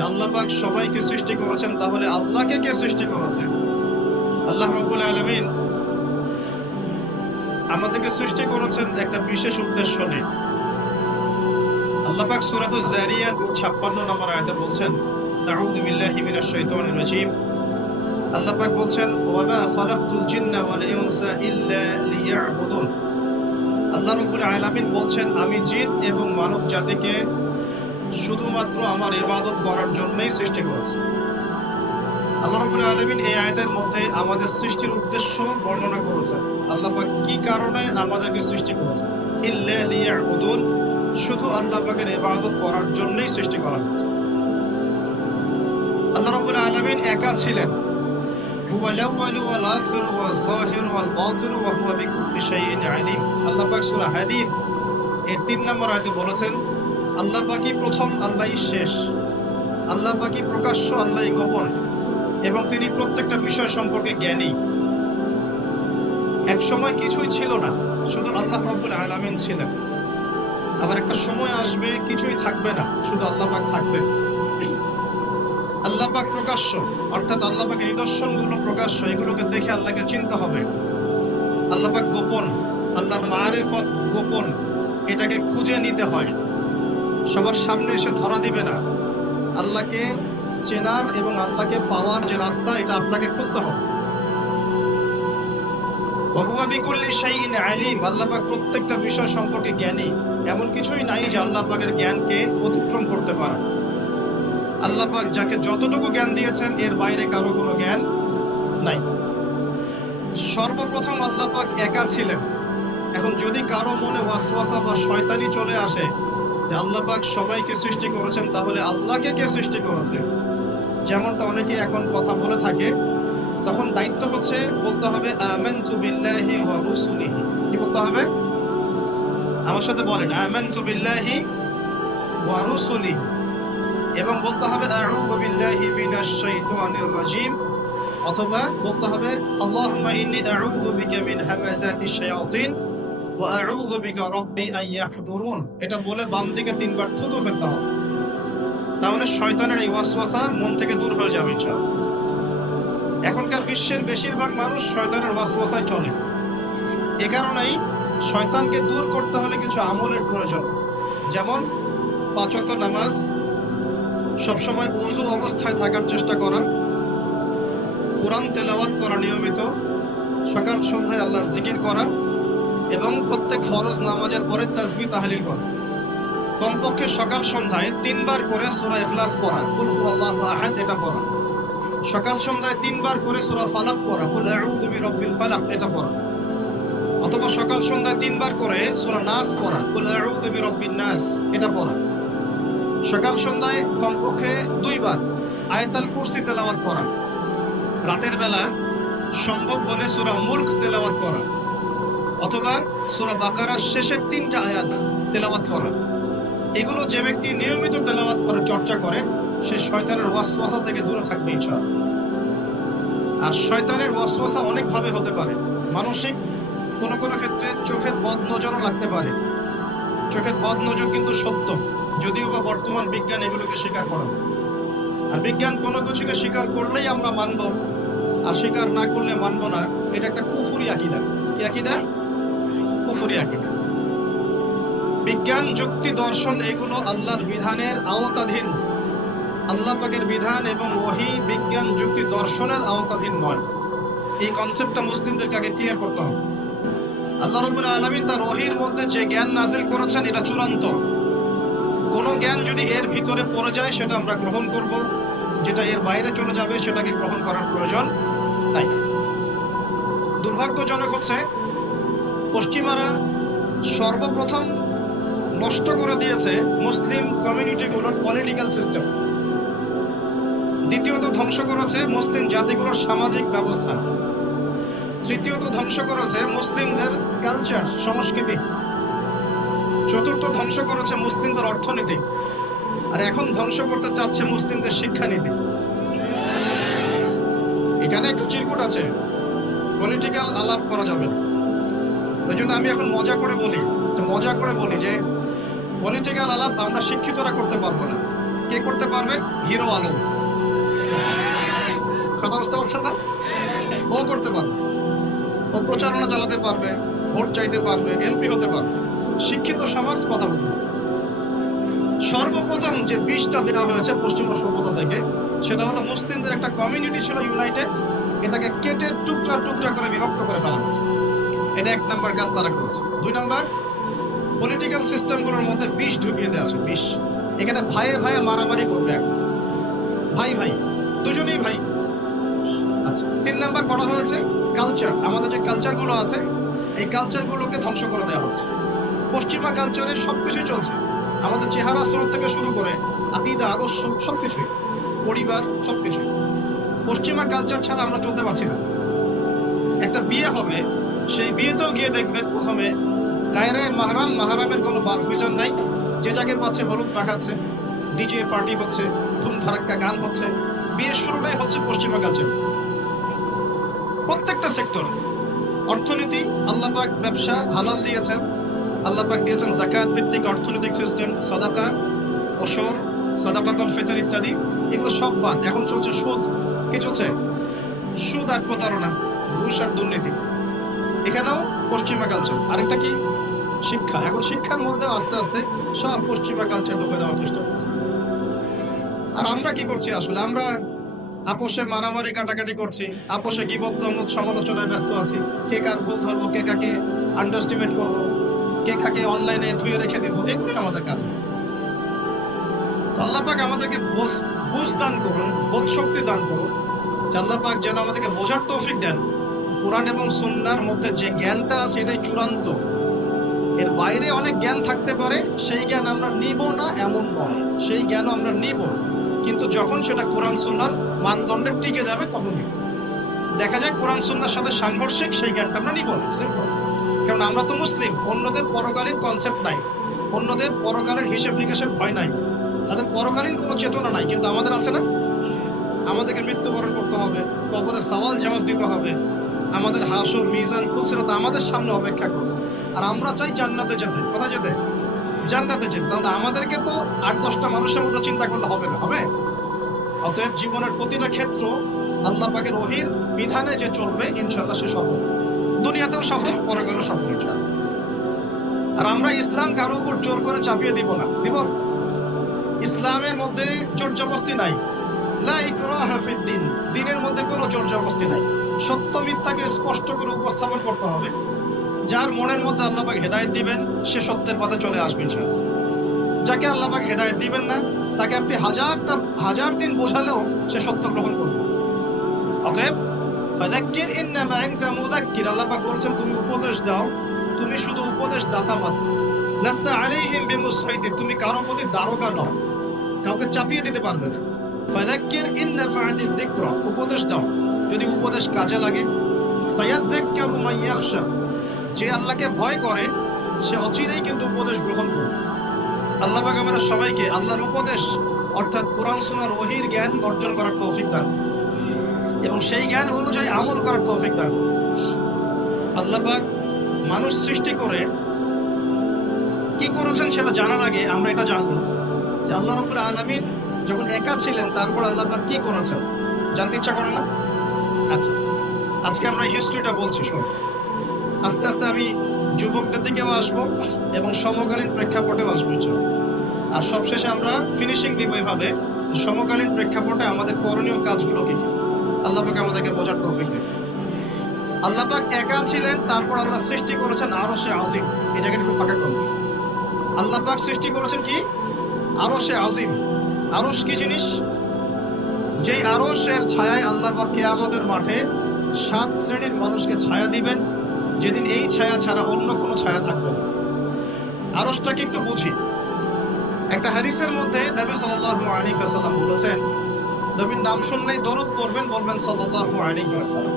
আল্লাহ পাক সবাইকে সৃষ্টি করেছেন, তাহলে আল্লাহকে কে সৃষ্টি করেছে? আল্লাহ রাব্বুল আলামিন আমাদেরকে সৃষ্টি করেছেন একটা বিশেষ উদ্দেশ্য নিয়ে। আল্লাহ পাক সূরাতুজ যারিয়াত 56 নম্বর আয়াতে বলছেন, আউযু বিল্লাহি মিনাশ শাইতানির রাজীম। আল্লাহ পাক বলছেন, ওয়া মা খালাকতুল জিন্না ওয়াল ইনসা ইল্লা লিয়াবুদুন। আল্লাহ রাব্বুল আলামিন বলছেন, আমি জিন এবং মানব জাতিকে শুধুমাত্র আমার ইবাদত করার জন্যই সৃষ্টি করেছি। আল্লাহ রাব্বুল আলামিন এই আয়াতের মধ্যে আমাদের সৃষ্টির উদ্দেশ্য বর্ণনা করেছেন। আল্লাহ পাক কি কারণে আমাদেরকে সৃষ্টি করেছেন? ইল্লা লিয়াবুদুন, শুধু আল্লাহ পাকের ইবাদত করার জন্যই সৃষ্টি করা হয়েছে। আল্লাহ রাব্বুল আলামিন একা ছিলেন। হুয়াল আউয়ালু ওয়াল আখিরু ওয়াজ যাহিরু ওয়াল বাতিনু ওয়া হুয়া বিকুল্লি শাইইন আলিম। আল্লাহ পাক সূরা হাদীদ এর 3 নম্বর আয়াতে বলেছেন, আল্লাহ পাকই প্রথম, আল্লাহই শেষ। আল্লাহ পাকই প্রকাশ্য, আল্লাহই গোপন, এবং তিনি প্রত্যেকটা বিষয় সম্পর্কে জ্ঞানী। এক সময় কিছুই ছিল না, শুধু আল্লাহ রাব্বুল আলামিন ছিলেন। আবার একটা সময় আসবে কিছুই থাকবে না, শুধু আল্লাহ পাক থাকবেন। আল্লাহ পাক প্রকাশ্য, অর্থাৎ আল্লাহ পাকের নিদর্শনগুলো প্রকাশ্য, এগুলোকে দেখে আল্লাহকে চিনতে হবে। আল্লাহ পাক গোপন, আল্লাহর মারিফত গোপন, এটাকে খুঁজে নিতে হয়, সবার সামনে এসে ধরা দিবে না। আল্লাহকে চেনার এবং আল্লাহকে পাওয়ার যে রাস্তা, এটা আপনাকে খুঁজতে হবে। ওয়া হুয়া বিকুল্লি শাইইন আলিম। আল্লাহ পাক প্রত্যেকটা বিষয় সম্পর্কে জ্ঞানী। এমন কিছুই নাই যে আল্লাহ পাকের জ্ঞানকে অতিক্রম করতে পারে। আল্লাহ পাক যাকে যতটুকু জ্ঞান দিয়েছেন, এর বাইরে কারো কোনো জ্ঞান নাই। সর্বপ্রথম আল্লাহ পাক একা ছিলেন। এখন যদি কারো মনে ওয়াসওয়াসা বা শয়তানি চলে আসে যে আল্লাহ পাক সবাইকে সৃষ্টি করেছেন, তাহলে আল্লাহকে কে সৃষ্টি করেছে, যেমনটা অনেকে এখন কথা বলে থাকে, তখন দায়িত্ব হচ্ছে বলতে হবে আমানতু বিল্লাহি ওয়া রুসুলিহি। কি বলতে হবে? আমার সাথে বলেন, আমানতু বিল্লাহি ওয়া রুসুলিহি, এবং বলতে হবে আউযু বিল্লাহি মিনাশ শাইতানির রাজীম, অথবা বলতে হবে আল্লাহুম্মা ইন্নী আউযু বিকা মিন হামাযাতিশ শায়াতিন ওয়া আউযু বিকা রাব্বি আন ইয়াহদুরুন। এটা বলে বাম দিকে 3 বার থুতু ফেলতে হবে। তাহলে শয়তানের এই ওয়াসওয়াসা মন থেকে দূর হয়ে যাবে ইনশাআল্লাহ। এখনকার বিশ্বের বেশিরভাগ মানুষ শয়তানের ওয়াসওয়াসায় চলে। এ কারণেই শয়তানকে দূর করতে হলে কিছু আমলের প্রয়োজন, যেমন 5 ওয়াক্ত নামাজ, সবসময় ওযু অবস্থায় থাকার চেষ্টা করা, কোরআন তেলাওয়াত করা নিয়মিত, সকাল সন্ধ্যায় আল্লাহর জিকির করা, এবং প্রত্যেক ফরজ নামাজের পরে তাসবিহ তাহলিল করা। কমপক্ষে সকাল সন্ধ্যায় 3 বার করে সূরা ইখলাস পড়া, কুল হুয়াল্লাহু আহাদ, এটা পড়া। সকাল সন্ধ্যায় 3 বার করে সূরা ফালাক পড়া, কুল আউযু বিরাব্বিল ফালাক, এটা পড়া। অথবা সকাল সন্ধ্যায় 3 বার করে সূরা নাস পড়া, কুল আউযু বিরাব্বিন নাস, এটা পড়া। সকাল সন্ধ্যায় কমপক্ষে 2 বার আয়াতুল কুরসি তেলাওয়াত করা। রাতের বেলা সম্ভব হলে সূরা মুলক তেলাওয়াত করা, অথবা সূরা বাকারার শেষের 3টা আয়াত তেলাওয়াত করা। এগুলো যে ব্যক্তি নিয়মিত তেলাওয়াত করে চর্চা করে, সে শয়তানের ওয়াসওয়াসা থেকে দূরে থাকবে ইনশাআল্লাহ। আর শয়তানের ওয়াসওয়াসা অনেক ভাবে হতে পারে। মানসিক, কোনো কোনো ক্ষেত্রে চোখের বদনজরও লাগতে পারে। চোখের বদনজর কিন্তু সত্য, যদিও বা বর্তমান বিজ্ঞান এগুলোকে স্বীকার করে। আর বিজ্ঞান কোনো কিছুকে স্বীকার করলেই আমরা মানব, আর স্বীকার না করলে মানব না, এটা একটা কুফরি আকীদা। কি আকীদা? কুফরি আকীদা। বিজ্ঞান, যুক্তি, দর্শন এগুলো আল্লাহর বিধানের আওতাধীন। আল্লাহ পাকের বিধান এবং ওহী বিজ্ঞান, যুক্তি, দর্শনের আওতাধীন নয়। এই কনসেপ্টটা মুসলিমদেরকে আগে ক্লিয়ার করতে হবে। আল্লাহ রাব্বুল আলামিন তার ওহীর মধ্যে যে জ্ঞান নাযিল করেছেন, এটা চূড়ান্ত। কোনো জ্ঞান যদি এর ভিতরে পড়ে যায়, সেটা আমরা গ্রহণ করব। যেটা এর বাইরে চলে যাবে, সেটাকে গ্রহণ করার প্রয়োজন নাই। দুর্ভাগ্যজনক হচ্ছে, পশ্চিমারা সর্বপ্রথম নষ্ট করে দিয়েছে মুসলিম কমিউনিটিগুলোর পলিটিক্যাল সিস্টেম। দ্বিতীয়ত ধ্বংস করেছে মুসলিম জাতিগুলোর সামাজিক ব্যবস্থা। তৃতীয়ত ধ্বংস করেছে মুসলিমদের কালচার, সংস্কৃতি। চতুর্থ ধ্বংস করেছে মুসলিমদের অর্থনীতি। আর এখন ধ্বংস করতে চাচ্ছে মুসলিমদের শিক্ষানীতি। এখানে একটু চিরকুট আছে, পলিটিক্যাল আলাপ করা যাবে না। ওই জন্য আমি এখন মজা করে বলি যে পলিটিক্যাল আলাপ আমরা শিক্ষিতরা করতে পারবো না, কে করতে পারবে? হিরো আলম। কথা বুঝতে পারছেন না? ও করতে পারবে, ও প্রচারণা চালাতে পারবে, ভোট চাইতে পারবে, এমপি হতে পারবে। শিক্ষিত সমাজ কথা বলতে পারবে। সর্বপ্রথম যে বিষটা দেওয়া হয়েছে পশ্চিমা সভ্যতা থেকে, সেটা হলো মুসলিমদের একটা কমিউনিটি ছিল ইউনাইটেড, এটাকে কেটে টুকরা টুকরা করে বিভক্ত করে ফেলা হয়েছে। এটা 1 নাম্বার কাজ তারা করেছে। 2 নাম্বার, পলিটিক্যাল সিস্টেমগুলোর মধ্যে বিষ ঢুকিয়ে দেওয়া আছে, বিষ। এখানে ভাইয়ে ভাইয়ে মারামারি করবে এখন, ভাই ভাই, দুজনেই ভাই। আচ্ছা, 3 নাম্বার করা হয়েছে কালচার। আমাদের যে কালচারগুলো আছে, এই কালচারগুলোকে ধ্বংস করে দেওয়া হচ্ছে। পশ্চিমা কালচারে সবকিছু চলছে, আমাদের চেহারা স্রোত থেকে শুরু করে আকীদা, আদর্শ, সবকিছুই, পরিবার, সবকিছু। পশ্চিমা কালচার ছাড়া আমরা চলতে পারছি না। একটা বিয়ে হবে, সেই বিয়েতেও গিয়ে দেখবেন প্রথমে গায়রে মাহরাম, মাহরামের কোনো বাস বিচার নাই, যে যাকে পাচ্ছে হলুদ মাখাচ্ছে, ডিজে পার্টি হচ্ছে, ধুমধারাক্কা গান হচ্ছে। বিয়ের শুরুটাই হচ্ছে পশ্চিমা কালচার। প্রত্যেকটা সেক্টর, অর্থনীতি, আল্লাহ পাক ব্যবসা হালাল দিয়েছেন, আল্লাহ পাক দিয়েছেন যাকাত ভিত্তিক অর্থনৈতিক সিস্টেম, সাদাকা, ওশর, সাদাকাতুল ফিতর ইত্যাদি, এগুলো সব বাদ। এখন চলছে সুদ। কি চলছে? সুদ আর প্রতারণা, ঘুষ আর দুর্নীতি। এখানেও পশ্চিমা কালচার। আরেকটা কি? শিক্ষা। এখন শিক্ষার মধ্যে আস্তে আস্তে সব পশ্চিমা কালচার ঢুকে দেওয়ার চেষ্টা করছে। আর আমরা কি করছি আসলে? আমরা আপোষে মারামারি কাটাকাটি করছি, আপোষে গীবত তহমত সমালোচনায় ব্যস্ত আছি। কে কার ভুল ধরবো, কে কাকে আন্ডারস্টিমেট করবো, কে কাকে অনলাইনে ধুয়ে রেখে দেবো, এগুলোই আমাদের কাজ। তো আল্লাহ পাক আমাদেরকে বুঝ দান করুন, বোধ শক্তি দান করুন, যে আল্লাহ পাক যেন আমাদেরকে বোঝার তৌফিক দেন। কোরআন এবং সুন্নাহর মধ্যে যে জ্ঞানটা আছে এটাই চূড়ান্ত। এর বাইরে অনেক জ্ঞান থাকতে পারে, সেই জ্ঞান আমরা নিব না এমন নয়, সেই জ্ঞান আমরা নিব, কিন্তু যখন সেটা কোরআন সুন্নাহর মানদণ্ডে টিকে যাবে তখন নিব। দেখা যায় কোরআন সুন্নাহর সাথে সাংঘর্ষিক, সেই জ্ঞানটা আমরা নিব না, সিম্পল। কারণ আমরা তো মুসলিম, অন্যদের পরকালীন কনসেপ্ট নাই, অন্যদের পরকালের হিসেব নিকেশের ভয় নাই, তাদের পরকালীন কোনো চেতনা নাই, কিন্তু আমাদের আছে না? আমাদেরকে মৃত্যুবরণ করতে হবে, কবরে সওয়াল জবাব দিতে হবে, আমাদের হাসর মিজান পুলসিরাত আমাদের সামনে অপেক্ষা করছে। আর আমরা চাই জান্নাতে যেতে। কোথায় যেতে? জান্নাতে যেতে। তাহলে আমাদেরকে তো 8-10টা মানুষের মতো চিন্তা করলে হবে না, হবে? অতএব জীবনের প্রতিটা ক্ষেত্র আল্লাহ পাকের ওহীর বিধানে যে চলবে, ইনশাআল্লাহ সে সফল, দুনিয়াতেও সফল, পরকালেও সফল ইনশাআল্লাহ। আর আমরা ইসলাম কারো উপর জোর করে চাপিয়ে দিব না, দিব? ইসলামের মধ্যে জোর জবরদস্তি নাই, লা ইকরাহা ফিদ্দিন, দ্বীনের মধ্যে কোনো জোর জবরদস্তি নাই। সত্য মিথ্যাকে স্পষ্ট করে উপস্থাপন করতে হবে। যার মনের মধ্যে আল্লাহ পাক হেদায়েত দিবেন, সে সত্যের পথে চলে আসবে ইনশাআল্লাহ। যাকে আল্লাহ পাক হেদায়েত দিবেন না, তাকে আপনি হাজার দিন বোঝালেও সে সত্য গ্রহণ করবে। অতএব ফাযাক্কির ইন্নামা আনতা মুযাক্কির, আল্লাহ পাক বলেছেন তুমি উপদেশ দাও, তুমি শুধু উপদেশ দাতা মাত্র। লাস্তা আলাইহিম বিমুসাইতির, তুমি কারো প্রতি দারোগা নও, কাউকে চাপিয়ে দিতে পারবে না। ফাযাক্কির ইন নাফাআতিয যিকরা, উপদেশ দাও, যদি উপদেশ কাজে লাগে। সায়াযাক্কারু মান ইয়াখশা, যে আল্লাহকে ভয় করে সে অচিরেই কিন্তু উপদেশ গ্রহণ করবে। আল্লাহ পাক আমাদের সবাইকে আল্লাহর উপদেশ অর্থাৎ কোরআন সুন্নাহর ওহীর জ্ঞান অর্জন করার তৌফিক দান এবং সেই জ্ঞান অনুযায়ী আমল করার তৌফিক দান। আল্লাহ পাক মানুষ সৃষ্টি করে কি করেছেন সেটা জানার আগে আমরা এটা জানবো যে আল্লাহ রাব্বুল আলামিন যখন একা ছিলেন, তারপর আল্লাহ পাক কি করেছেন, জানতে ইচ্ছা করে না? আচ্ছা, আজকে আমরা হিস্ট্রিটা বলছি, শুনুন। আস্তে আস্তে আমি যুবকদের দিকেও আসবো এবং সমকালীন প্রেক্ষাপটেও আসবো ইনশাআল্লাহ। আর সবশেষে আমরা ফিনিশিং দিব এভাবে, সমকালীন প্রেক্ষাপটে আমাদের করণীয় কাজগুলো কি কি, আল্লাহ পাক আমাদেরকে বোঝার তৌফিক দেন। আল্লাহ পাক একা ছিলেন, তারপর আল্লাহ সৃষ্টি করেছেন আরশে আজিম। এই জায়গাটা একটু ফাঁকা করুন। আল্লাহ পাক সৃষ্টি করেছেন কি? আরশে আজিম। আরশ কি জিনিস? যেই আরশের ছায়ায় আল্লাহ পাক কিয়ামতের মাঠে 7 শ্রেণীর মানুষকে ছায়া দিবেন, যেদিন এই ছায়া ছাড়া অন্য কোনো ছায়া থাকবে না। আরশটাকে একটু বুঝি। একটা হাদিসের মধ্যে নবী সাল্লাল্লাহু আলাইহি ওয়াসাল্লাম বলেছেন, নবীর নাম শুনলেই দরুদ পড়বেন, বলবেন সাল্লাল্লাহু আলাইহি ওয়াসাল্লাম।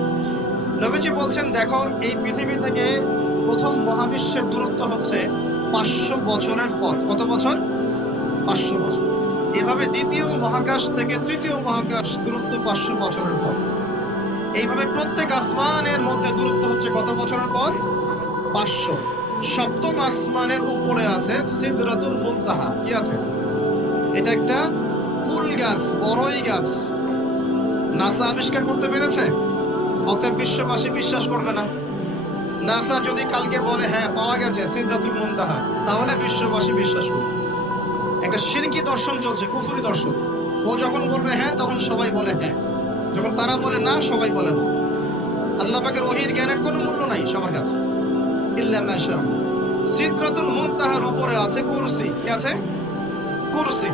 নবীজি বলছেন, দেখো এই পৃথিবী থেকে প্রথম মহাবিশ্বের দূরত্ব হচ্ছে 500 বছরের পথ। কত বছর? 500 বছর। এভাবে দ্বিতীয় মহাকাশ থেকে তৃতীয় মহাকাশ দূরত্ব 500 বছরের পথ। এইভাবে প্রত্যেক আসমানের মধ্যে দূরত্ব হচ্ছে কত বছরের পথ? 500। সপ্তম আসমানের উপরে আছে সিদরাতুল মুনতাহা। কি আছে? এটা একটা কুল গাছ, বড়ই গাছ নাসা আবিষ্কার করতে পেরেছে? অতএব বিশ্ববাসী বিশ্বাস করবে না। নাসা যদি কালকে বলে হ্যাঁ পাওয়া গেছে সিদরাতুল মুনতাহা, তাহলে বিশ্ববাসী বিশ্বাস করবে। একটা শিরকি দর্শন চলছে, কুফরি দর্শন। ও যখন বলবে হ্যাঁ তখন সবাই বলে হ্যাঁ, যখন তারা বলে না সবাই বলে না। আল্লাহ পাকের ওহীর জ্ঞানের কোনো মূল্য নাই সবার কাছে, ইল্লা মাশা আল্লাহ। সিদরাতুল মুনতাহার উপরে আছে কুরসি। কি আছে? কুরসি।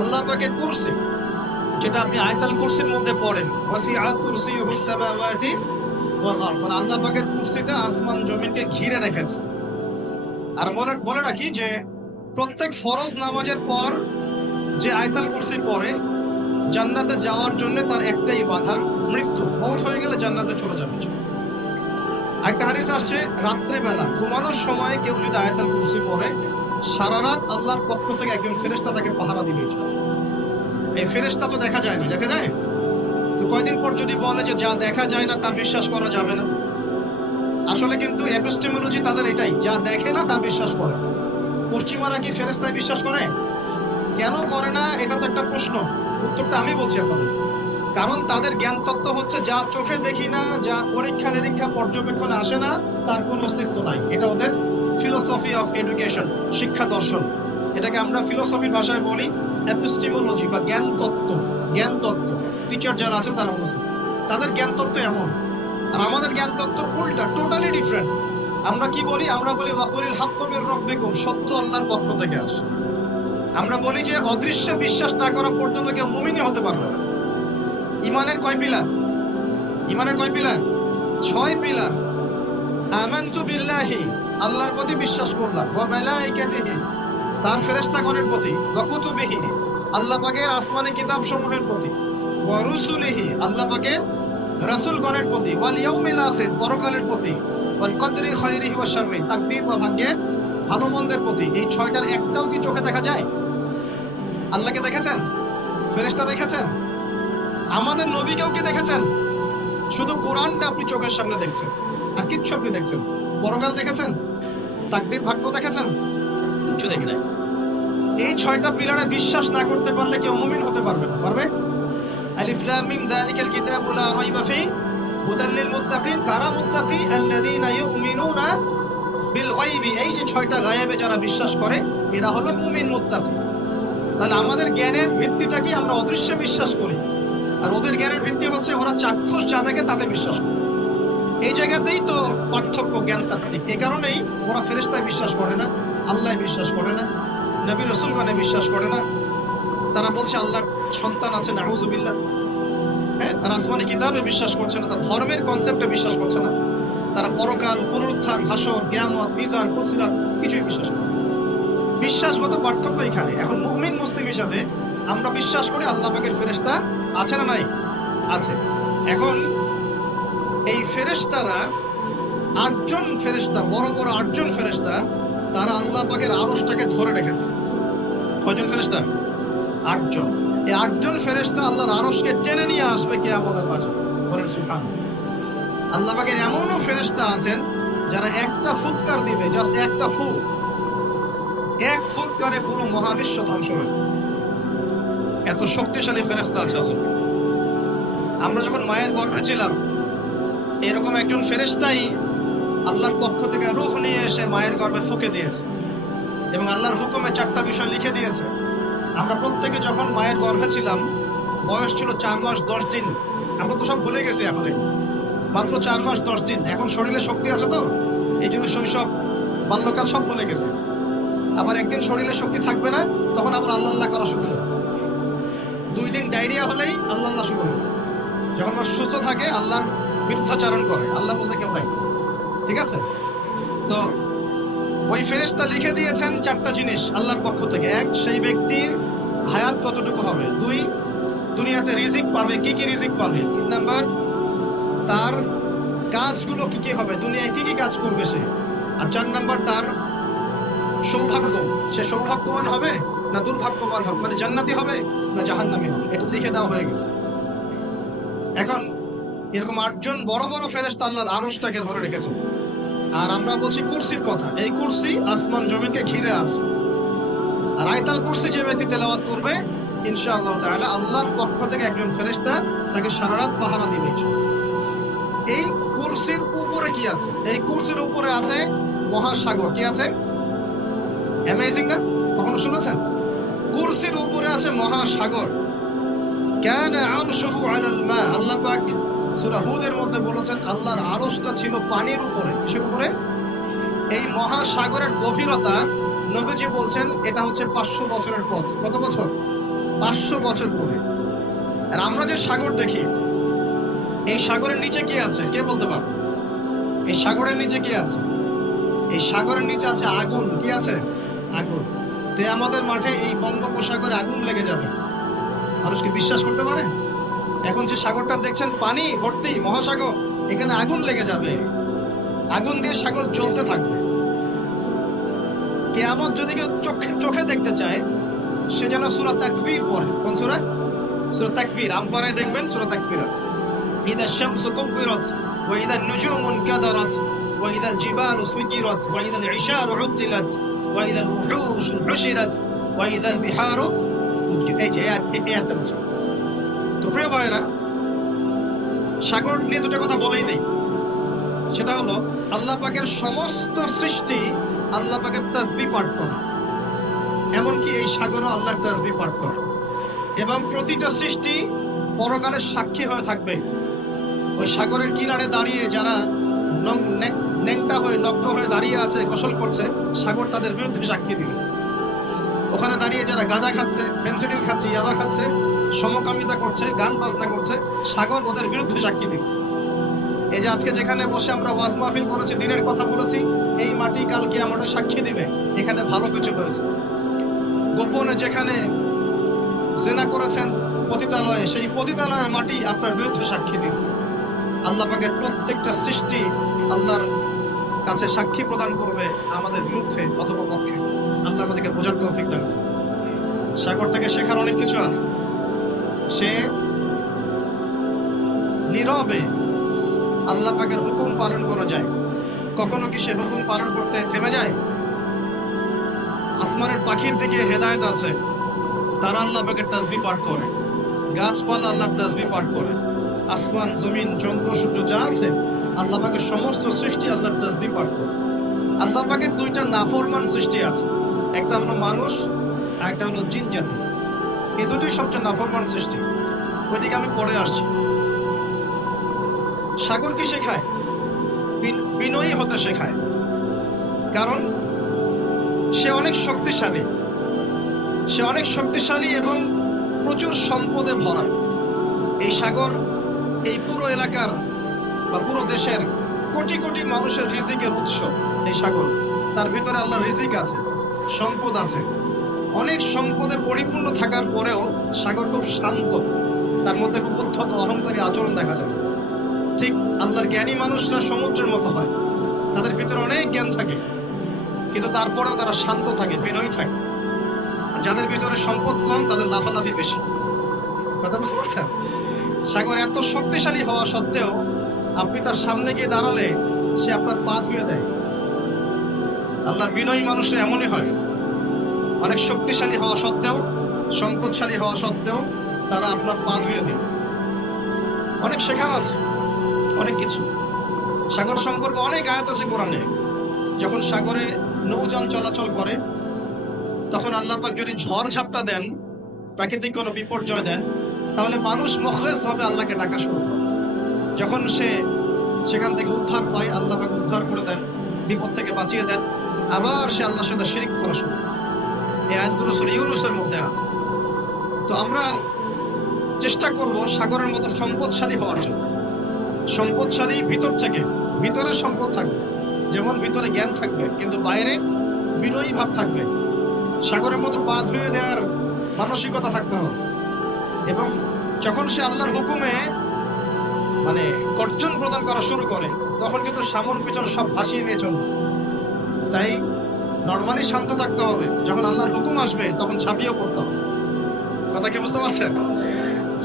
আল্লাহ পাকের কুরসি, যেটা আপনি আয়াতুল কুরসির মধ্যে পড়েন, ওয়াসিআ কুরসিয়ুহুস সামাওয়াতি ওয়াল আরদ, মানে আল্লাহ পাকের কুরসিটা আসমান জমিনকে ঘিরে রেখেছে। আর বলে রাখি যে প্রত্যেক ফরজ নামাজের পর যে আয়াতুল কুরসি পড়ে, জান্নাতে যাওয়ার জন্য তার একটাই বাধা, মৃত্যু। মওত হয়ে গেলে জান্নাতে চলে যাবে। একটা হাদিস আসছে, রাত্রে বেলা ঘুমানোর সময় কেউ যদি আয়াতুল কুরসি পড়ে, সারা রাত আল্লাহর পক্ষ থেকে একজন ফেরেশতা তাকে পাহারা দিবে। এই ফেরেশতা তো দেখা যায় না, দেখা যায়? তো কয়দিন পর যদি বলে যে যা দেখা যায় না তা বিশ্বাস করা যাবে না, আসলে কিন্তু এপিস্টেমোলজি তাদের এটাই, যা দেখে না তা বিশ্বাস করে। পশ্চিমারা কি ফেরেশতায় বিশ্বাস করে? কেন করে না? এটা তো একটা প্রশ্ন, উত্তরটা আমি বলছি আপনাদের। কারণ তাদের জ্ঞান তত্ত্ব হচ্ছে যা চোখে দেখি না, যা পরীক্ষা নিরীক্ষা পর্যবেক্ষণে আসে না, তার কোনো অস্তিত্ব নাই। এটা ওদের ফিলোসফি অফ এডুকেশন, শিক্ষা দর্শন। এটাকে আমরা ফিলোসফির ভাষায় বলি এপিস্টেমোলজি বা জ্ঞান তত্ত্ব। জ্ঞান তত্ত্ব টিচার যারা আছেন তারা বুঝবেন, তাদের জ্ঞান তত্ত্ব এমন। আর আমাদের জ্ঞান তত্ত্ব উল্টা, টোটালি ডিফারেন্ট। আমরা কি বলি? আমরা বলি ওয়াকুলিল হাক্কু মির রাব্বিকুম, সত্য আল্লাহর পক্ষ থেকে আসে। আমরা বলি যে অদৃশ্যে বিশ্বাস না করা পর্যন্ত কেউ মুমিনই হতে পারবে না। ইমানের কয় পিলার? ইমানের কয় পিলার? 6 পিলার। আমানতু বিল্লাহি, আল্লাহর প্রতি বিশ্বাস করলাম, ওয়া মালাইকাতিহি, তার ফেরেশতাগণের প্রতি, ওয়া কুতুবিহি, আল্লাহ পাকের আসমানি কিতাব সমূহের প্রতি, ওয়া রুসুলিহি, আল্লাহ পাকের রাসূলগণের প্রতি, ওয়াল ইয়াউমিল আখির, পরকালের প্রতি, ওয়াল কদরি খায়রিহি ওয়া শাররিহি, তাকদীর বা ভাগ্যের ভালো মন্দের প্রতি। এই 6টার একটাও কি চোখে দেখা যায়? আল্লাহকে দেখেছেন? ফেরেশতা দেখেছেন? আমাদের নবীকেও কি দেখেছেন? শুধু কোরআনটা আপনি চোখের সামনে দেখছেন, আর কিচ্ছু আপনি দেখছেন? পরকাল দেখেছেন? তাকদীর ভাগ্য দেখেছেন? কিচ্ছু দেখি নাই। এই 6টা পিলারে বিশ্বাস না করতে পারলে কেউ মুমিন হতে পারবে না। পারবে? আলিফ লাম মিম যালিকাল কিতাবু লা রাইবা ফি হুদাল লিল মুত্তাকিন, কারা মুত্তাকি? আল্লাযীনা ইউমিনুনা বিল গায়বি। এই যে 6টা গায়েবে যারা বিশ্বাস করে, এরা হলো মুমিন, মুত্তাকি। তাহলে আমাদের জ্ঞানের ভিত্তিটা কি? আমরা অদৃশ্যে বিশ্বাস করি, আর ওদের জ্ঞানের ভিত্তি হচ্ছে ওরা চাক্ষুষ যা দেখে তাতে বিশ্বাস করে। এই জায়গাতেই তো পার্থক্য জ্ঞান তাত্ত্বিক। এই কারণেই ওরা ফেরেশতায় বিশ্বাস করে না, আল্লাহ বিশ্বাস করে না, নবী রাসূলগণে বিশ্বাস করে না। তারা বলছে আল্লাহর সন্তান আছে, নাউযুবিল্লাহ। হ্যাঁ, তারা আসমানি কিতাবে বিশ্বাস করছে না, তারা ধর্মের কনসেপ্টে বিশ্বাস করছে না, তারা পরকাল, পুনরুত্থান, হাসর, কিয়ামত, মিজান, ফুলসিরাত কিছুই বিশ্বাস করে না। বিশ্বাসগত পার্থক্য এখানে। এখন মুমিন মুসলিম হিসাবে আমরা বিশ্বাস করি আল্লাহ পাকের ফেরেশতা আছে না নাই? আছে। এখন এই ফেরেশতারা 8জন ফেরেশতা, বড় বড় 8জন ফেরেশতা, তারা আল্লাহ পাকের আরশটাকে ধরে রেখেছে। কয়জন ফেরেশতা? 8জন। এই 8জন ফেরেশতা আল্লাহর আরশকে টেনে নিয়ে আসবে কিয়ামতের মাঠে। বলেন সুবহানাল্লাহ। আল্লাহ পাকের এমনও ফেরেশতা আছেন যারা একটা ফুৎকার দিবে, জাস্ট একটা ফুৎ, এক ফুৎকারে পুরো মহাবিশ্ব ধ্বংস হবে। এত শক্তিশালী ফেরেশতা আছে আল্লাহ। আমরা যখন মায়ের গর্ভে ছিলাম, এরকম একজন ফেরেশতাই আল্লাহর পক্ষ থেকে রূহ নিয়ে এসে মায়ের গর্ভে ফুঁকে দিয়েছে, এবং আল্লাহর হুকুমে 4টা বিষয় লিখে দিয়েছে। আমরা প্রত্যেকে যখন মায়ের গর্ভে ছিলাম, বয়স ছিল 4 মাস 10 দিন। আমরা তো সব ভুলে গেছি, এখন মাত্র 4 মাস 10 দিন। এখন শরীরে শক্তি আছে তো, এই জন্য শৈশব, বাল্যকাল সব ভুলে গেছি। আবার একদিন শরীরে শক্তি থাকবে না, তখন আবার আল্লাহ আল্লাহ করা শুরু হবে। 2 দিন ডায়রিয়া হলেই আল্লাহ আল্লাহ শুরু হবে। যখন সুস্থ থাকে আল্লাহর বিরুদ্ধাচারণ করে, আল্লাহ বলতে কেউ নাই। ঠিক আছে? তো ওই ফেরেশতা লিখে দিয়েছেন 4টা জিনিস আল্লাহর পক্ষ থেকে। 1, সেই ব্যক্তির হায়াত কতটুকু হবে। 2, দুনিয়াতে রিজিক পাবে, কি কি রিজিক পাবে। 3 নাম্বার, তার কাজগুলো কি কি হবে, দুনিয়ায় কি কি কাজ করবে সে। আর 4 নাম্বার, তার সৌভাগ্য, সে সৌভাগ্যবান হবে না দুর্ভাগ্যবান হবে, মানে জান্নাতি হবে না জাহান্নামী হবে। এটা লিখে দেওয়া হয়ে গেছে। এখন এরকম 8জন বড় বড় ফেরেশতা আল্লাহর আরশটাকে ধরে রেখেছে। আর আমরা বলছি কুরসির কথা। এই কুরসি আসমান জমিনকে ঘিরে আছে। আর আয়াতুল কুরসি যে ব্যক্তি তেলাওয়াত করবে, ইনশাআল্লাহ তাআলা আল্লাহর পক্ষ থেকে একজন ফেরেশতা তাকে সারা রাত পাহারা দিবে। এই কুরসির উপরে কি আছে? এই কুরসির উপরে আছে মহাসাগর। কি আছে? অ্যামেজিং না? কখনো শুনেছেন? কুরসির উপরে আছে মহাসাগর। কানা আরশুহু আলাল মা। আল্লাহ পাক সূরা হুদের মধ্যে বলেছেন আল্লাহর আরশটা ছিল পানির উপরে। কিসের উপরে? এই মহাসাগরের গভীরতা নবীজি বলছেন এটা হচ্ছে 500 বছরের পথ। কত বছর? 500 বছর পরে। আর আমরা যে সাগর দেখি, এই সাগরের নিচে কি আছে কে বলতে পারবে? এই সাগরের নিচে কি আছে? এই সাগরের নিচে আছে আগুন। কি আছে? আগুন। তে আমাদের মাঠে এই বঙ্গোপসাগরে আগুন লেগে যাবে, মানুষ কি বিশ্বাস করতে পারে? এখন যে সাগরটা দেখছেন পানি ভর্তি মহাসাগর, এখানে আগুন লেগে যাবে, আগুন দিয়ে সাগর জ্বলতে থাকবে। কিয়ামত যদি কেউ চোখে দেখতে চায় সে যেন সূরা তাকবীর পড়ে। কোন সূরা? সূরা তাকবীর। আমপারায় দেখবেন সূরা তাকবীর আছে। ইদা শামসু কুবিরাত ওয়া ইদা নুজুমু কাদারাত ওয়া ইদা জিবালু সুজিরাত ওয়া ইদা ইশারু উতিলাত ওয়া ইদা উহুশু হুশিরাত ওয়া ইদা বিহারু উজ্জিরাত। এই যে একটা বলছে। তো প্রিয় ভাইরা, সাগর নিয়ে দুটো কথা বলেই নেই। সেটা হলো আল্লাহ পাকের সমস্ত সৃষ্টি আল্লাহ পাকের তাসবিহ পাঠ করে, এমনকি এই সাগরও আল্লাহর তাসবিহ পাঠ করে। এবং প্রতিটা সৃষ্টি পরকালের সাক্ষী হয়ে থাকবে। ওই সাগরের কিনারে দাঁড়িয়ে যারা ন্যাংটা হয়ে নগ্ন হয়ে দাঁড়িয়ে আছে, গোসল করছে, সাগর তাদের বিরুদ্ধে সাক্ষী দিবে। ওখানে দাঁড়িয়ে যারা গাঁজা খাচ্ছে, ফেন্সিডিল খাচ্ছে, ইয়াবা খাচ্ছে, সমকামিতা করছে, গান বাজনা করছে, সাগর ওদের বিরুদ্ধে সাক্ষী দিবে। এই যে আজকে যেখানে বসে আমরা ওয়াজ মাহফিল করেছি, দিনের কথা বলেছি, এই মাটি কাল কিয়ামতে সাক্ষী দিবে এখানে ভালো কিছু হয়েছে। গোপনে যেখানে জিনা করেছেন পতিতালয়ে, সেই পতিতালয়ের মাটি আপনার বিরুদ্ধে সাক্ষী দিবে। আল্লাহ পাকের প্রত্যেকটা সৃষ্টি আল্লাহর কাছে সাক্ষী প্রদান করবে আমাদের বিরুদ্ধে অথবা পক্ষে। আল্লাহ আমাদেরকে বোঝার তৌফিক দান করুন। সাগর থেকে শেখার অনেক কিছু আছে। সে নীরবে আল্লাহ পাকের হুকুম পালন করে যায়। কখনো কি সে হুকুম পালন করতে থেমে যায়? আসমানের পাখির দিকে হেদায়েত আছে, তারা আল্লাহ পাকের তাসবিহ পাঠ করে। গাছপালা আল্লাহর তাসবিহ পাঠ করে। আসমান, জমিন, চন্দ্র, সূর্য যা আছে আল্লাহ পাকের সমস্ত সৃষ্টি আল্লাহর তাসবিহ পাঠ করে। আল্লাহ পাকের দুইটা নাফরমান সৃষ্টি আছে, একটা হলো মানুষ আর একটা হলো জিন জাতি। এই দুটোই সবচেয়ে নাফরমান সৃষ্টি। ওইদিকে আমি পড়ে আসছি। সাগর কি শেখায়? বিনয়ী হতে শেখায়। কারণ সে অনেক শক্তিশালী, সে অনেক শক্তিশালী এবং প্রচুর সম্পদে ভরা। এই সাগর এই পুরো এলাকার বা পুরো দেশের কোটি কোটি মানুষের রিজিকের উৎস। এই সাগর, তার ভিতরে আল্লাহর রিজিক আছে, সম্পদ আছে। অনেক সম্পদে পরিপূর্ণ থাকার পরেও সাগর খুব শান্ত, তার মধ্যে খুব উদ্ধত অহংকারী আচরণ দেখা যায়। ঠিক আল্লাহর জ্ঞানী মানুষরা সমুদ্রের মতো হয়, তাদের ভিতরে অনেক জ্ঞান থাকে, কিন্তু তারপরেও তারা শান্ত থাকে, বিনয়ী থাকে। আর যাদের ভিতরে সম্পদ কম তাদের লাফালাফি বেশি। কথা বুঝতে পারছেন? সাগর এত শক্তিশালী হওয়া সত্ত্বেও আপনি তার সামনে গিয়ে দাঁড়ালে সে আপনার পা ধুয়ে দেয়। আল্লাহর বিনয়ী মানুষরা এমনই হয়, অনেক শক্তিশালী হওয়া সত্ত্বেও, সম্পদশালী হওয়া সত্ত্বেও তারা আপনার পা ধুয়ে দেয়। অনেক শেখার আছে, অনেক কিছু। সাগর সম্পর্কে অনেক আয়াত আছে কোরআনে। যখন সাগরে নৌযান চলাচল করে তখন আল্লাহ পাক যদি ঝড় ঝাপটা দেন, প্রাকৃতিক কোনো বিপর্যয় দেন, তাহলে মানুষ মুখলেস ভাবে আল্লাহকে ডাকা শুরু করে। যখন সে সেখান থেকে উদ্ধার পায়, আল্লাহ পাক উদ্ধার করে দেন, বিপদ থেকে বাঁচিয়ে দেন, আবার সে আল্লাহর সাথে শিরক করা শুরু করে। এই আয়াতগুলো সূরা ইউনূসের মধ্যে আছে। তো আমরা চেষ্টা করব সাগরের মতো সম্পদশালী হওয়ার জন্য। সম্পদশালী ভিতর থেকে, ভিতরে সম্পদ থাকবে, যেমন ভিতরে জ্ঞান থাকবে কিন্তু বাইরে বিনয়ী ভাব থাকবে। সাগরের মতো পা ধুয়ে দেওয়ার মানসিকতা থাকতে হবে। এবং যখন সে আল্লাহর হুকুমে মানে গর্জন প্রদান করা শুরু করে তখন কিন্তু সামন পিছন সব ভাসিয়ে নিয়ে চলবে। তাই নরমালি শান্ত থাকতে হবে, যখন আল্লাহর হুকুম আসবে তখন ঝাঁপিয়ে পড়তে হবে। কথা কি বুঝতে পারছেন?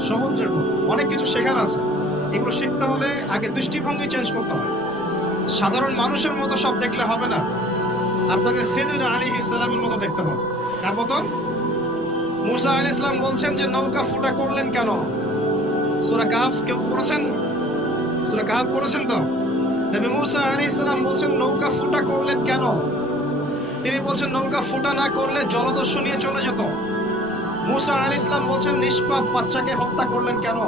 সমুদ্রের মতো অনেক কিছু শেখার আছে। এগুলো শিখতে হলে আগে দৃষ্টিভঙ্গি চেঞ্জ করতে হয়। সাধারণ মানুষের মতো সব দেখলে হবে না, আপনাকে খিদর আলাইহিস সালামের মতো দেখতে হবে। কার মতো? মুসা আলাইহিস সালাম বলছেন যে নৌকা ফুটা করলেন কেন? সূরা কাহফ কেউ পড়েছেন? সূরা কাহফ পড়েছেন তো? নবী মুসা আলাইহিস সালাম বলছেন নৌকা ফুটা করলেন কেন? তিনি বলছেন নৌকা ফুটা না করলে জলদস্যু নিয়ে চলে যেত। মুসা আলাইহিস সালাম বলছেন নিষ্পাপ বাচ্চাকে হত্যা করলেন কেন?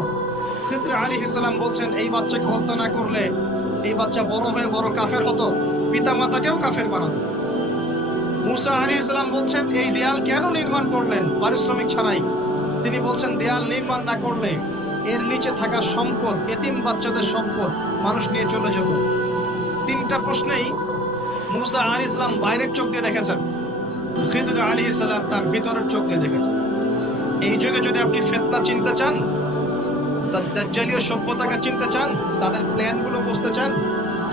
খিদর আলাইহিস সালাম বলছেন এই বাচ্চাকে হত্যা না করলে এই বাচ্চা বড় হয়ে বড় কাফের হতো, পিতা মাতাকেও কাফের বানাতো। মুসা আলাইহিস সালাম বলছেন এই দেয়াল কেন নির্মাণ করলেন পারিশ্রমিক ছাড়াই? তিনি বলছেন দেয়াল নির্মাণ না করলে এর নিচে থাকা সম্পদ, এতিম বাচ্চাদের সম্পদ মানুষ নিয়ে চলে যেত। তিনটা প্রশ্নেই মুসা আলাইহিস সালাম বাইরের চোখ দিয়ে দেখেছেন, খিদর আলাইহিস সালাম তার ভিতরের চোখ দিয়ে দেখেছেন। এই যুগে যদি আপনি ফিতনা চিনতে চান, দাজ্জালীয় সভ্যতাকে চিনতে চান, তাদের প্ল্যানগুলো বুঝতে চান,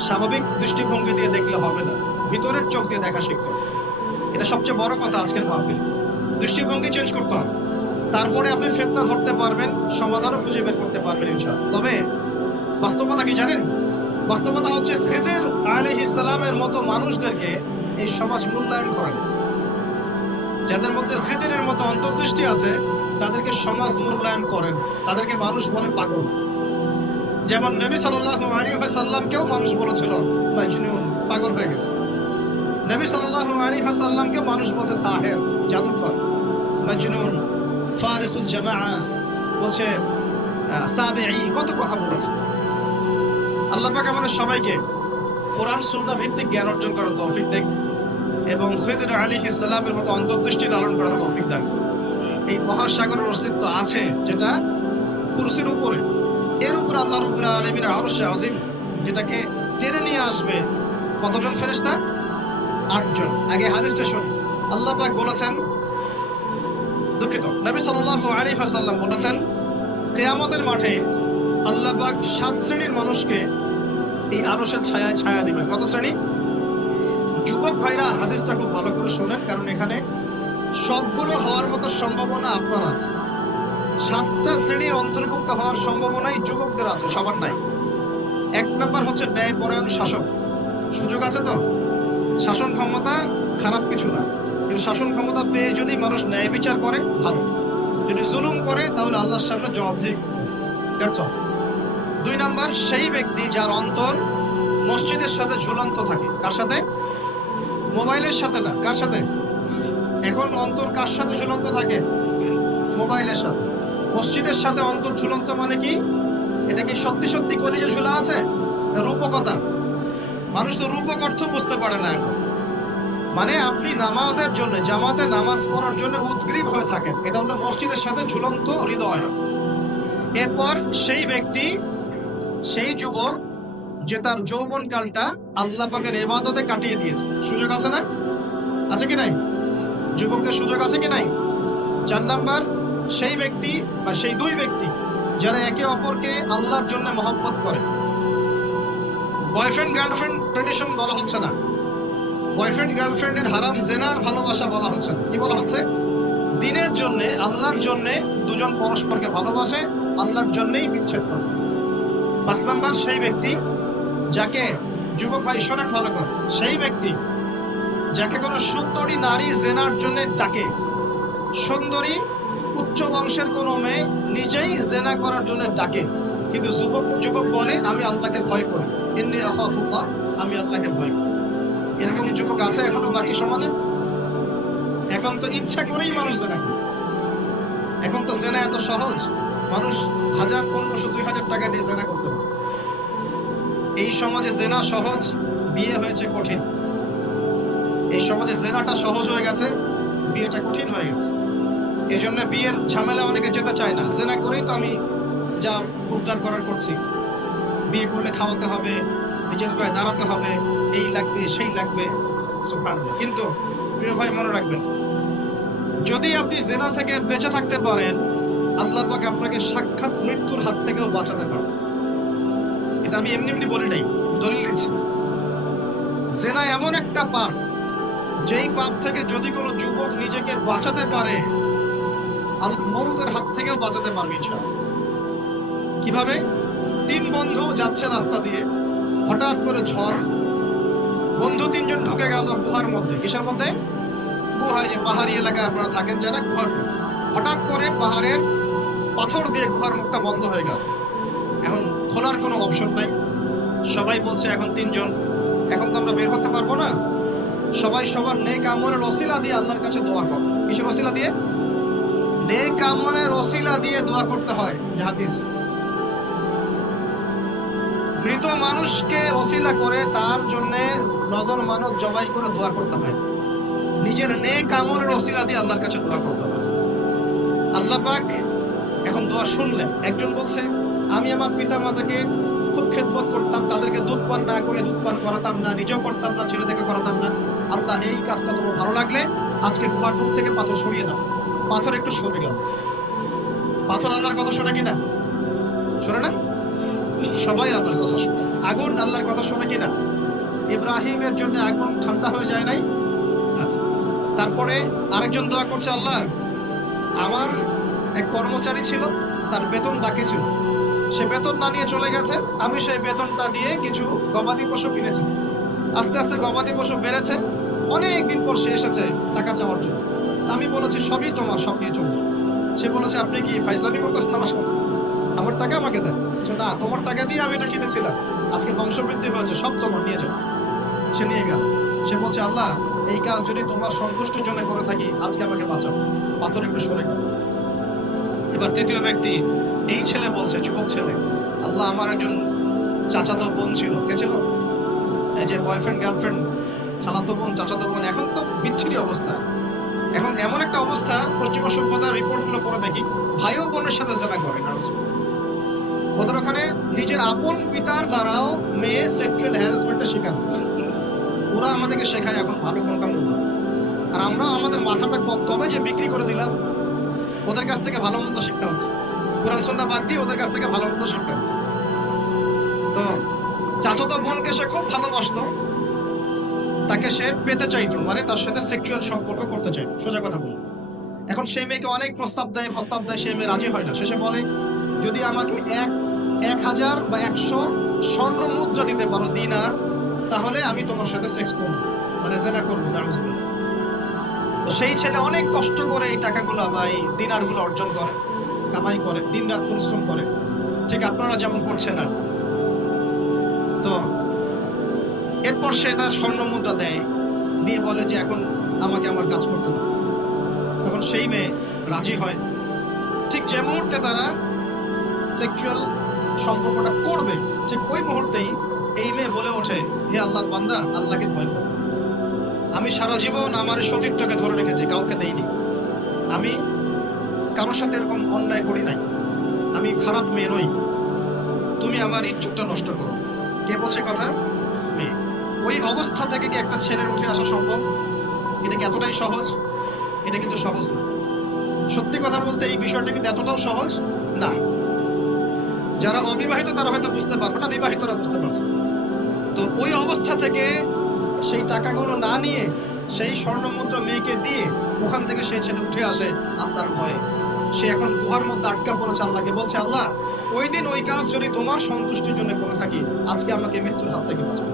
স্বাভাবিক দৃষ্টিভঙ্গি দিয়ে দেখলে হবে না, ভিতরের চোখ দিয়ে দেখা শিখতে হবে। এটা সবচেয়ে বড় কথা আজকের মাহফিল। দৃষ্টিভঙ্গি চেঞ্জ করতে হবে, তারপরে আপনি ফিতনা ধরতে পারবেন, সমাধানও খুঁজে বের করতে পারবেন ইনশাআল্লাহ। তবে বাস্তবতা কি জানেন? বাস্তবতা হচ্ছে খিদর আলাইহিস সালামের মতো মানুষদেরকে এই সমাজ মূল্যায়ন করে না। যাদের মধ্যে খিদরের মতো অন্তর্দৃষ্টি আছে তাদেরকে সমাজ মূল্যায়ন করেন, তাদেরকে মানুষ বলে পাগল। যেমন নবী সাল্লাল্লাহু আলাইহি ওয়াসাল্লামকেও মানুষ বলেছিল মাজনুন, পাগল হয়ে গেছে। নবী সাল্লাল্লাহু আলাইহি ওয়াসাল্লামকেও মানুষ বলছে সাহের, জাদুকর, মাজনুন, ফারিকুল জামাআ, বলছে সাবিঈ, কত কথা বলেছে। আল্লাহ পাক আমাদের সবাইকে কোরআন সুন্নাহ ভিত্তিক জ্ঞান অর্জন করার তৌফিক দেন এবং খিদর আলাইহিস সালামের মতো অন্তর্দৃষ্টি লালন করার তৌফিক দেন। এই মহাসাগরের অস্তিত্ব আছে যেটা কুরসির উপরে, এর উপরে আল্লাহ রাব্বুল আলামিনের আরশে আজিম, যেটাকে টেনে নিয়ে আসবে কতজন ফেরেশতা? 8 জন। আগে হাদিসটা শুনুন। আল্লাহ পাক বলেছেন, দুঃখিত, নবী সাল্লাল্লাহু আলাইহি ওয়াসাল্লাম বলেছেন কিয়ামতের মাঠে আল্লাহ পাক 7 শ্রেণীর মানুষকে এই আরশের ছায়ায় ছায়া দিবেন। কত শ্রেণী? যুবক ভাইরা হাদিসটা খুব ভালো করে শুনেন, কারণ এখানে সবগুলো হওয়ার মতো সম্ভাবনা আপনার আছে। 7টা শ্রেণীর অন্তর্ভুক্ত হওয়ার সম্ভাবনাই যুবকদের আছে, সবার নাই। 1 নাম্বার হচ্ছে ন্যায়পরায়ণ শাসক। সুযোগ আছে তো? শাসন ক্ষমতা খারাপ কিছু না, কিন্তু শাসন ক্ষমতা পেয়ে যদি মানুষ ন্যায় বিচার করে ভালো, যদি জুলুম করে তাহলে আল্লাহর সামনে জবাবদিহি। 2 নাম্বার সেই ব্যক্তি যার অন্তর মসজিদের সাথে ঝুলন্ত থাকে। কার সাথে? মোবাইলের সাথে না। কার সাথে? এখন অন্তর কার সাথে ঝুলন্ত থাকে? মোবাইলের সাথে। মসজিদের সাথে অন্তর ঝুলন্ত মানে কি? এটা কি সত্যি সত্যি কলিজে ঝুলা আছে না রূপকথা? মানুষ তো রূপক অর্থ বুঝতে পারে না এখন। মানে আপনি নামাজের জন্য, জামাতে নামাজ পড়ার জন্য উদ্গ্রীব হয়ে থাকেন, এটা হলো মসজিদের সাথে ঝুলন্ত হৃদয়। এরপর সেই ব্যক্তি, সেই যুবক যে তার যৌবনকালটা আল্লাহ পাকের ইবাদতে কাটিয়ে দিয়েছে। সুযোগ আছে না? আছে কি নাই? যুবকদের সুযোগ আছে কি নাই? 4 নাম্বার সেই ব্যক্তি বা সেই 2 ব্যক্তি যারা একে অপরকে আল্লাহর জন্য মহব্বত করে। বয়ফ্রেন্ড গার্লফ্রেন্ড ট্রেডিশন বলা হচ্ছে না, বয়ফ্রেন্ড গার্লফ্রেন্ডের হারাম জেনার ভালোবাসা বলা হচ্ছে না। কি বলা হচ্ছে? দিনের জন্য, আল্লাহর জন্য দুজন পরস্পরকে ভালোবাসে, আল্লাহর জন্যই বিচ্ছেদ করে। 5 নাম্বার সেই ব্যক্তি যাকে, যুবক ভাই শোনেন ভালো করে, সেই ব্যক্তি যাকে কোনো সুন্দরী নারী জেনার জন্য ডাকে, সুন্দরী উচ্চ বংশের কোনো মেয়ে নিজেই জেনা করার জন্য ডাকে, কিন্তু যুবক বলে আমি আল্লাহকে ভয় করি, ইন্নী আখাফুল্লাহ, আমি আল্লাহকে ভয় করি। এরকম যুবক আছে এখনো বাকি সমাজে? এখন তো ইচ্ছা করেই মানুষ জেনা করে। এখন তো জেনা এত সহজ, মানুষ 1000, 1500, 2000 টাকা দিয়ে জেনা করতে পারে। এই সমাজে জেনা সহজ, বিয়ে হয়েছে কঠিন। এই সমাজে জেনাটা সহজ হয়ে গেছে, বিয়েটা কঠিন হয়ে গেছে। এই জন্য বিয়ের ঝামেলা অনেকে যেতে চায় না। জেনা করেই তো আমি যা উদ্ধার করার করছি, বিয়ে করলে খাওয়াতে হবে, নিজের গায়ে দাঁড়াতে হবে, এই লাগবে সেই লাগবে। সুবহানাল্লাহ। কিন্তু প্রিয় ভাই মনে রাখবেন, যদি আপনি জেনা থেকে বেঁচে থাকতে পারেন, আল্লাহ পাক আপনাকে সাক্ষাৎ মৃত্যুর হাত থেকেও বাঁচাতে পারেন। এটা আমি এমনি এমনি বলি নাই, দলিল দিচ্ছি। জেনা এমন একটা পাপ, যেই পাপ থেকে যদি কোনো যুবক নিজেকে বাঁচাতে পারে, আল্লাহ মউতের হাত থেকেও বাঁচাতে পারবে ইনশাআল্লাহ। কিভাবে? 3 বন্ধু যাচ্ছে রাস্তা দিয়ে, হঠাৎ করে ঝড়, বন্ধু 3 জন ঢুকে গেল গুহার মধ্যে। কিসের মধ্যে? গুহায়, যে পাহাড়ি এলাকায় আপনারা থাকেন যারা, গুহার মধ্যে হঠাৎ করে পাহাড়ের পাথর দিয়ে গুহার মুখটা বন্ধ হয়ে গেল। এখন খোলার কোনো অপশন নাই। সবাই বলছে এখন 3 জন, এখন তো আমরা বের হতে পারবো না। সবাই সবার নেক আমলের ওসিলা দিয়ে আল্লাহর কাছে দোয়া কর। কিসের ওসিলা দিয়ে? নেক আমলের ওসিলা দিয়ে দোয়া করতে হয়। হাদিস, মৃত মানুষকে ওসিলা করে তার জন্য নজর মানত জবাই করে দোয়া করতে হয়। নিজের নেক আমলের ওসিলা দিয়ে আল্লাহর কাছে দোয়া করতে হয়। আল্লাহ পাক এখন দোয়া শুনলেন। একজন বলছে, আমি আমার পিতা মাতাকে খুব খেদমত করতাম, তাদেরকে দুধ পান না করে দুধ পান করাতাম না, নিজেও করতাম না, ছেলেদেরকে করাতাম না। আল্লাহ, এই কাজটা তোমার ভালো লাগলে আজকে গুহার মুখ থেকে পাথর সরিয়ে দাও। পাথর একটু সরে গেল। পাথর আল্লাহর কথা শোনে কিনা? শোনে না? সবাই আল্লাহর কথা শোনে। আগুন আল্লাহর কথা শোনে কিনা? ইব্রাহিমের জন্য আগুন ঠান্ডা হয়ে যায় নাই? আচ্ছা, তারপরে আরেকজন দোয়া করছে, আল্লাহ, আমার এক কর্মচারী ছিল, তার বেতন বাকি ছিল, সে বেতন না নিয়ে চলে গেছে, আমি সেই বেতনটা দিয়ে কিছু গবাদি পশু কিনেছি। আস্তে আস্তে গবাদি পশু বেড়েছে, অনেক দিন পর সে এসেছে টাকা চাওয়ার জন্য। আমি বলেছি সবই তোমার, সব নিয়ে চলবে। সে বলেছে, আপনি কি ফাইজলামি করতেছেন আমার সাথে? আমার টাকা আমাকে দেন। না, তোমার টাকা দিয়ে আমি এটা কিনেছিলাম, আজকে বংশবৃদ্ধি হয়েছে, সব তোমার, নিয়ে যাও। সে নিয়ে গেল। সে বলছে, আল্লাহ, এই কাজ যদি তোমার সন্তুষ্টির জন্য করে থাকি, আজকে আমাকে বাঁচাও। পাথর একটু সরে গেল। এবার তৃতীয় ব্যক্তি, এই ছেলে বলছে, যুবক ছেলে, আল্লাহ, আমার একজন চাচাতো বোন ছিল। কে ছিল? এই যে বয়ফ্রেন্ড গার্লফ্রেন্ড, খালাতো বোন, চাচাতো বোন, এখন তো বিচ্ছিরি অবস্থা। এখন এমন একটা অবস্থা, পশ্চিমা সভ্যতার রিপোর্টগুলো পড়ে দেখি, ভাইও বোনের সাথে জেনা করে। ওদের ওখানে নিজের আপন পিতার দ্বারাও মেয়ে সেক্সুয়াল হ্যারাসমেন্টের শিকার। ওরা আমাদেরকে শেখায় এখন ভালো কোনটা মন্দ, আর আমরা আমাদের মাথাটা কবে যে বিক্রি করে দিলাম। ওদের কাছ থেকে ভালো মন্দ শিখতে হচ্ছে, কোরআন সুন্নাহ বাদ দিয়ে ওদের কাছ থেকে ভালো মন্দ শিখতে হচ্ছে। তো চাচাতো বোনকে সে খুব ভালোবাসতো, তাকে সে পেতে চাইতো, মানে তার সাথে সেক্সুয়াল সম্পর্ক করতে চাই, সোজা কথা বলি। এখন সেই মেয়েকে অনেক প্রস্তাব দেয়, সেই মেয়ে রাজি হয় না। শেষে বলে, যদি আমাকে 1000 বা 100 স্বর্ণ মুদ্রা দিতে পারো, দিনার, তাহলে আমি তোমার সাথে সেক্স করবো, মানে জেনা করবো। তো সেই ছেলে অনেক কষ্ট করে এই টাকাগুলো বা এই দিনারগুলো অর্জন করে, কামাই করে, দিন রাত পরিশ্রম করে, ঠিক আপনারা যেমন করছেন। আর তো এরপর সে তার স্বর্ণ মুদ্রা দেয়, দিয়ে বলে যে এখন আমাকে আমার কাজ করতে দাও। তখন সেই মেয়ে রাজি হয়। ঠিক যে মুহূর্তে তারা সেক্সুয়াল সম্পর্কটা করবে, ঠিক ওই মুহূর্তেই এই মেয়ে বলে ওঠে, হে আল্লাহর বান্দা, আল্লাহকে ভয় করো। আমি সারা জীবন আমার সতীত্বকে ধরে রেখেছি, কাউকে দেইনি। আমি কারোর সাথে এরকম অন্যায় করি নাই, আমি খারাপ মেয়ে নই। তুমি আমার ইজ্জতটা নষ্ট করো। কে বলছে কথা? মেয়ে। ওই অবস্থা থেকে কি একটা ছেলের উঠে আসা সম্ভব? এটা কি এতটাই সহজ? এটা কিন্তু সহজ না। সত্যি কথা বলতে এই বিষয়টা কিন্তু এতটাও সহজ না। যারা অবিবাহিত তারা হয়তো বুঝতে পারবে না, বিবাহিতরা বুঝতে পারছে। তো ওই অবস্থা থেকে সেই টাকাগুলো না নিয়ে সেই স্বর্ণ মুদ্রা মেয়েকে দিয়ে ওখান থেকে সেই ছেলে উঠে আসে আল্লাহর ভয়ে। সে এখন গুহার মধ্যে আটকা পড়েছে, আল্লাহকে বলছে, আল্লাহ, ওই দিন ওই কাজ যদি তোমার সন্তুষ্টির জন্য করে থাকি, আজকে আমাকে মৃত্যুর হাত থেকে বাঁচাও।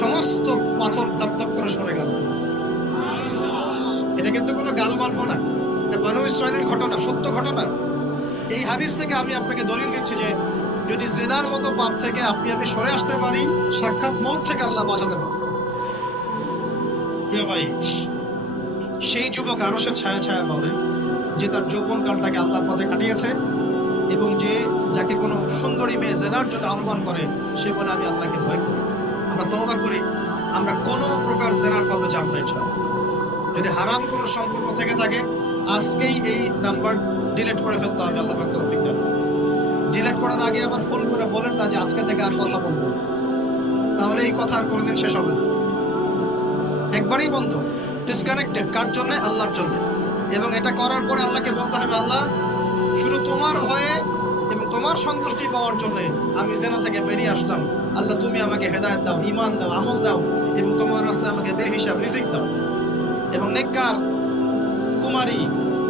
সমস্ত পাথর দপদপ করে সরে গেল। এটা কিন্তু কোনো গাল গল্প না, এটা বনু ইসরাইলের ঘটনা, সত্য ঘটনা। এই হাদিস থেকে আমি আপনাকে দলিল দিচ্ছি যে যদি জেনার মতো পাপ থেকে আমি সরে আসতে পারি, সাক্ষাৎ মৌত থেকে আল্লাহ বাঁচাতে পারে। প্রিয় ভাই, সেই যুবক আরো সে ছায়া ছায়া বলে যে তার যৌবন কালটাকে আল্লাহর পথে কাটিয়েছে, এবং যে যাকে কোনো সুন্দরী মেয়ে জেনার জন্য আহ্বান করে, সে বলে আমি আল্লাহকে ভয় করি। আমরা তওবা করি, আমরা কোনো প্রকার জেনার পাবে যাব না ইনশাআল্লাহ। যদি হারাম কোনো সম্পর্ক থেকে থাকে, আজকেই এই নাম্বার ডিলিট করে ফেলতে হবে। আল্লাহ পাক তৌফিক দেন। ডিলিট করার আগে আবার ফোন করে বলেন না যে আজকে থেকে আর কথা বলবো, তাহলে এই কথা আর কোনোদিন শেষ হবে না। একবারই বন্ধ, ডিসকানেক্টেড। কার জন্য? আল্লাহর জন্য। এবং এটা করার পরে আল্লাহকে বলতে হবে, আল্লাহ, শুধু তোমার ভয়ে এবং তোমার সন্তুষ্টি পাওয়ার জন্য আমি জেনা থেকে বেরিয়ে আসলাম। আল্লাহ, তুমি আমাকে হেদায়েত দাও, ঈমান দাও, আমল দাও, এবং তোমার রাস্তায় আমাকে বেহিসাব রিজিক দাও। এবং নেককার কুমারী,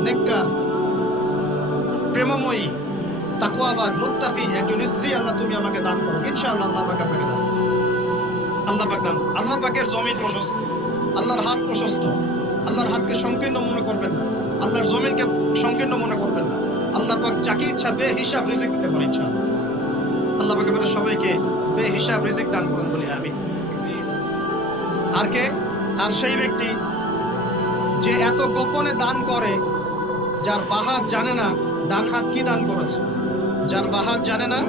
নেককার প্রেমময়ী, তাকওয়াবান, মুত্তাকি একজন স্ত্রী আল্লাহ তুমি আমাকে দান করো। ইনশাআল্লাহ আল্লাহ পাক আপনাকে দান। আল্লাহ পাক দান। আল্লাহ পাকের জমিন প্রশস্ত, আল্লাহর হাত প্রশস্ত। আল্লাহর হাতকে সংকীর্ণ মনে করবেন না। আল্লাহর জমিনকে সংকীর্ণ মনে করবেন না। আল্লাহ পাক যাকে ইচ্ছা বেহিসাব রিজিক দিতে পারে ইনশাআল্লাহ। আল্লাহ পাক আমাদের সবাইকে বেহিসাব রিজিক দান করুন বলি আমিন। আর সেই ব্যক্তি যে এত গোপনে দান করে, যার বাহাত জানে না ডান হাত কি দান করেছে, যার বাহাত জানে না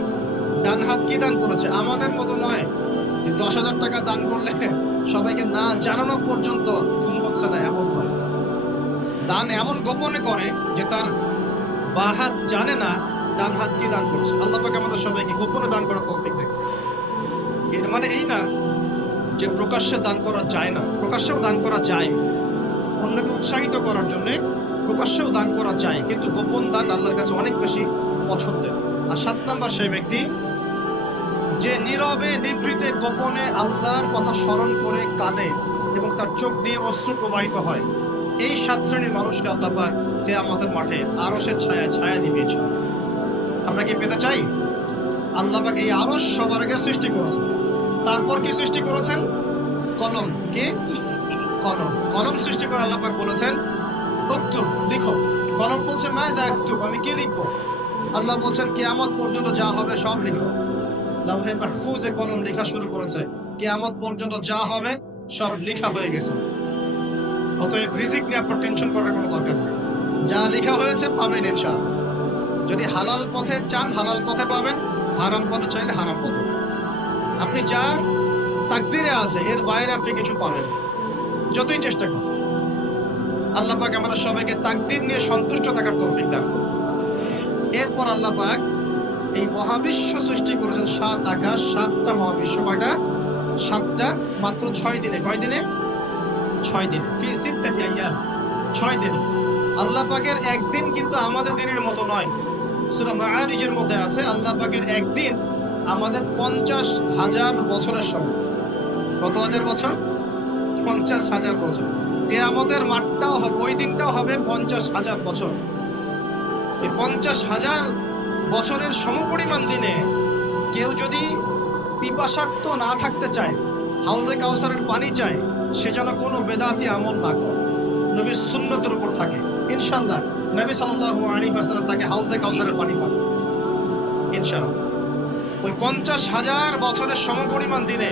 ডান হাত কি দান করেছে। আমাদের মতো নয় যে 10,000 টাকা দান করলে সবাইকে না জানানো পর্যন্ত ঘুম হচ্ছে না, এমন নয়। দান এমন গোপনে করে যে তার বাহাত জানে না ডান হাত কি দান করছে। আল্লাহ পাক আমাদের সবাইকে গোপনে দান করার তৌফিক দেন। এর মানে এই না যে প্রকাশ্যে দান করা যায় না, প্রকাশ্যেও দান করা যায়। অন্যকে উৎসাহিত করার জন্য প্রকাশ্যেও দান করা যায়, কিন্তু গোপন দান আল্লাহর কাছে অনেক বেশি পছন্দের। আর 7 নাম্বার সেই ব্যক্তি যে নীরবে নিভৃতে গোপনে আল্লাহর কথা স্মরণ করে কাঁদে এবং তার চোখ দিয়ে অশ্রু প্রবাহিত হয়। এই 7 শ্রেণীর মানুষকে আল্লাহ পাক কিয়ামতের মাঠে আরশের ছায়া দিবে ইনশাআল্লাহ। আমরা কি পেতে চাই? আল্লাহ পাক এই আরশ সবার আগে সৃষ্টি করেছেন। তারপর কি সৃষ্টি করেছেন? কলম। কে? কলম। কলম সৃষ্টি করে আল্লাহ পাক বলেছেন উক্তুব, লিখো। কলম বলছে মায়দা আক্তুব, আমি কি লিখবো? আল্লাহ বলছেন কিয়ামত পর্যন্ত যা হবে সব লিখো। লাউহে মাহফুজে কলম লেখা শুরু করেছে, কিয়ামত পর্যন্ত যা হবে সব লেখা হয়ে গেছে। অতএব রিজিক নিয়ে আপনার টেনশন করার কোনো দরকার নেই। যা লেখা হয়েছে পাবেন ইনশাআল্লাহ। যদি হালাল পথে চান হালাল পথে পাবেন, হারাম পথে চাইলে হারাম পথে। আপনি যা তাকদিরে আছে এর বাইরে আপনি কিছু পাবেন যতই চেষ্টা করুন। আল্লাহ পাক আমাদের সবাইকে তাকদির নিয়ে সন্তুষ্ট থাকার তৌফিক দান করুন। এরপর আল্লাহ পাক এই মহাবিশ্ব সৃষ্টি করেছেন 7 আকাশ, 7টা মহাবিশ্ব। কয়টা? 7টা, মাত্র 6 দিনে। কয় দিনে? 6 দিনে। ফি সিত্তাতি আইয়াম, 6 দিনে। আল্লাহ পাকের একদিন কিন্তু আমাদের দিনের মতো নয়। সূরা মাআরিজের মধ্যে আছে আল্লাহ পাকের একদিন আমাদের 50,000 বছরের সমান। কত হাজার বছর? 50,000 বছর। কিয়ামতের মাঠটাও হবে, ওই দিনটাও হবে 50,000 বছর। ওই 50,000 বছরের সমপরিমাণ দিনে কেউ যদি পিপাসার্ত না থাকতে চায়, হাউজে কাউসারের পানি চায়, সে যেন কোনো বেদাতি আমল না করে, নবীর সুন্নতের উপর থাকে। ইনশাআল্লাহ নবী সাল্লাল্লাহু আলাইহি ওয়াসাল্লাম তাকে হাউজে কাউসারের পানি পাবে ইনশাআল্লাহ। ওই 50,000 বছরের সমপরিমাণ দিনে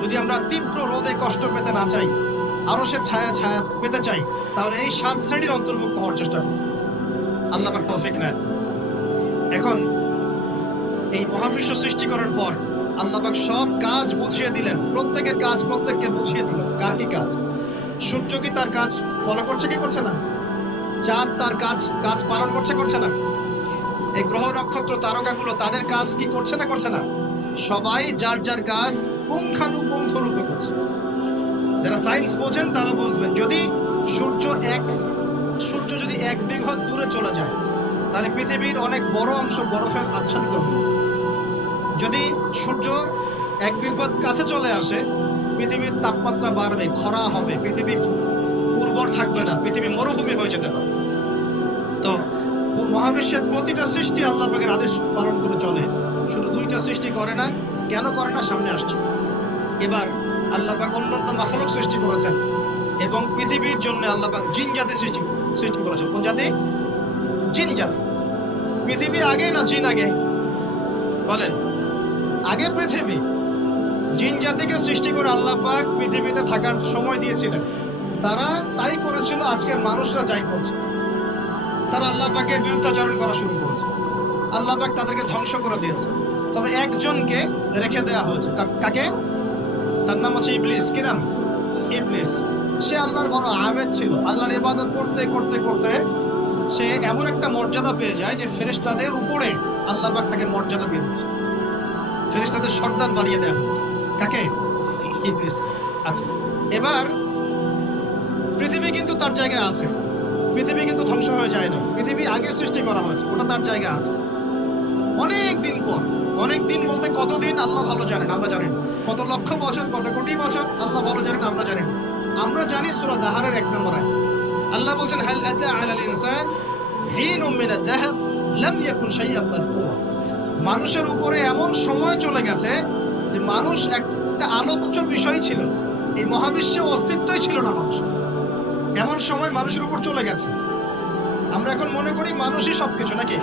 যদি আমরা তীব্র রোদে কষ্ট পেতে না চাই, আরশের ছায়া পেতে চাই, তাহলে এই 7 শ্রেণীর অন্তর্ভুক্ত হওয়ার চেষ্টা করব। আল্লাহ পাক তৌফিক দেন। এখন এই মহাবিশ্ব সৃষ্টি করার পর আল্লাহ পাক সব কাজ বুঝিয়ে দিলেন, প্রত্যেকের কাজ প্রত্যেককে বুঝিয়ে দিলেন। কার কি কাজ? সূর্য কি তার কাজ ফলো করছে কি করছে না? চাঁদ তার কাজ পালন করছে না? এই গ্রহ নক্ষত্র তারকাগুলো তাদের কাজ কি করছে না? সবাই যার যার কাজ পুঙ্খানুপুঙ্খ রূপে করছে। যারা সায়েন্স বোঝেন তারা বুঝবেন, যদি সূর্য যদি 1 বিঘত দূরে চলে যায় তাহলে পৃথিবীর অনেক বড় অংশ বরফে আচ্ছাদিত হবে। যদি সূর্য 1 বিঘত কাছে চলে আসে, পৃথিবীর তাপমাত্রা বাড়বে, খরা হবে, পৃথিবী উর্বর থাকবে না, পৃথিবী মরুভূমি হয়ে যেতে পারে। তো মহাবিশ্বের প্রতিটা সৃষ্টি আল্লাহ পাকের আদেশ পালন করে চলে। শুধু 2টা সৃষ্টি করে না। কেন করে না সামনে আসছে। এবার আল্লাহ পাক অন্যান্য মাখলুক সৃষ্টি করেছেন এবং পৃথিবীর জন্য আল্লাহ পাক জিন জাতি সৃষ্টি করেছেন। কোন জাতি? জিন জাতি। পৃথিবী আগে না জিন আগে? বলেন। আগে পৃথিবী। জিন জাতিকে সৃষ্টি করে আল্লাহ পাক পৃথিবীতে থাকার সময় দিয়েছিলেন। তারা তাই করেছিল, আজকের মানুষরা যাই করছে। তারা আল্লাহ পাকের বিরুদ্ধাচরণ করা শুরু করেছে। আল্লাহ পাক তাদেরকে ধ্বংস করে দিয়েছে। তবে একজনকে রেখে দেওয়া হয়েছে। কাকে? তার নাম হচ্ছে ইবলিস। কি নাম? ইবলিস। সে আল্লাহর বড় আবেদ ছিল। আল্লাহর ইবাদত করতে করতে করতে সে এমন একটা মর্যাদা পেয়ে যায় যে ফেরেশতাদের উপরে আল্লাহ পাক তাকে মর্যাদা দিয়ে দিয়েছে। ফেরেশতাদের সর্দার বানিয়ে দেওয়া হয়েছে। কাকে? ইবলিস। আচ্ছা, এবার পৃথিবী কিন্তু তার জায়গায় আছে। পৃথিবী কিন্তু ধ্বংস হয়ে যায় না। পৃথিবী আগে সৃষ্টি করা হয়েছে, ওটা তার জায়গায় আছে। অনেক দিন পর, অনেক দিন বলতে কতদিন আল্লাহ ভালো জানেন, আমরা জানি না। কত লক্ষ বছর, কত কোটি বছর আল্লাহ ভালো জানেন, আমরা জানি না। আমরা জানি সূরা দাহরের 1 নম্বর আয়াত আল্লাহ বলছেন হাল আতা আলাল ইনসান হিনুম মিনাদ দাহর লাম ইয়াকুন শাইআন মাযকুরা। মানুষের উপরে এমন সময় চলে গেছে যে মানুষ একটা আলোচ্য বিষয় ছিল, এই মহাবিশ্বে অস্তিত্বই ছিল না মানুষ। এমন সময় মানুষের উপর চলে গেছে আমরা এখন মনে করি মানুষই সবকিছু, নাকি?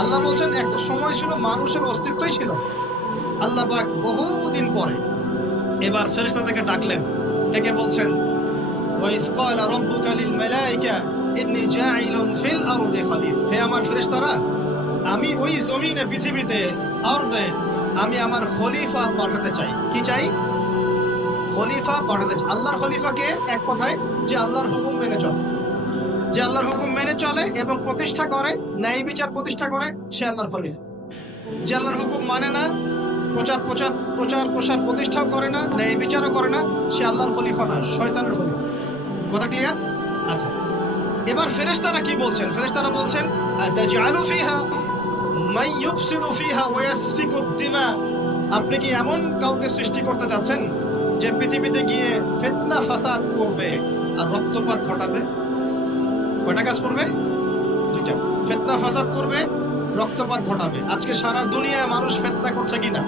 আল্লাহ বলছেন একটা সময় ছিল মানুষের অস্তিত্বই ছিল। আল্লাহ পাক বহুদিন পরে এবার ফেরেশতাদেরকে ডাকলেন, ডেকে বলছেন ওয়াইজ ক্বালা রাব্বুকা লিল মালায়েকা ইন্নী জাঈলুন ফিল আরদি খলিফা। হে আমার ফেরেশতারা, আমি ওই জমিনে, পৃথিবীতে, আরদে আমি আমার খলিফা পাঠাতে চাই। কি চাই? খলিফা পাঠাতে চাই। আল্লাহর খলিফাকে এক কথায় যে আল্লাহর হুকুম মেনে চলে, যে আল্লাহর হুকুম মেনে চলে এবং প্রতিষ্ঠা করে, ন্যায় বিচার প্রতিষ্ঠা করে, সে আল্লাহর খলিফা। যে আল্লাহর হুকুম মানে না, প্রচার প্রতিষ্ঠাও করে না, ন্যায় বিচারও করে না, সে আল্লাহর খলিফা না, শয়তানের খলিফা। কথা ক্লিয়ার? আচ্ছা, এবার ফেরেশতারা কি বলছেন? ফেরেশতারা বলছেন আতাজআলু ফিহা মান ইউফসিদু ফিহা ওয়া ইয়াসফিকু দিমা। আপনি কি এমন কাউকে সৃষ্টি করতে যাচ্ছেন যে পৃথিবীতে গিয়ে ফিতনা ফাসাদ করবে আর রক্তপাত ঘটাবে? কয়টা কাজ করবে? দুইটা। ফিতনা ফাসাদ করবে, রক্তপাত ঘটাবে। আজকে সারা দুনিয়ায় মানুষ ফিতনা করছে কিনা?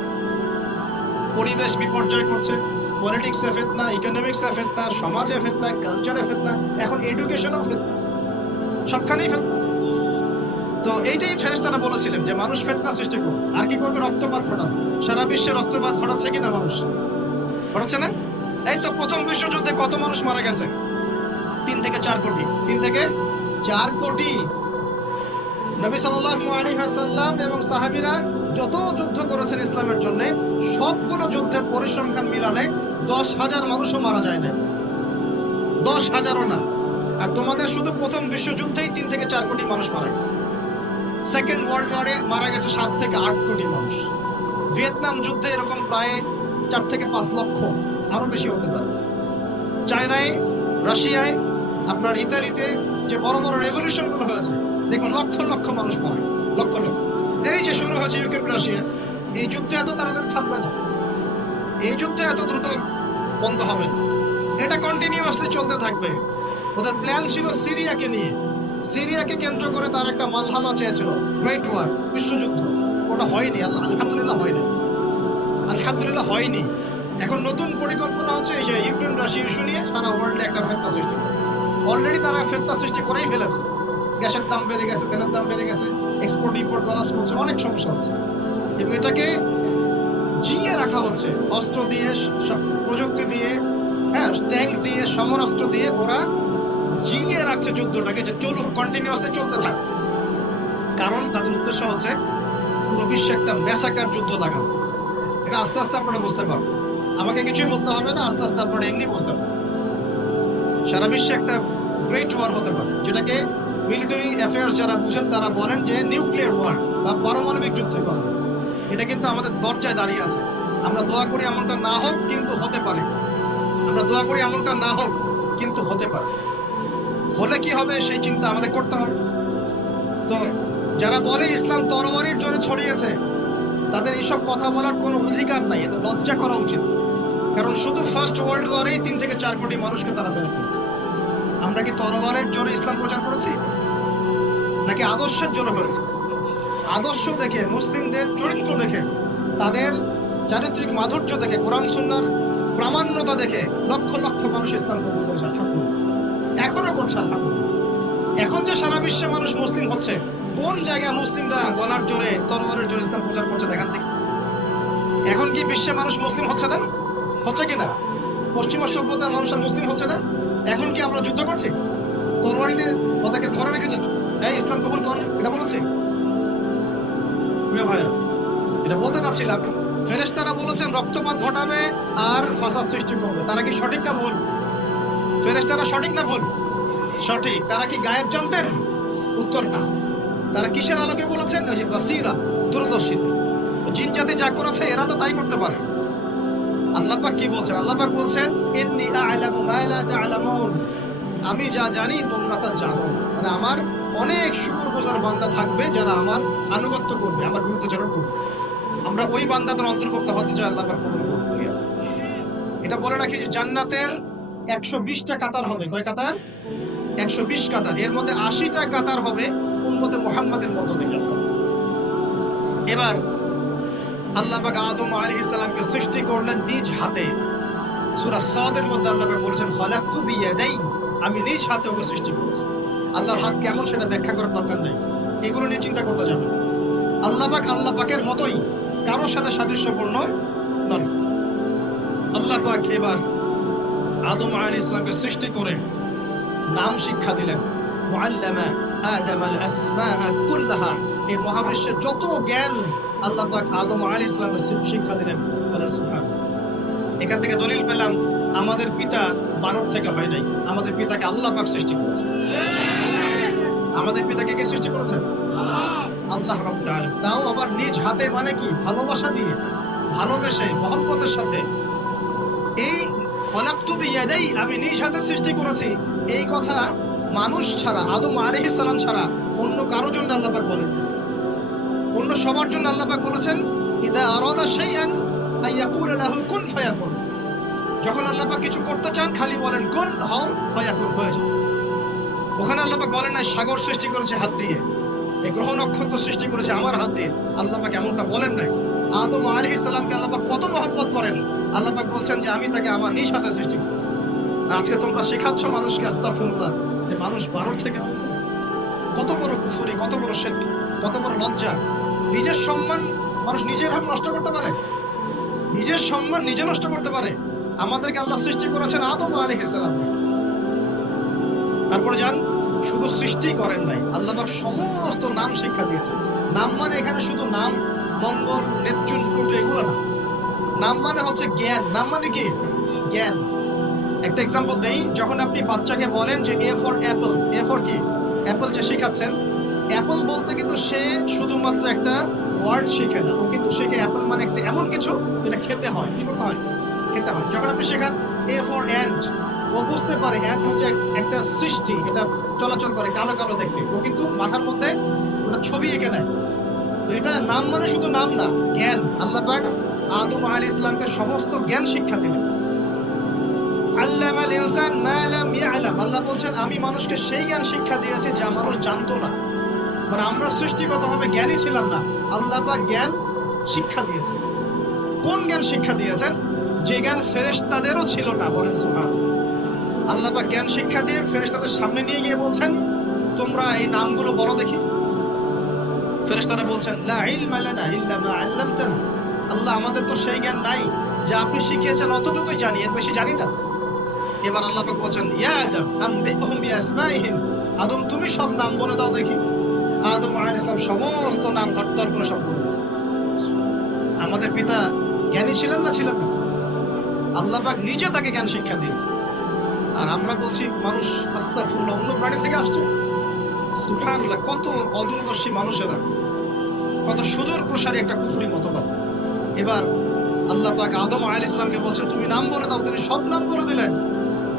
পরিবেশ বিপর্যয় করছে, পলিটিক্সে ফিতনা, ইকোনমিক্সে ফিতনা, সমাজে ফিতনা, কালচারে ফিতনা, এখন এডুকেশনেও ফিতনা, সবখানেই ফিতনা। তো এইটাই ফেরেশতারা বলেছিলেন যে মানুষ ফিতনা সৃষ্টি করবে। আর কি করবে? রক্তপাত ঘটাবে। সারা বিশ্বে রক্তপাত ঘটাচ্ছে কিনা মানুষ? ঘটাচ্ছে না? এই তো প্রথম বিশ্বযুদ্ধে কত মানুষ মারা গেছে? 3 থেকে 4 কোটি। 3 থেকে 4 কোটি। নবী সাল্লাল্লাহু আলাইহি ওয়াসাল্লাম এবং সাহাবীরা যত যুদ্ধ করেছেন ইসলামের জন্য, সবগুলো যুদ্ধের পরিসংখ্যান মিলালে 10,000 মানুষও মারা যায় না, 10,000ও না। আর তোমাদের শুধু প্রথম বিশ্বযুদ্ধেই 3 থেকে 4 কোটি মানুষ মারা গেছে। সেকেন্ড ওয়ার্ল্ড ওয়ারে মারা গেছে 7 থেকে 8 কোটি মানুষ। ভিয়েতনাম যুদ্ধে এরকম প্রায় 4 থেকে 5 লক্ষ, আরো বেশি হতে পারে। চায়নায়, রাশিয়ায়, আপনার ইতালিতে যে বড় বড় রেভলিউশন গুলো হয়েছে, দেখুন লক্ষ লক্ষ মানুষ মারা গেছে, লক্ষ লক্ষ। এই যে শুরু হয়েছে ইউক্রেন রাশিয়া, এই যুদ্ধ এত তাড়াতাড়ি থামবে না, এই যুদ্ধ এত দ্রুত বন্ধ হবে না, এটা কন্টিনিউয়াসলি চলতে থাকবে। ওদের প্ল্যান ছিল সিরিয়াকে নিয়ে, সিরিয়াকে কেন্দ্র করে তার একটা মালহামা চেয়েছিল, গ্রেট ওয়ার, বিশ্বযুদ্ধ। ওটা হয়নি, আলহামদুলিল্লাহ হয়নি, আলহামদুলিল্লাহ হয়নি। এখন নতুন পরিকল্পনা হচ্ছে এই যে ইউক্রেন রাশিয়া ইস্যু নিয়ে সারা ওয়ার্ল্ডে একটা ফিতনা সৃষ্টি করে। অলরেডি তারা ফিতনা সৃষ্টি করেই ফেলেছে। গ্যাসের দাম বেড়ে গেছে, তেলের দাম বেড়ে গেছে, এক্সপোর্ট ইম্পোর্ট কলাপস করছে, অনেক সমস্যা হচ্ছে। এবং এটাকে জিয়ে রাখা হচ্ছে অস্ত্র দিয়ে, প্রযুক্তি দিয়ে, হ্যাঁ, ট্যাঙ্ক দিয়ে, সমরাস্ত্র দিয়ে ওরা জিয়ে রাখছে যুদ্ধটাকে, যে চলুক, কন্টিনিউয়াসলি চলতে থাক। কারণ তাদের উদ্দেশ্য হচ্ছে পুরো বিশ্বে একটা ম্যাসাকার যুদ্ধ লাগানো। এটা আস্তে আস্তে আপনারা বুঝতে পারবেন, আমাকে কিছুই বলতে হবে না, আস্তে আস্তে আপনারা এমনি বুঝতে পারবেন। সারা বিশ্বে একটা গ্রেট ওয়ার হতে পারে, যেটাকে মিলিটারি অ্যাফেয়ার্স যারা বুঝেন তারা বলেন যে নিউক্লিয়ার ওয়ার বা পারমাণবিক যুদ্ধের কথা। এটা কিন্তু আমাদের দরজায় দাঁড়িয়ে আছে। আমরা দোয়া করি এমনটা না হোক, কিন্তু হতে পারে। আমরা দোয়া করি এমনটা না হোক, কিন্তু হতে পারে। হলে কি হবে সেই চিন্তা আমাদের করতে হবে। তো যারা বলে ইসলাম তরবারির জোরে ছড়িয়েছে, তাদের এইসব কথা বলার কোনো অধিকার নাই, এতে লজ্জা করা উচিত। কারণ শুধু ফার্স্ট ওয়ার্ল্ড ওয়ারেই 3 থেকে 4 কোটি মানুষকে তারা মেরে ফেলেছে। আমরা কি তরবারের জোরে ইসলাম প্রচার করেছি, নাকি আদর্শের জোরে হয়েছে? আদর্শ দেখে, মুসলিমদের চরিত্র দেখে, তাদের চারিত্রিক মাধুর্য দেখে, কোরআন সুন্নাহর প্রামাণ্যতা দেখে লক্ষ লক্ষ মানুষ ইসলাম কবুল করেছে, আলহামদুলিল্লাহ। এখনো করছে, আলহামদুলিল্লাহ। এখন যে সারা বিশ্বে মানুষ মুসলিম হচ্ছে, কোন জায়গায় মুসলিমরা গলার জোরে, তরবারের জোরে ইসলাম প্রচার করছে দেখান থেকে। এখন কি বিশ্বে মানুষ মুসলিম হচ্ছে না? হচ্ছে কিনা? পশ্চিমা সভ্যতার মানুষরা মুসলিম হচ্ছে না? এখন কি আমরা যুদ্ধ করছি? তরবারি দিয়ে ওদেরকে ধরে রেখেছে, এই ইসলাম কবুল কর, এটা বলেছে? প্রিয় ভাইরা, এটা বলতে চাচ্ছিলাম, ফেরেশতারা বলেছেন রক্তপাত ঘটাবে আর ফাসাদ সৃষ্টি করবে। তারা কি সঠিক না ভুল? ফেরেশতারা সঠিক না ভুল? সঠিক। তারা কি গায়েব জানতেন? উত্তর না। তারা কিসের আলোকে বলেছেন? ওই যে বাসিরা, দূরদর্শিতা। জিন জাতি যা করেছে এরা তো তাই করতে পারে। আল্লাহ পাক কি বলছেন? আল্লাহ পাক বলছেন ইন্নী আ'লামু মা লা তা'লামুন, আমি যা জানি তোমরা তা জানো না। মানে আমার অনেক শুকরগুজার বান্দা থাকবে যারা আমার আনুগত্য করবে, আমার বিরুদ্ধাচরণ করবে। আমরা ওই বান্দাদের অন্তর্ভুক্ত হতে চাই, আল্লাহ পাক কবুল করুন। এটা বলে রাখি যে জান্নাতের 120টা কাতার হবে। কয় কাতার? 120 কাতার। এর মধ্যে 80টা কাতার হবে উম্মতে মুহাম্মাদের মধ্য থেকে। এবার আল্লাহ পাক আদম আলাইহিস সালামকে সৃষ্টি করলেন নিজ হাতে। সূরা সাদের মধ্যে আল্লাহ পাক বলেছেন খালাকতু বিয়াদাই, আমি নিজ হাতে ওকে সৃষ্টি করেছি। আল্লাহর হাত কেমন সেটা ব্যাখ্যা করার দরকার নেই, এগুলো নিয়ে চিন্তা করতে যাবে। আল্লাহ পাক আল্লাহ পাকের মতোই, কারোর সাথে সাদৃশ্যপূর্ণ নন। আল্লাহ পাক এবার আদম আলাইহিস সালামকে সৃষ্টি করে নাম শিক্ষা দিলেন। মুআল্লামা আদম আল আসমাআ কুল্লাহা, এই মহাবিশ্বের যত জ্ঞান আল্লাহ পাক আদম আলাইহিস সালামকে শিক্ষা দিলেন। আল্লাহ সুবহানাহু। এখান থেকে দলিল পেলাম আমাদের পিতা বানর থেকে হয় নাই, আমাদের পিতাকে আল্লাহ পাক সৃষ্টি করেছে। আমাদের পিতাকে কে সৃষ্টি করেছেন? আল্লাহ রাব্বুল আলামিন। তাও আবার নিজ হাতে, মানে কি? ভালোবাসা দিয়ে, ভালোবেসে, মহব্বতের সাথে। এই খলাকতু বিয়াদাই, আমি নিজ হাতে সৃষ্টি করেছি, এই কথা মানুষ ছাড়া, আদম আলাইহিস সালাম ছাড়া অন্য কারোর জন্য আল্লাহ পাক বলেন। অন্য সবার জন্য আল্লাহ পাক বলেছেন ইদা আরাদা শাইআন আইয়াকুল লাহু কুন ফায়াকুন। যখন আল্লাহ পাক কিছু করতে চান খালি বলেন কুন হও, ফায়াকুন, হয়ে যায়। ওখানে আল্লাহ পাক বলেন না সাগর সৃষ্টি করেছে হাত দিয়ে, এই গ্রহ নক্ষত্র সৃষ্টি করেছে আমার হাত দিয়ে। আল্লাহ পাক এমনটা বলেন নাই। আদম আলাইহিস সালামকে আল্লাহ পাক কত মহব্বত করেন, আল্লাহ পাক বলছেন যে আমি তাকে আমার নিজ হাতে সৃষ্টি করেছি। আর আজকে তোমরা শেখাচ্ছ মানুষকে আস্তাগফিরুল্লাহ, যে মানুষ বানর থেকে হয়েছে। কত বড় কুফরি, কত বড় শিরক, কত বড় লজ্জা। নিজের সম্মান মানুষ নিজে ভাবে নষ্ট করতে পারে, নিজের সম্মান নিজে নষ্ট করতে পারে। আমাদেরকে আল্লাহ সৃষ্টি করেছেন আদম আলাইহিস সালাম। তারপরে যান, শুধু সৃষ্টি করেন নাই, আল্লাহ পাক সমস্ত নাম শিক্ষা দিয়েছেন। নাম মানে এখানে শুধু নাম, মঙ্গল, নেপচুন, প্লুটো এগুলো না। নাম মানে হচ্ছে জ্ঞান। নাম মানে কি? জ্ঞান। একটা এক্সাম্পল দেই, যখন আপনি বাচ্চাকে বলেন যে A for Apple, A for কি? অ্যাপল যে শেখাচ্ছেন, অ্যাপল বলতে কিন্তু সে শুধুমাত্র একটা ওয়ার্ড শেখে না, ও কিন্তু শেখে অ্যাপল মানে একটা এমন কিছু যেটা খেতে হয়। কি করতে হয়? খেতে হয়। যখন আপনি শেখান এ ফর অ্যান্ট, ও বুঝতে পারে অ্যান্ট হচ্ছে একটা সৃষ্টি, এটা চলাচল করে, কালো কালো দেখতে, ও কিন্তু মাথার মধ্যে ওটা ছবি এঁকে নেয়। তো এটা নাম মানে শুধু নাম না, জ্ঞান। আল্লাহ পাক আদম আলাইহিস সালামকে সমস্ত জ্ঞান শিক্ষা দিলেন। আল্লামাল ইনসান মা লাম ইয়ালাম, আল্লাহ বলছেন আমি মানুষকে সেই জ্ঞান শিক্ষা দিয়েছি যা মানুষ জানতো না। মানে আমরা সৃষ্টিগতভাবে জ্ঞানী ছিলাম না, আল্লাহ পাক জ্ঞান শিক্ষা দিয়েছেন। কোন জ্ঞান শিক্ষা দিয়েছেন? যে জ্ঞান ফেরেশতাদেরও ছিল না। বলেন সুবহানাল্লাহ। আল্লাহ পাক জ্ঞান শিক্ষা দিয়ে ফেরেশতাদের সামনে নিয়ে গিয়ে বলছেন তোমরা এই নামগুলো বলো দেখি। ফেরেশতারা বলছেন লা ইলমা লানা ইল্লা মা আল্লামতানা, আল্লাহ আমাদের তো সেই জ্ঞান নাই, যা আপনি শিখিয়েছেন অতটুকুই জানি, এর বেশি জানি না। এবার আল্লাহ পাক বলছেন ইয়া আদম আনবিহুম বিআসমাইহিম, আদম তুমি সব নাম বলে দাও দেখি। আদম আলাইহিস সালাম সমস্ত নাম ধর করে সব বললেন। আমাদের পিতা জ্ঞানী ছিলেন না? ছিলেন না। আল্লাহ পাক নিজে তাকে জ্ঞান শিক্ষা দিয়েছে। আর আমরা বলছি মানুষ আস্তাগফিরুল্লাহ অন্য প্রাণী থেকে আসছে। সুবহানাল্লাহ, কত অদূরদর্শী মানুষেরা, কত সুদূর প্রসারী একটা কুফরি মতবাদ। এবার আল্লাহ পাক আদম আলাইহিস সালামকে বলছেন তুমি নাম বলে দাও, তিনি সব নাম বলে দিলেন।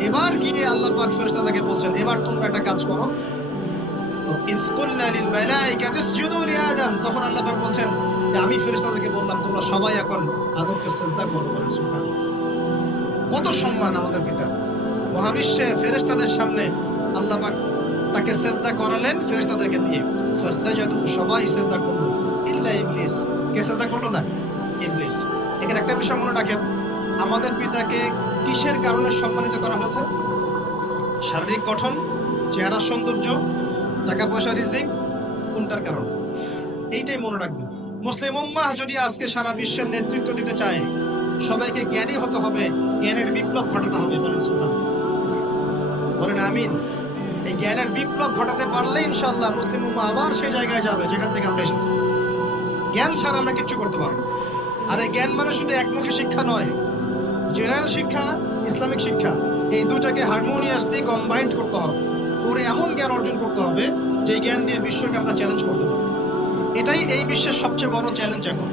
এবার গিয়ে আল্লাহ পাক ফেরেশতাদেরকে বলছেন এবার তোমরা একটা কাজ করো। ইয কুলনা লিল মালাইকাতি ইসজুদু লিআদম, তখন আল্লাহ পাক বলছেন যে আমি ফেরেশতাদেরকে বললাম তোমরা সবাই এখন আদমকে সিজদা করো। বলেন সুবহানাল্লাহ। কত সম্মান আমাদের পিতার। মহাবিশ্বে ফেরেশতাদের সামনে আল্লাহ পাক তাকে সিজদা করালেন ফেরেশতাদেরকে দিয়ে। ফাসাজাদু, সবাই সিজদা করলো, ইল্লা ইবলিস। কে সিজদা করলো না? ইবলিস। এখানে একটা বিষয় মনে রাখেন, আমাদের পিতাকে কিসের কারণে সম্মানিত করা হয়েছে? শারীরিক গঠন, চেহারা সৌন্দর্য, টাকা পয়সা, রিজিক, কোনটার কারণ? এইটাই মনে রাখবেন। মুসলিম উম্মাহ যদি আজকে সারা বিশ্বের নেতৃত্ব দিতে চায়, সবাইকে জ্ঞানী হতে হবে, জ্ঞানের বিপ্লব ঘটাতে হবে। বলেন সুবহানাল্লাহ। বলেন আমিন। এই জ্ঞানের বিপ্লব ঘটাতে পারলে ইনশাআল্লাহ মুসলিম উম্মাহ আবার সেই জায়গায় যাবে যেখান থেকে আমরা এসেছি। জ্ঞান ছাড়া আমরা কিচ্ছু করতে পারবো না। আর এই জ্ঞান মানে শুধু একমুখী শিক্ষা নয়, জেনারেল শিক্ষা, ইসলামিক শিক্ষা, এই দুটাকে হারমোনিয়াসলি কম্বাইন্ড করতে হবে, করে এমন জ্ঞান অর্জন করতে হবে যে জ্ঞান দিয়ে বিশ্বকে আমরা চ্যালেঞ্জ করতে পারবো। এটাই এই বিশ্বের সবচেয়ে বড় চ্যালেঞ্জ এখন।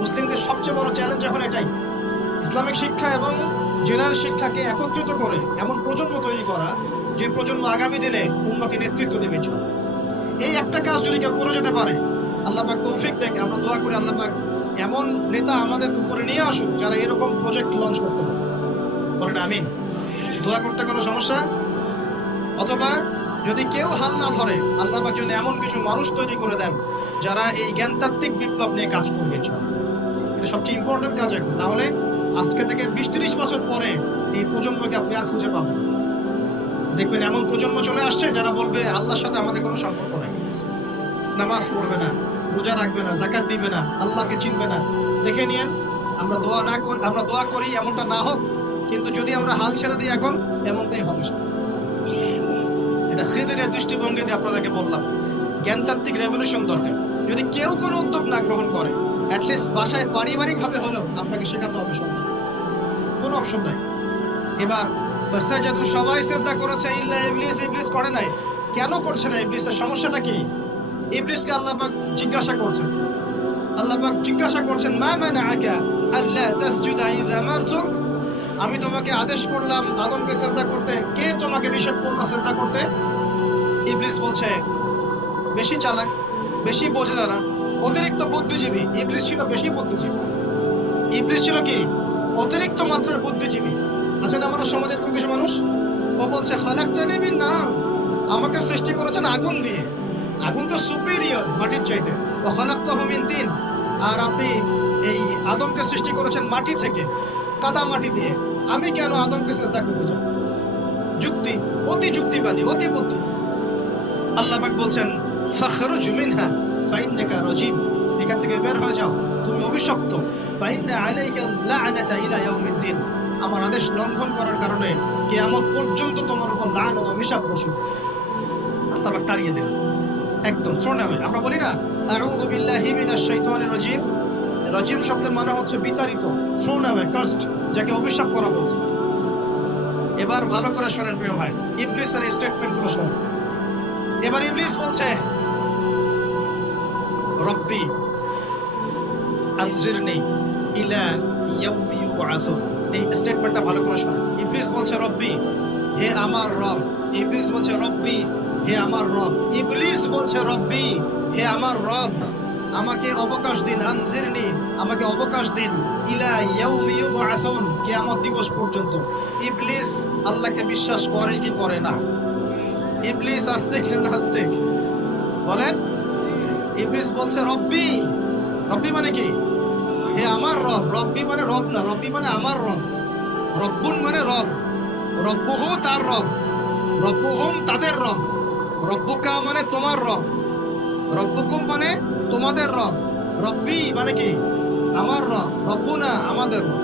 মুসলিমদের সবচেয়ে বড় চ্যালেঞ্জ এখন এটাই, ইসলামিক শিক্ষা এবং জেনারেল শিক্ষাকে একত্রিত করে এমন প্রজন্ম তৈরি করা যে প্রজন্ম আগামী দিনে উম্মাহকে নেতৃত্ব দেবে ইনশাআল্লাহ। এই একটা কাজ যদি কেউ করে যেতে পারে, আল্লাহ পাক তৌফিক দেখ। আমরা দোয়া করি আল্লাহ পাক এমন নেতা আমাদের উপরে নিয়ে আসুক যারা এরকম প্রজেক্ট লঞ্চ করতে পারে। বলেন আমিন। দোয়া করতে কোনো সমস্যা? অথবা যদি কেউ হাল না ধরে, আল্লাহ পাক যেন এমন কিছু মানুষ তৈরি করে দেন যারা এই জ্ঞানতাত্ত্বিক বিপ্লব নিয়ে কাজ করবে ইনশাআল্লাহ। এটা সবচেয়ে ইম্পর্টেন্ট কাজ এখন। নাহলে আজকে থেকে 20-30 বছর পরে এই প্রজন্মকে আপনি আর খুঁজে পাবেন। দেখবেন এমন প্রজন্ম চলে আসছে যারা বলবে আল্লাহর সাথে আমাদের কোনো সম্পর্ক নাই, নামাজ পড়বে না, রোজা রাখবে না, যাকাত দিবে না, আল্লাহকে চিনবে না। দেখে নিয়েন, আমরা দোয়া করি এমনটা না হোক, কিন্তু যদি আমরা হাল ছেড়ে দিই এখন এমনটাই হবে। এটা খিদিরের দৃষ্টিভঙ্গি দিয়ে আপনাদেরকে বললাম। জ্ঞানতাত্ত্বিক রেভলিউশন দরকার। যদি কেউ কোনো উদ্যোগ না গ্রহণ করে, অ্যাটলিস্ট বাসায় পারিবারিক ভাবে হলেও আপনাকে শেখাতে হবে সন্তান, কোনো অপশন নাই। এবার ফাসাজাদু, সবাই সিজদা করেছে ইল্লা ইবলিস। ইবলিস করে নাই। কেন করছে না? ইবলিসের সমস্যাটা কি? ইবলিসকে আল্লাহ পাক জিজ্ঞাসা করছেন, মা মানাআকা আল্লা তাসজুদা ইযা আমারতুক। আমি তোমাকে আদেশ করলাম আদমকে সিজদা করতে, কে তোমাকে নিষেধ করলো সিজদা করতে? ইবলিস বলছে, বেশি চালাক, বেশি বোঝে যারা, অতিরিক্ত বুদ্ধিজীবী। ইবলিস ছিল বেশি বুদ্ধিজীবী। ইবলিস ছিল কি? অতিরিক্ত মাত্রার বুদ্ধিজীবী। আচ্ছা না, আমাদের সমাজের কোন কিছু মানুষ, ও বলছে খালাকতানি মিন নার, আমাকে সৃষ্টি করেছেন আগুন দিয়ে। আগুন তো সুপিরিয়র মাটির চাইতে। ও খালাকতাহু মিন তিন, আর আপনি এই আদমকে সৃষ্টি করেছেন মাটি থেকে, কাদা মাটি দিয়ে। আমি কেন আদমকে সিজদা করতে যাব? যুক্তি, অতি যুক্তিবাদী, অতি বুদ্ধি। আল্লাহ পাক বলছেন ফাখরুজ মিনহা ফাইন্নাকা রাজিম, এখান থেকে বের হয়ে যাও, তুমি অভিশপ্ত। ফাইন্না আলাইকা লা'নাতা ইলা ইয়াউমিদ্দিন, আমার আদেশ লঙ্ঘন করার কারণে কিয়ামত পর্যন্ত তোমার উপর লানত, অভিশাপ বসবে। আল্লাহ পাক তাড়িয়ে দিলেন, একদম থ্রোন হয়। আমরা বলি না আউযু বিল্লাহি মিনাশ শাইতানির রাজিম। রাজিম শব্দের মানে হচ্ছে বিতাড়িত, থ্রোন হয়, কার্সড, যাকে অভিশাপ করা হয়েছে। এবার ভালো করে শোনেন প্রিয় ভাই, ইবলিসের স্টেটমেন্ট গুলো শুনুন। এবার ইবলিস বলছে রব্বি আনজিরনি ইলা ইয়াউমি ইউবআসুন। এই স্টেটমেন্টটা ভালো করে শুনুন। ইবলিস বলছে রব্বি, হে আমার রব। ইবলিস বলছে রব্বি, হে আমার রব। ইবলিস বলছে রব্বি, হে আমার রব, আমাকে অবকাশ দিন। আনজিরনি, আমাকে অবকাশ দিন। ইলা ইয়াউমি ইউবআসুন, কিয়ামত দিবস পর্যন্ত। ইবলিস আল্লাহকে বিশ্বাস করে কি করে না? ইবলিস আস্তিক না নাস্তিক? বলেন। ইবলিস বলছে রব্বি। রব্বি মানে কি? হে আমার রব। রব্বি মানে রব না, রব্বি মানে আমার রব। রব্বুন মানে রব, রব্বুহু তার রব, রব্বুহুম তাদের রব, রব্বুকা মানে তোমার রব, রব্বুকুম মানে তোমাদের রব। রব্বি মানে কি? আমার রব, রব্বুনা আমাদের রব।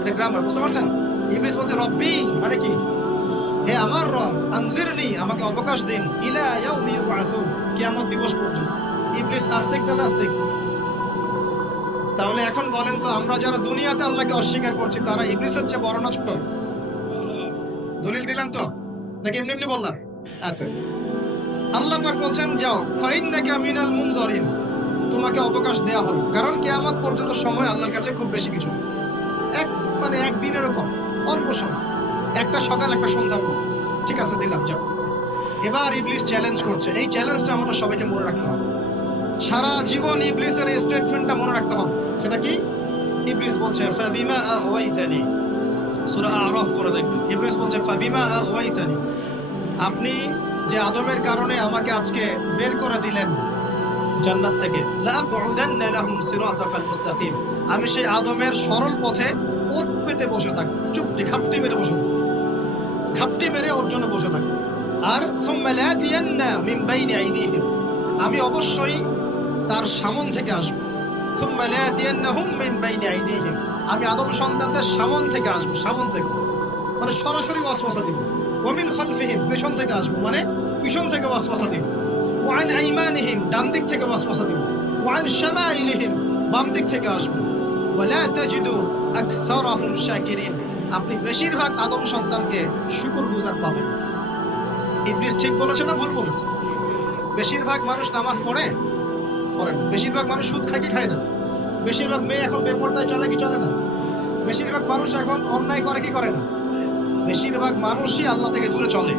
এটা গ্রামার, বুঝতে পারছেন? ইবলিস বলছে রব্বি মানে কি? হে আমার রব, আনজিরনি, আমাকে অবকাশ দিন, ইলা ইয়াউমি ইউবআসুন, কিয়ামত দিবস পর্যন্ত। ইবলিস আস্তিক না নাস্তিক? তাহলে এখন বলেন তো, আমরা যারা দুনিয়াতে আল্লাহকে অস্বীকার করছি তারা ইবলিসের চেয়ে বড় না ছোট? দলিল দিলাম তো, নাকি এমনি এমনি বললাম? আচ্ছা, আল্লাহ পাক বলছেন যাও, ফাইন্নাকা মিনাল মুনজারিন, তোমাকে অবকাশ দেয়া হলো। কারণ কিয়ামত পর্যন্ত সময় আল্লাহর কাছে খুব বেশি কিছু, একদিনেরও কম, অল্প সময়, একটা সকাল একটা সন্ধ্যার মতো। ঠিক আছে, দিলাম, যাও। এবার ইবলিস চ্যালেঞ্জ করছে। এই চ্যালেঞ্জটা আমরা সবাইকে মনে রাখতে হবে, সারা জীবন ইবলিসের এই স্টেটমেন্টটা মনে রাখতে হবে। সেটা কি? ইবলিস বলছে ফাবিমা আগওয়াইতানি, সূরা আরাফ পড়ে দেখবেন। ইবলিস বলছে ফাবিমা আগওয়াইতানি, আপনি যে আদমের কারণে আমাকে আজকে বের করে দিলেন জান্নাত থেকে, লাআকুদান্না লাহুম সিরাতাকাল মুস্তাকিম, আমি সেই আদমের সরল পথে ওত পেতে বসে থাকবো, চুপটি খাপটি মেরে বসে থাকবো, খাপটি মেরে ওর জন্য বসে থাকবো। আর সুম্মা লাআতিয়ান্না মিন বাইনি আইদিহিম, আমি অবশ্যই তার সামন থেকে আসবো। সুম্মা লাআতিয়ান্নাহুম মিন বাইনি আইদিহিম, আমি আদম সন্তানদের সামন থেকে আসবো, সামন থেকে মানে সরাসরি ওয়াসওয়াসা দিব। ওয়া মিন খালফিহিম, পেছন থেকে আসবো মানে পিছন থেকে ওয়াসওয়াসা দিব। ওয়া আন আইমানিহিম, ডান দিক থেকে ওয়াসওয়াসা দিব। ওয়া আন শামাইলিহিম, বাম দিক থেকে আসবো। ওয়া লা তাজিদু আকসারাহুম শাকিরিন, আপনি বেশিরভাগ আদম সন্তানকে শুকরগুজার পাবেন না। ইবলিস ঠিক বলেছে না ভুল বলেছে? বেশিরভাগ মানুষ নামাজ পড়ে না, বেশিরভাগ মানুষ সুদ খায় কি খায় না, বেশিরভাগ মেয়ে এখন বেপরদায় চলে কি চলে না, বেশিরভাগ মানুষ এখন অন্যায় করে কি করে না, বেশিরভাগ মানুষই আল্লাহ থেকে দূরে চলে।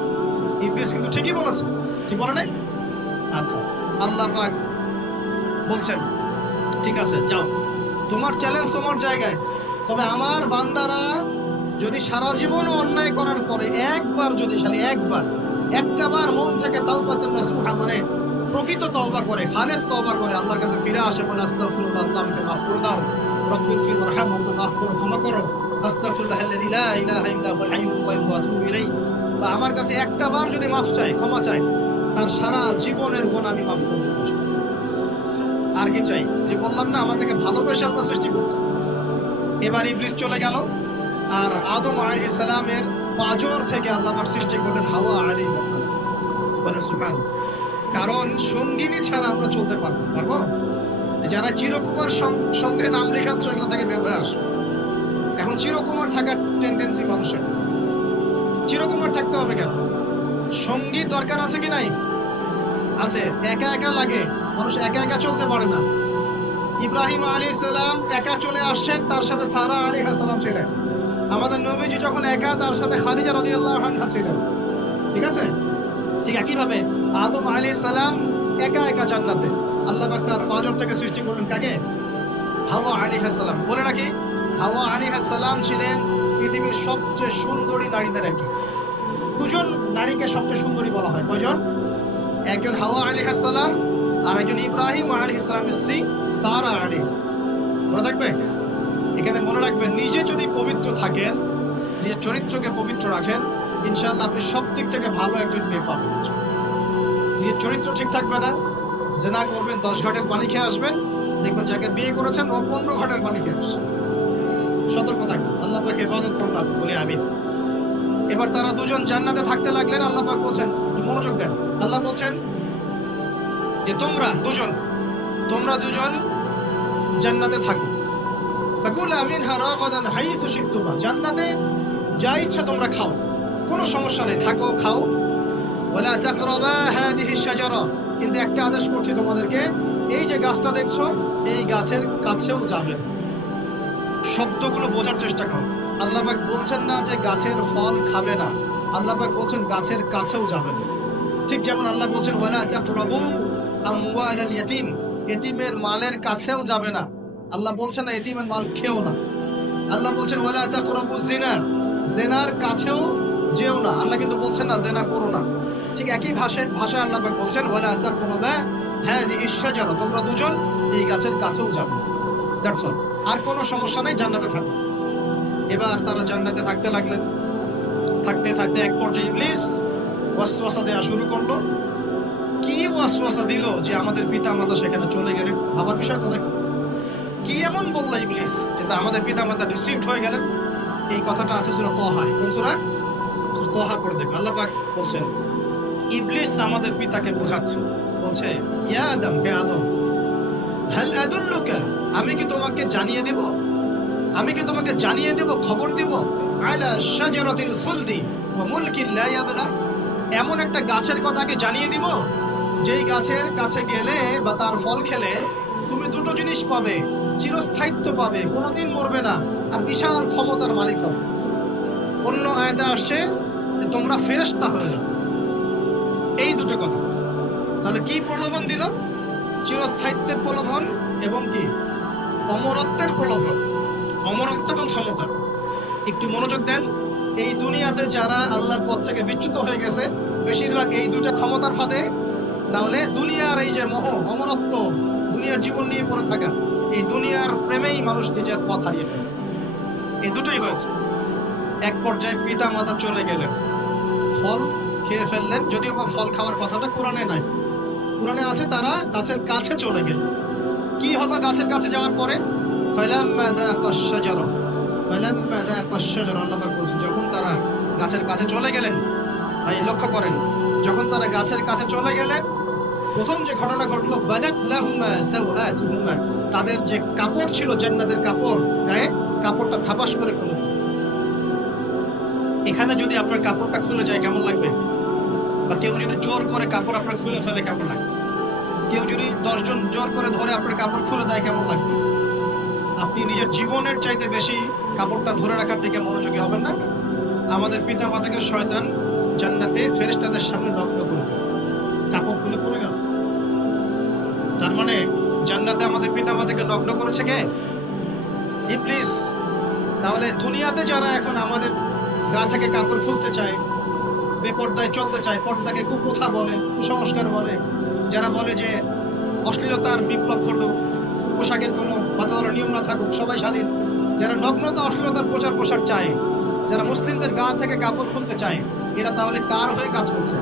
ইবলিস কিন্তু ঠিকই বলেছে, ঠিক বলে নাই? আচ্ছা, আল্লাহ পাক বলছেন ঠিক আছে যাও, তোমার চ্যালেঞ্জ তোমার জায়গায়। তবে আমার বান্দারা যদি সারা জীবন অন্যায় করার পরে একবার, যদি খালি একটাবার মন থেকে তাওবাতুন নাসুহা মানে প্রকৃত তওবা করে, খালেস তওবা করে আল্লাহর কাছে ফিরে আসে, বলে আস্তাগফিরুল্লাহ, আল্লাহ আমাকে মাফ করে দাও, রব্বিগফির ওয়ারহাম, আল্লাহ মাফ করো, ক্ষমা করো, আস্তাগফিরুল্লাহাল্লাযী লা ইলাহা ইল্লা হুয়াল হাইয়ুল কাইয়্যুম ওয়া আতুবু ইলাইহি, বা আমার কাছে একটা বার যদি মাফ চায়, ক্ষমা চায়, তার সারা জীবনের গুনাহ আমি মাফ করে দেব। আর কি চাই? যে বললাম না আমাদেরকে ভালোবেসে আল্লাহ সৃষ্টি করছে। এবার ইবলিস চলে গেল, আর আদম আলাইহিস সালামের পাঁজর থেকে আল্লাহ পাক সৃষ্টি করলেন হাওয়া আলাইহিস সালাম। বলে সুবহানাল্লাহ। কারণ সঙ্গিনী ছাড়া আমরা চলতে পারবো? যারা চিরকুমার সঙ্গে নাম লেখাচ্ছ, এগুলো থেকে বের হয়ে আসো। এখন চিরকুমার থাকার টেন্ডেন্সি মানুষের। চিরকুমার থাকতে হবে কেন? সঙ্গীর দরকার আছে কি নাই? আছে। একা একা লাগে, মানুষ একা একা চলতে পারে না। ইব্রাহিম আলাইহিস সালাম একা চলে আসছেন, তার সাথে সারা আলাইহিস সালাম ছিলেন। আমাদের নবীজি যখন একা, তার সাথে খাদিজা রাদিয়াল্লাহু আনহা ছিলেন। ঠিক আছে? ঠিক একইভাবে আদম আলাইহিস সালাম একা একা জান্নাতে, আল্লাহ পাক তার পাঁজর থেকে সৃষ্টি করলেন কাকে? হাওয়া আলাইহিস সালাম। বলে নাকি হাওয়া আলাইহিস সালাম ছিলেন পৃথিবীর সবচেয়ে সুন্দরী নারীদের একজন। দুজন নারীকে সবচেয়ে সুন্দরী বলা হয়। কয়জন? একজন হাওয়া আলাইহিস সালাম, আর একজন ইব্রাহিম আলাইহিস সালামের স্ত্রী সারা আলাইহিস। মনে থাকবে? এখানে মনে রাখবেন, নিজে যদি পবিত্র থাকেন, নিজের চরিত্রকে পবিত্র রাখেন, ইনশাআল্লাহ আপনি সব দিক থেকে ভালো একজন মেয়ে পাবেন। নিজের চরিত্র ঠিক থাকবে না, জেনা করবেন, 10 ঘাটের পানি খেয়ে আসবেন, দেখবেন যাকে বিয়ে করেছেন ও 15 ঘাটের পানি খেয়ে আসবে। সতর্ক থাকবেন। আল্লাহ পাক হেফাজত করুন, বলি আমিন। এবার তারা দুজন জান্নাতে থাকতে লাগলেন। আল্লাহ পাক বলছেন, মনোযোগ দেন, আল্লাহ বলছেন যে তোমরা দুজন জান্নাতে থাকো। ফাকুলা মিনহা রাগাদান হাইসু শিতুমা। জান্নাতে যা ইচ্ছা তোমরা খাও, কোনো সমস্যা নেই, থাকো, খাও। ওয়ালা তাকরাবা হাদিহি শাজারা। কিন্তু একটা আদেশ করছি তোমাদেরকে, এই যে গাছটা দেখছো, এই গাছের কাছেও যাবে না। শব্দগুলো বোঝার চেষ্টা করো। আল্লাহ পাক বলছেন না যে গাছের ফল খাবে না, আল্লাহ পাক বলছেন গাছের কাছেও যাবে না। ঠিক যেমন আল্লাহ বলছেন ওয়ালা তাকরাবু আমওয়ালাল ইয়াতীম, এতিমের মালের কাছেও যাবে না। আল্লাহ বলছেন না এতিমের মাল খেও না। আল্লাহ বলছেন ওয়ালা তাকরাবু জিনা, জিনার কাছেও যেও না। আল্লাহ কিন্তু বলছেন না জিনা করো না। ঠিক একই ভাষায় আল্লাহ পাক বলছেন ওয়ালা তাকরাবা হাদিহিশ শাজারা, তোমরা দুজন এই গাছের কাছেও যাবে। That's all. আর কোনো সমস্যা নাই, জান্নাতে থাকো। এবার তারা জান্নাতে থাকতে লাগলেন। থাকতে থাকতে এক পর্যায়ে ইবলিস ওয়াসওয়াসা দেওয়া শুরু করলো। কি ওয়াসওয়াসা দিল যে আমাদের পিতামাতা সেখানে চলে গেলেন? ভাবার বিষয় তো নাকি? কি এমন বলল ইবলিস যে আমাদের পিতামাতা রিসিভড হয়ে গেলেন? এই কথাটা আছে সূরা তাহায়। কোন সূরা? তাহা পড়ে দেখুন। আল্লাহ পাক বলছেন, ইবলিস আমাদের পিতাকে বোঝাচ্ছে, বলছে ইয়া আদম, হে আদম, হাল আদুল্লুকা, আমি কি তোমাকে জানিয়ে দেব, খবর দিব, আলা শাজারাতিল খুলদি ওয়া মুলকিন লা ইয়াবলা, এমন একটা গাছের কথাকে জানিয়ে দিব যেই গাছের কাছে গেলে বা তার ফল খেলে তুমি দুটো জিনিস পাবে, চিরস্থায়িত্ব পাবে, কোনোদিন মরবে না, আর বিশাল ক্ষমতার মালিক হবে। অন্য আয়াতে আসছে যে তোমরা ফেরেশতা হয়ে যাবে। এই দুটো কথা। তাহলে কি প্রলোভন দিল? চিরস্থায়িত্বের প্রলোভন এবং কি অমরত্বের প্রলোভন। অমরত্ব এবং ক্ষমতা। একটু মনোযোগ দেন। এই দুনিয়াতে যারা আল্লাহর পথ থেকে বিচ্যুত হয়ে গেছে, বেশিরভাগ এই দুটো ক্ষমতার ফাঁদে, না হলে দুনিয়ার এই যে মোহ, অমরত্ব, দুনিয়ার জীবন নিয়ে পড়ে থাকা, এই দুনিয়ার প্রেমেই মানুষ নিজের পথ হারিয়ে ফেলেছে। এই দুটোই হয়েছে। এক পর্যায়ে পিতা মাতা চলে গেলেন, ফল খেয়ে ফেললেন। যদিও বা ফল খাওয়ার কথাটা কোরআনে নাই, কোরআনে আছে তারা গাছের কাছে চলে গেল। কি হলো গাছের কাছে যাওয়ার পরে? ফালাম্মা যাকাশ শাজারা, ফালাম্মা যাকাশ শাজারা, আল্লাহ পাক বলেন যখন তারা গাছের কাছে চলে গেলেন। ভাই লক্ষ্য করেন, যখন তারা গাছের কাছে চলে গেলেন, প্রথম যে ঘটনা ঘটলো, বাদাত লাহুমা সাওআতুহুমা, তাদের যে কাপড় ছিল জান্নাতের কাপড়, গায়ে কাপড়টা থাপাস করে খুলে। এখানে যদি আপনার কাপড়টা খুলে যায় কেমন লাগবে? বা কেউ যদি জোর করে কাপড় আপনার খুলে ফেলে কেমন লাগবে? কেউ যদি 10 জন জোর করে ধরে আপনার কাপড় খুলে দেয় কেমন লাগবে? আপনি নিজের জীবনের চাইতে বেশি কাপড়টা ধরে রাখার দিকে মনোযোগী হবেন না? আমাদের পিতা মাতাকে শয়তান জান্নাতে ফেরেশতাদের সামনে নগ্ন করে কাপড় খুলে পড়ে গেল। তার মানে জান্নাতে আমাদের পিতা মাতাকে নগ্ন করেছে কে? ইবলিস। তাহলে দুনিয়াতে যারা এখন আমাদের গা থেকে কাপড় খুলতে চায়, বেপর্দায় চলতে চায়, পর্দাকে কুপ্রথা বলে, কুসংস্কার বলে, যারা বলে যে অশ্লীলতার বিপ্লব ঘটুক, পোশাকের কোনো বাধ্যতামূলক নিয়ম না থাকুক, সবাই স্বাধীন, যারা নগ্নতা অশ্লীলতার প্রচার প্রসার চায়, যারা মুসলিমদের গা থেকে কাপড় খুলতে চায়, এরা তাহলে কার হয়ে কাজ করছে?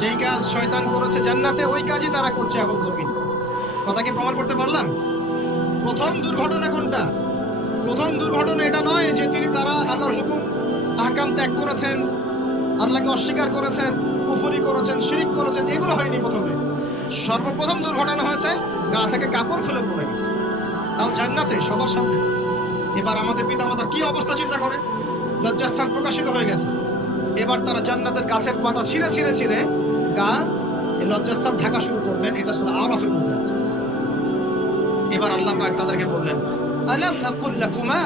যেই কাজ শয়তান করেছে জান্নাতে, ওই কাজই তারা করছে এখন জমিন। কথা কি প্রমাণ করতে পারলাম? প্রথম দুর্ঘটনা কোনটা? প্রথম দুর্ঘটনা এটা নয় যে তারা আল্লাহর হুকুম আহকাম ত্যাগ করেছেন, আল্লাহকে অস্বীকার করেছেন, কুফরি করেছেন, শিরিক করেছেন, এগুলো হয়নি প্রথমে। সর্বপ্রথম দুর্ঘটনা হয়েছে গা থেকে কাপড় খুলে পড়ে গেছে, তাও জান্নাতে, সবার সামনে। এবার আমাদের পিতামাতার কি অবস্থা চিন্তা করেন, লজ্জাস্থান প্রকাশিত হয়ে গেছে। এবার তারা জান্নাতের গাছের পাতা ছিঁড়ে ছিঁড়ে ছিঁড়ে গা এই লজ্জাস্থান ঢাকা শুরু করবেন। এটা সূরা আরাফের মধ্যে আছে। এবার আল্লাহ পাক তাদেরকে বললেন, আলাম আকুল লাকুমা,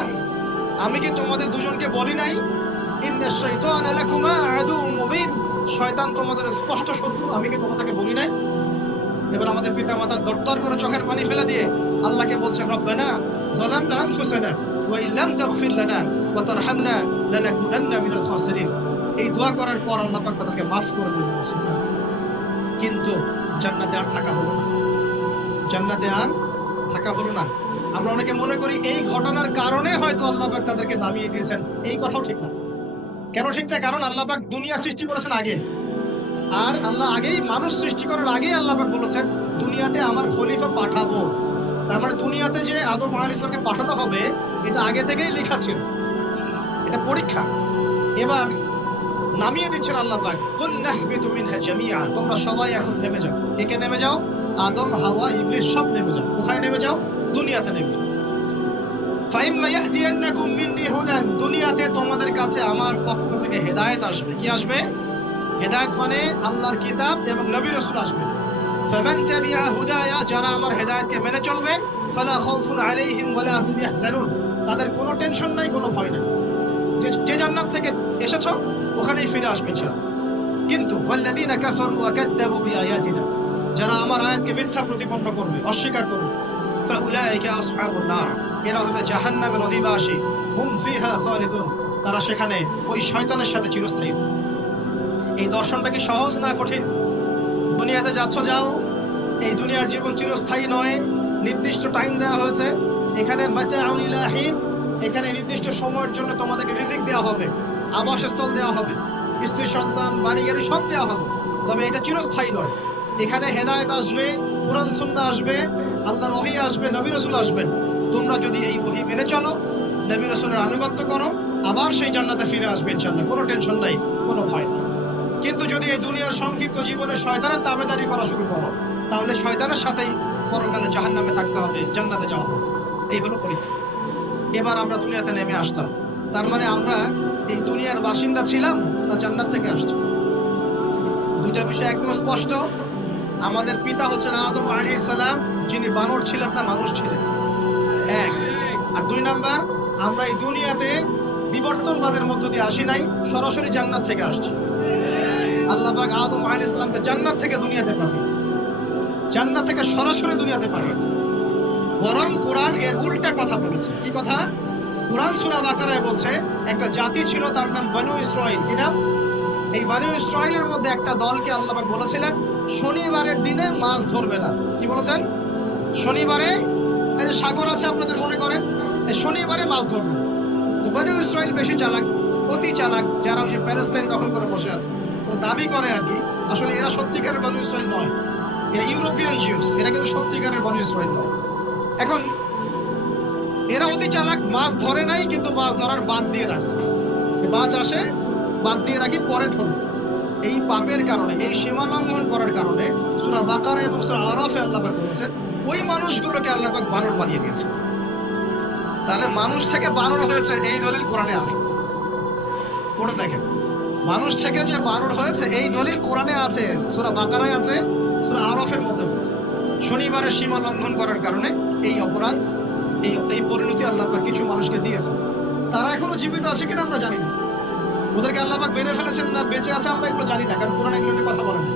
আমি কি তোমাদের দুজনকে বলি নাই, ইন্নাশ শাইতানা লাকুমা আদুউম মুবিন, শয়তান তোমাদের স্পষ্ট শত্রু, আমি কি তোমাদেরকে বলি নাই? এবার আমাদের পিতামাতা দরদর করে চোখের পানি ফেলে দিয়ে আল্লাহকে বলছেন, রব্বানা যালামনা আনফুসানা ওয়া ইল্লাম তাগফির লানা ওয়া তারহামনা লানাকুনান্না মিনাল খাসিরিন। এই দোয়া করার পর আল্লাহ পাক তাদেরকে মাফ করে দিলেন। কিন্তু জান্নাতে আর থাকা হলো না, জান্নাতে আর থাকা হলো না। আমরা অনেকে মনে করি এই ঘটনার কারণে হয়তো আল্লাহ পাক তাদেরকে নামিয়ে দিয়েছেন। এই কথাও ঠিক না। কেন ঠিক না? কারণ আল্লাহ পাক দুনিয়া সৃষ্টি করেছেন আগে, আর আল্লাহ আগেই মানুষ সৃষ্টি করার আগেই আল্লাহ পাক বলেছেন দুনিয়াতে আমার খলিফা পাঠাবো। তার মানে দুনিয়াতে যে আদম আলাইহিস সালামকে পাঠানো হবে এটা আগে থেকেই লেখা ছিল, এটা পরীক্ষা। এবার নামিয়ে দিচ্ছেন আল্লাহ পাক, কুল নাহবিতু মিনহা জামিআ, তোমরা সবাই এখন নেমে যাও। কে কে নেমে যাও? আদম, হাওয়া, ইবলিস সব নেমে যাও। কোথায় নেমে যাও? দুনিয়াতে নেমে যাও। ফাইম্মা ইয়াতিয়ান্নাকুম মিন্নি হুদান, দুনিয়াতে তোমাদের কাছে আমার পক্ষ থেকে হেদায়েত আসবে। কি আসবে? হেদায়েত মানে আল্লাহর কিতাব এবং নবী রাসূল আসবে। ফামান তাবিআ হুদায়া, যারা আমার হেদায়েতকে মেনে চলবে, ফালা খাউফুন আলাইহিম ওয়ালা হুম ইয়াহজানুন, তাদের কোনো টেনশন নাই, কোনো ভয় নাই। যে জান্নাত থেকে এসেছো ওখানেই ফিরে আসবে ইনশাআল্লাহ। কিন্তু ওয়াল্লাযীনা কাফারু ওয়া কাযযাবু বিআয়াতিনা, যারা আমার আয়াতকে মিথ্যা প্রতিপন্ন করবে, অস্বীকার করবে, ফাউলাইকা আসহাবুন নার, এরা হবে জাহান্নামের অধিবাসী। হুম ফিহা খালিদুন, তারা সেখানে ওই শয়তানের সাথে চিরস্থায়ী। এই দর্শনটা কি সহজ না কঠিন? দুনিয়াতে যাচ্ছ যাও, এই দুনিয়ার জীবন চিরস্থায়ী নয়, নির্দিষ্ট টাইম দেওয়া হয়েছে। এখানে মাতাউন ইলাহিন, এখানে নির্দিষ্ট সময়ের জন্য তোমাদেরকে রিজিক দেওয়া হবে, আবাসস্থল দেওয়া হবে, স্ত্রী সন্তান, বাড়ি গাড়ি সব দেওয়া হবে। তবে এটা চিরস্থায়ী নয়। এখানে হেদায়েত আসবে, কুরআন সুন্নাহ আসবে, আল্লাহর ওহী আসবে, নবী রাসূল আসবেন। তোমরা যদি এই ওহী মেনে চলো, নবী রাসূলের আনুগত্য করো, আবার সেই জান্নাতে ফিরে আসবে ইনশাআল্লাহ। কোনো টেনশন নাই, কোনো ভয় নেই। কিন্তু যদি এই দুনিয়ার সংক্ষিপ্ত জীবনে শয়তানের তাবেদারি করা শুরু করো, তাহলে শয়তানের সাথেই পরকালে জাহান্নামে থাকতে হবে, জান্নাতে যাওয়া হবে। এই হলো পরীক্ষা। এবার আমরা দুনিয়াতে নেমে আসলাম, তার মানে আমরা এই দুনিয়ার বাসিন্দা ছিলাম না জান্নাত থেকে আসছি? দুটা বিষয় একদম স্পষ্ট। আমাদের পিতা হচ্ছেন আদম আলাইহিস সালাম, যিনি বানর ছিলেন না, মানুষ ছিলেন, এক। আর দুই নাম্বার, আমরা এই দুনিয়াতে বিবর্তনবাদের মধ্য দিয়ে আসি নাই, সরাসরি জান্নাত থেকে আসছি। আল্লাহ পাক আদম আলাইহিস সালামকে জান্নাত থেকে দুনিয়াতে পাঠিয়েছে, জান্নাত থেকে সরাসরি দুনিয়াতে পাঠিয়েছে। বরং কোরআন এর উল্টা কথা বলেছে। কি কথা? কোরআন সূরা বাকারায় বলছে একটা জাতি ছিল, তার নাম বনু ইসরাঈল। কি নাম? এই বনু ইসরাঈলের মধ্যে একটা দলকে আল্লাহ পাক বলেছিলেন শনিবারের দিনে মাছ ধরবে না। কি বলেছেন? শনিবারে, এই যে সাগর আছে আপনাদের মনে করেন, এই শনিবারে মাছ ধরবে না। তো বনু ইসরাঈল বেশি চালাক, অতি চালাক, যারা ওই যে প্যালেস্টাইন দখল করে বসে আছে, ও দাবি করে আর কি, আসলে এরা সত্যিকারের বনু ইসরাঈল নয়, এরা ইউরোপিয়ান জিউস, এরা কিন্তু সত্যিকারের বনু ইসরাঈল নয়। এখন এরা অতি চালাক, মাছ ধরে নাই, কিন্তু মাছ ধরার বাদ দিয়ে রাখছে। মাছ আসে, বাদ দিয়ে রাখি, পরে ধরবে। এই পাপের কারণে, এই সীমা লঙ্ঘন করার কারণে সূরা বাকারা এবং সূরা আরাফে আল্লাহ পাক বলেছেন ওই মানুষগুলোকে আল্লাহ পাক বানর বানিয়ে দিয়েছে। তাহলে মানুষ থেকে বানর হয়েছে এই দলিল কোরআনে আছে, পড়ে দেখেন। মানুষ থেকে যে বানর হয়েছে এই দলিল কোরআনে আছে, সূরা বাকারায় আছে, সূরা আরাফের মধ্যে আছে। শনিবারের সীমা লঙ্ঘন করার কারণে এই অপরাধ, এই পরিণতি আল্লাহ পাক কিছু মানুষকে দিয়েছে। তারা এখনো জীবিত আছে কিনা আমরা জানি না, ওদেরকে আল্লাহ পাক মেরে ফেলেছেন না বেঁচে আছে আমরা এগুলো জানি না, কারণ কোরআন এগুলো নিয়ে কথা বলে না।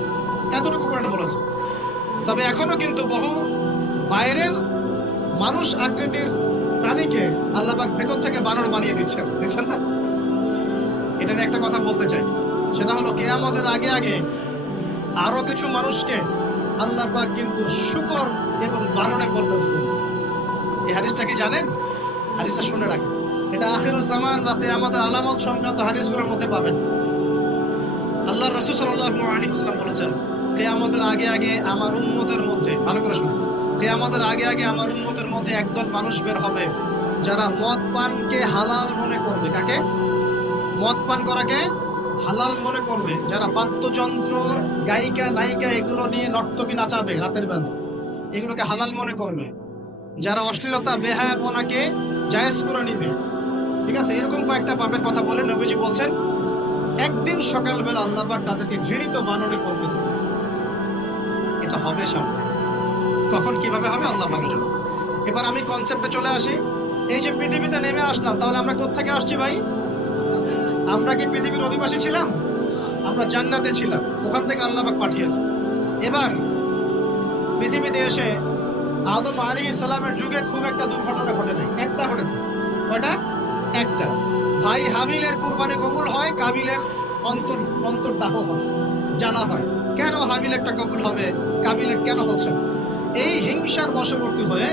এতটুকু কোরআন বলেছে। তবে এখনো কিন্তু বহু বাইরের মানুষ আকৃতির প্রাণীকে আল্লাহ পাক ভেতর থেকে বানর বানিয়ে দিচ্ছেন, দেখছেন না? এটা নিয়ে একটা কথা বলতে চাই, সেটা হলো কিয়ামতের আগে আগে আরো কিছু মানুষকে আল্লাহ পাক কিন্তু শূকর এবং বানরে পরিণত করবেন। এই হাদিসটা কি জানেন? হাদিসটা শুনে রাখেন। এটা আখিরুজ জামান বা কিয়ামতের আলামত সংক্রান্ত হাদিসগুলোর মধ্যে পাবেন। আল্লাহ রাসূল সাল্লাল্লাহু আলাইহি ওয়াসাল্লাম বলেছেন, কিয়ামতের আগে আগে আমার উম্মতের মধ্যে, ভালো করে শুনুন, কিয়ামতের আগে আগে আমার উম্মতের মধ্যে একদল মানুষ বের হবে যারা মদ পানকে হালাল মনে করবে। কাকে? মদ পান করাকে হালাল মনে করবে। যারা বাদ্যযন্ত্র, গায়িকা, নায়িকা এগুলো নিয়ে নর্তকী নাচাবে রাতের বেলা, এগুলোকে হালাল মনে করবে। যারা অশ্লীলতা, বেহায়াপনাকে জায়েজ করে নিবে, ঠিক আছে, এরকম কয়েকটা পাপের কথা বলে নবীজি বলছেন একদিন সকালবেলা আল্লাহ পাক তাদেরকে ঘৃণিত বানরে পরিণত করবে। এটা হবে সামনে, কখন কিভাবে হবে আল্লাহ পাক জানেন। এবার আমি কনসেপ্টে চলে আসি। এই যে পৃথিবীতে নেমে আসলাম, তাহলে আমরা কোত্থেকে আসছি ভাই? আমরা কি পৃথিবীর অধিবাসী ছিলাম? আমরা জান্নাতে ছিলাম, ওখান থেকে আল্লাহ পাক পাঠিয়েছে। এবার পৃথিবীতে এসে আদম আলাইহিস সালামের যুগে খুব একটা দুর্ঘটনা ঘটে নাই, একটা ঘটেছে। কয়টা? একটা। ভাই হাবিলের কুরবানি কবুল হয়, কাবিলের অন্তর্দাহ হয়, জ্বালা হয়। কেন হাবিলেরটা কবুল হবে, কাবিলের কেন হচ্ছে? এই হিংসার বশবর্তী হয়ে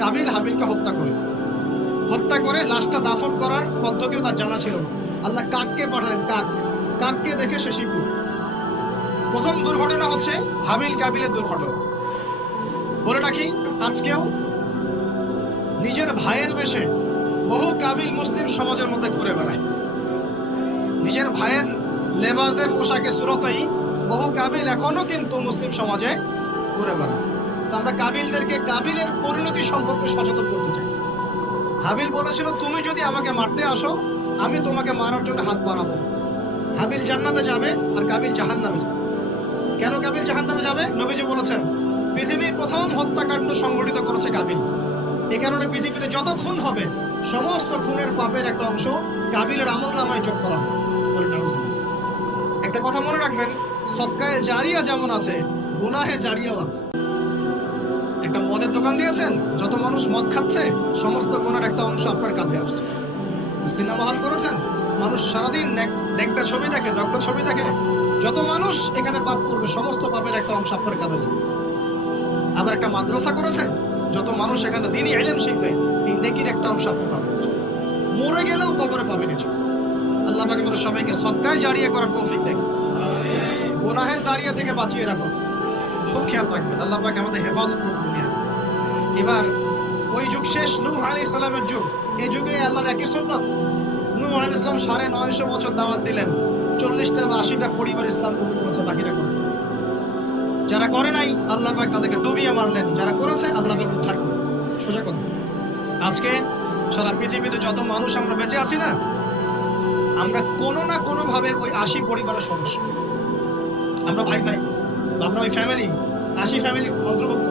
কাবিল হাবিলকে হত্যা করে লাশটা দাফন করার পদ্ধতিও তার জানা ছিল না। আল্লাহ কাককে পাঠালেন, কাককে দেখে সে শিখল। প্রথম দুর্ঘটনা হচ্ছে হাবিল কাবিলের দুর্ঘটনা। বলে রাখি, আজকেও নিজের ভাইয়ের বেশে বহু কাবিল মুসলিম সমাজের মধ্যে ঘুরে বেড়ায়। নিজের ভাইয়ের লেবাসে, পোশাকে, সুরতেই বহু কাবিল এখনো কিন্তু মুসলিম সমাজে ঘুরে বেড়ায়। তো আমরা কাবিলদেরকে কাবিলের পরিণতি সম্পর্কে সচেতন করতে চাই। হাবিল বলেছিল, তুমি যদি আমাকে মারতে আসো, আমি তোমাকে মারার জন্য হাত বাড়াবো। হাবিল জান্নাতে যাবে আর কাবিল জাহান্নামে যাবে। কেন কাবিল জাহান্নামে যাবে? নবীজি বলেছেন, পৃথিবীর প্রথম হত্যাকাণ্ড সংগঠিত করেছে কাবিল। এ কারণে পৃথিবীতে যত খুন হবে, সমস্ত খুনের পাপের একটা অংশ কাবিলের আমলনামায় যোগ করা হবে। একটা কথা মনে রাখবেন, সদকায়ে জারিয়া যেমন আছে, গুনাহে জারিয়াও আছে। একটা মদের দোকান দিয়েছেন, যত মানুষ মদ খাচ্ছে, সমস্ত গুনার একটা অংশ আপনার কাঁধে আসছে। সিনেমা হল করেছেন, মানুষ সারাদিন একটা ছবি দেখে, নগ্ন ছবি দেখে, যত মানুষ এখানে পাপ করবে, সমস্ত পাপের একটা অংশ আপনার কাঁধে যাবে। আবার একটা মাদ্রাসা করেছেন, যত মানুষ এখানে দ্বীনি ইলম শিখবে, এই নেকির একটা অংশ আপনি পাবেন। মরে গেলেও কবরে পাবেন। আল্লাহ পাক আমাদের সবাইকে সদকায়ে জারিয়া করার তৌফিক দেন, গুনাহে জারিয়া থেকে বাঁচিয়ে রাখুন। খুব খেয়াল রাখবেন, আল্লাহ পাক আমাদের হেফাজত করুন দুনিয়া। এবার ওই যুগ শেষ, নূহ আলাইহিস সালামের যুগ। এই যুগে আল্লাহর একই সুন্নাত। নূহ আলাইহিস সালাম 950 বছর দাওয়াত দিলেন, 40টা বা 80টা পরিবার ইসলাম কবুল করেছে, বাকিরা করে। যারা করে নাই আল্লাহ পাক তাদেরকে ডুবিয়ে মারলেন, যারা করেছে আল্লাহ পাক উদ্ধার করলেন। সোজা কথা। আজকে সারা পৃথিবীতে যত মানুষ আমরা বেঁচে আছি না, আমরা কোনো না কোনো ভাবে ওই 80 পরিবারের সদস্য। আমরা ভাই, আমরা ওই ফ্যামিলি, 80 ফ্যামিলি অন্তর্ভুক্ত।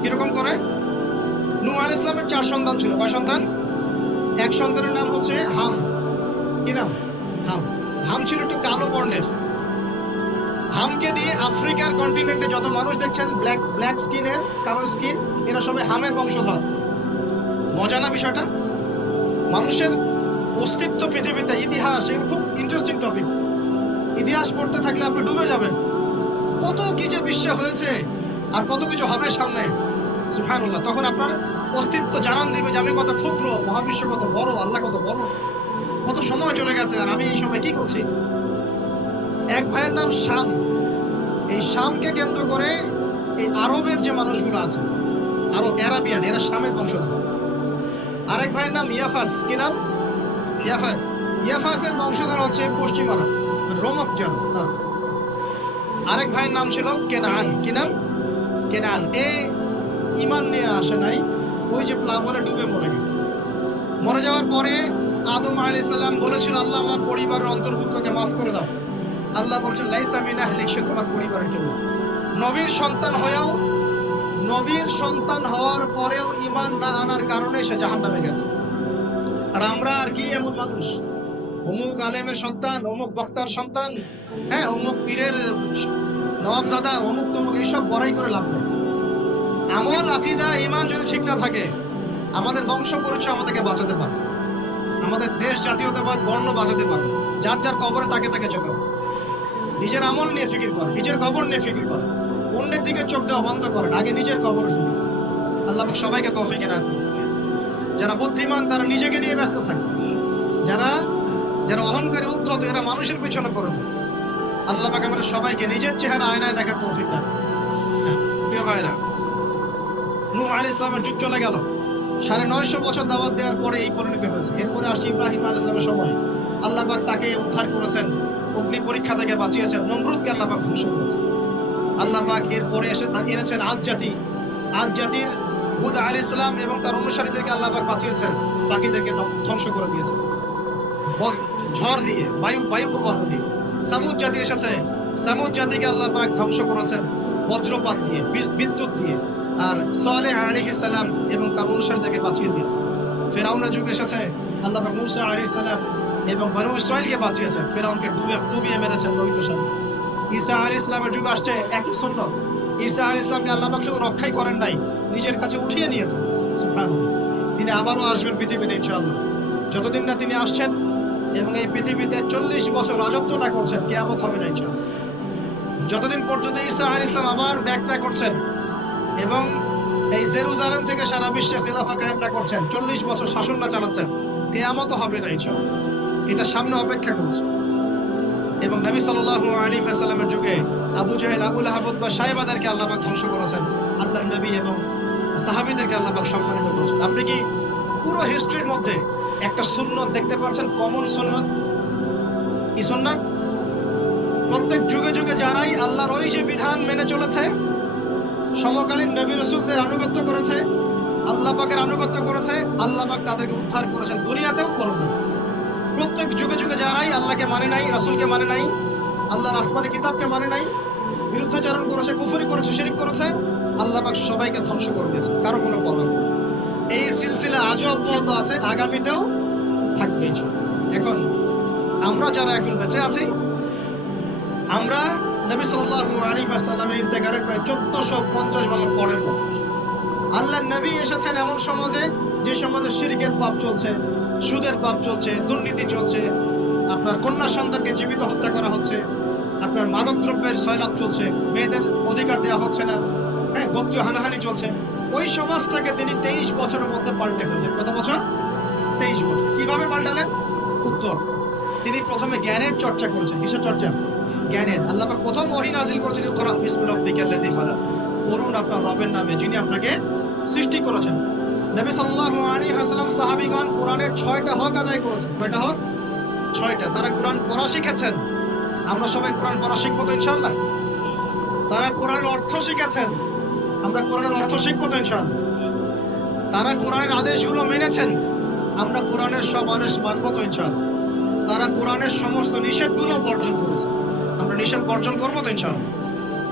কিরকম করে? নূহ আলাইহিস সালামের 4 সন্তান ছিল। কয় সন্তান? এক সন্তানের নাম হচ্ছে হাম। কি নাম? হাম ছিল একটু কালো বর্ণের। হামকে দিয়ে আফ্রিকার কন্টিনেন্টে যত মানুষ দেখছেন ব্ল্যাক স্কিনের, কালো স্কিন, এরা সবাই হামের বংশধর। মজা না বিষয়টা? মানুষের অস্তিত্ব পৃথিবীতে, ইতিহাস, এগুলো খুব ইন্টারেস্টিং টপিক। ইতিহাস পড়তে থাকলে আপনি ডুবে যাবেন। কত কি যে বিশ্বে হয়েছে আর কত কিছু হবে সামনে, সুবহানাল্লাহ। তখন আপনার অস্তিত্ব জানান দিবে যে আমি কত ক্ষুদ্র, মহাবিশ্ব কত বড়, আল্লাহ কত বড়, কত সময় চলে গেছে আর আমি এই সময় কি করছি। এক ভাইয়ের নাম শাম। এই শামকে কেন্দ্র করে এই আরবের যে মানুষগুলো আছে, আরব, অ্যারাবিয়ান, এরা শামের বংশধর। আরেক ভাইয়ের নাম ইয়াফাস। কি নাম? ইয়াফাসের বংশধর হচ্ছে পশ্চিমারা, রোমক যেন তার। আরেক ভাইয়ের নাম ছিল কেনান। কি নাম? কেনান। ঈমান নিয়ে আসে নাই, ওই যে প্লাবনে ডুবে মরে গেছে। মরে যাওয়ার পরে আদম আলাইহিস সালাম বলেছিল, আল্লাহ আমার পরিবারের অন্তর্ভুক্তকে মাফ করে দাও। আল্লাহ বলছেন, লাইসা মিন আহলিক, সে তোমার পরিবারের কেউ না। নবীর সন্তান হওয়ার পরেও ঈমান না আনার কারণে সে জাহান্নামে গেছে। আর আমরা আর কি এমন মানুষ, অমুক আলেমের সন্তান, অমুক বক্তার সন্তান, হ্যাঁ, অমুক পীরের নওয়াবজাদা, অমুক তমুক, এইসব বড়াই করে লাভ নেই। আমল, আকীদা, ঈমান যদি ঠিক না থাকে, আমাদের বংশ পরিচয় আমাদেরকে বাঁচাতে পারে, আমাদের দেশ, জাতীয়তাবাদ, বর্ণ বাঁচাতে পারে। যার যার কবরে তাকে চোখে, নিজের আমল নিয়ে ফিকির করে, নিজের কবর নিয়ে ফিকির করে, অন্যের দিকে চোখ দেওয়া বন্ধ করেন, আগে নিজের কবর ফিকির। আল্লাহ সবাইকে তৌফিক এনায়েত করুন। যারা বুদ্ধিমান তারা নিজেকে নিয়ে ব্যস্ত থাকে, যারা অহংকারী, উদ্ধত, এরা মানুষের পিছনে পড়ে থাকে। আল্লাহ পাক আমাদের সবাইকে নিজের চেহারা আয়নায় দেখার তৌফিক দান। হ্যাঁ, প্রিয় ভাইরা, নূহ আলাইহিস সালামের যুগ চলে গেল, 950 বছর দাওয়াত দেওয়ার পরে এই পরিণতি হয়েছে। এরপরে আসছে ইব্রাহিম আলাইহিস সালামের সময়। আল্লাহ পাক তাকে উদ্ধার করেছেন, অগ্নি পরীক্ষা থেকে বাঁচিয়েছেন, নমরুদকে আল্লাহ পাক ধ্বংস করেছেন। আল্লাহ পাক এরপরে এনেছেন আদ জাতি। আদ জাতির হুদ আলাইহিস সালাম এবং তার অনুসারীদেরকে আল্লাহ পাক বাঁচিয়েছেন, বাকিদেরকে ধ্বংস করে দিয়েছেন ঝড় দিয়ে, বায়ু প্রবাহ দিয়ে। সামুদ জাতি এসেছে, সামুদ জাতিকে আল্লাহ পাক ধ্বংস করেছেন বজ্রপাত দিয়ে, বিদ্যুৎ দিয়ে। আর সালেহ আলাইহিস সালাম এবং তার অনুসারীদেরকে বাঁচিয়ে দিয়েছেন। ফেরাউনের যুগ এসেছে, আল্লাহ পাক মূসা আলাইহিস সালাম এবং বনু ইসরাইলকে বাঁচিয়েছেন, ফেরাউনকে ডুবিয়ে মেরেছেন লোহিত সাগরে। ঈসা আলাইহিস সালামের যুগ আসছে, একই সুন্নাত। ঈসা আলাইহিস সালামকে আল্লাহ পাক শুধু রক্ষাই করেন নাই, নিজের কাছে উঠিয়ে নিয়েছেন। সুবহানাল্লাহ। তিনি আবারও আসবেন পৃথিবীতে ইনশাআল্লাহ। যতদিন না তিনি আসছেন এবং এই পৃথিবীতে 40 বছর রাজত্ব না করছেন, কিয়ামত হবে না ইনশাআল্লাহ। যতদিন পর্যন্ত ঈসা আলাইহিস সালাম আবার ব্যাক না করছেন এবং এই জেরুজালেম থেকে সারা বিশ্বে খিলাফা কায়েম না করছেন, 40 বছর শাসন না চালাচ্ছেন, কিয়ামত হবে না ইনশাআল্লাহ। এটা সামনে অপেক্ষা করছে। এবং নবী সাল্লাল্লাহু আলাইহি ওয়াসাল্লামের যুগে আবু জাহেল, আবু লাহাব বা সাহেবাদেরকে আল্লাহ পাক ধ্বংস করেছেন, আল্লাহর নবী এবং সাহাবীদেরকে আল্লাহ পাক সম্মানিত করেছেন। আপনি কি পুরো হিস্ট্রির মধ্যে একটা সুন্নত দেখতে পাচ্ছেন, কমন সুন্নত? কি সুন্নত? প্রত্যেক যুগে যুগে যারাই আল্লাহর ওই যে বিধান মেনে চলেছে, সমকালীন নবী রাসূলদের আনুগত্য করেছে, আল্লাহ পাকের আনুগত্য করেছে, আল্লাহ পাক তাদেরকে উদ্ধার করেছেন দুনিয়াতেও পরকালে। প্রত্যেক যুগে যুগে যারাই আল্লাহকে মানে নাই, রাসূলকে মানে নাই, আল্লাহর আসমানি কিতাবকে মানে নাই, বিরুদ্ধাচরণ করেছে, কুফরি করেছে, শিরক করেছে, আল্লাহ পাক সবাইকে ধ্বংস করে দিয়েছে, কারো কোনো পরোয়া নেই। এই সিলসিলা আজও অব্যাহত আছে, আগামীতেও থাকবে ইনশাআল্লাহ। এখন আমরা যারা এখন বেঁচে আছি, আমরা নবী সাল্লাল্লাহু আলাইহি ওয়াসাল্লামের ইন্তেকালের প্রায় 1450 বছর পরের কথা। আল্লাহর নবী এসেছেন এমন সমাজে, যে সমাজে শিরকের পাপ চলছে, সুদের পাপ চলছে, দুর্নীতি চলছে, আপনার কন্যা সন্তানকে জীবিত হত্যা করা হচ্ছে, আপনার মাদক দ্রব্যের সয়লাভ চলছে, মেয়েদের অধিকার দেওয়া হচ্ছে না, হ্যাঁ, গোত্রীয় হানাহানি চলছে। ওই সমাজটাকে তিনি 23 বছরের মধ্যে পাল্টে ফেললেন। কত বছর? 23 বছর। কিভাবে পাল্টালেন? উত্তর, তিনি প্রথমে জ্ঞানের চর্চা করেছেন। কিসের চর্চা? জ্ঞানের। আল্লাহ পাক প্রথম ওহী নাযিল করেছেন, ইকরা বিসমি রাব্বিকাল্লাযী খালাক, পড়ুন আপনার রবের নামে যিনি আপনাকে সৃষ্টি করেছেন। নবী সাল্লাল্লাহু আলাইহি ওয়াসাল্লাম সাহাবীগণ কোরআনের 6টা হক আদায় করেছেন। কয়টা হক? 6টা। তারা কোরআন পড়া শিখেছেন। আমরা সবাই কোরআন পড়া শিখবো তো ইনশাআল্লাহ? তারা কোরআনের অর্থ শিখেছেন। আমরা কোরআনের অর্থ শিখবো তো ইনশাআল্লাহ? তারা কোরআনের আদেশগুলো মেনেছেন। আমরা কোরআনের সব আদেশ মানবো তো ইনশাআল্লাহ? তারা কোরআনের সমস্ত নিষেধগুলো বর্জন করেছে। আমরা নিষেধ বর্জন করবো তো ইনশাআল্লাহ?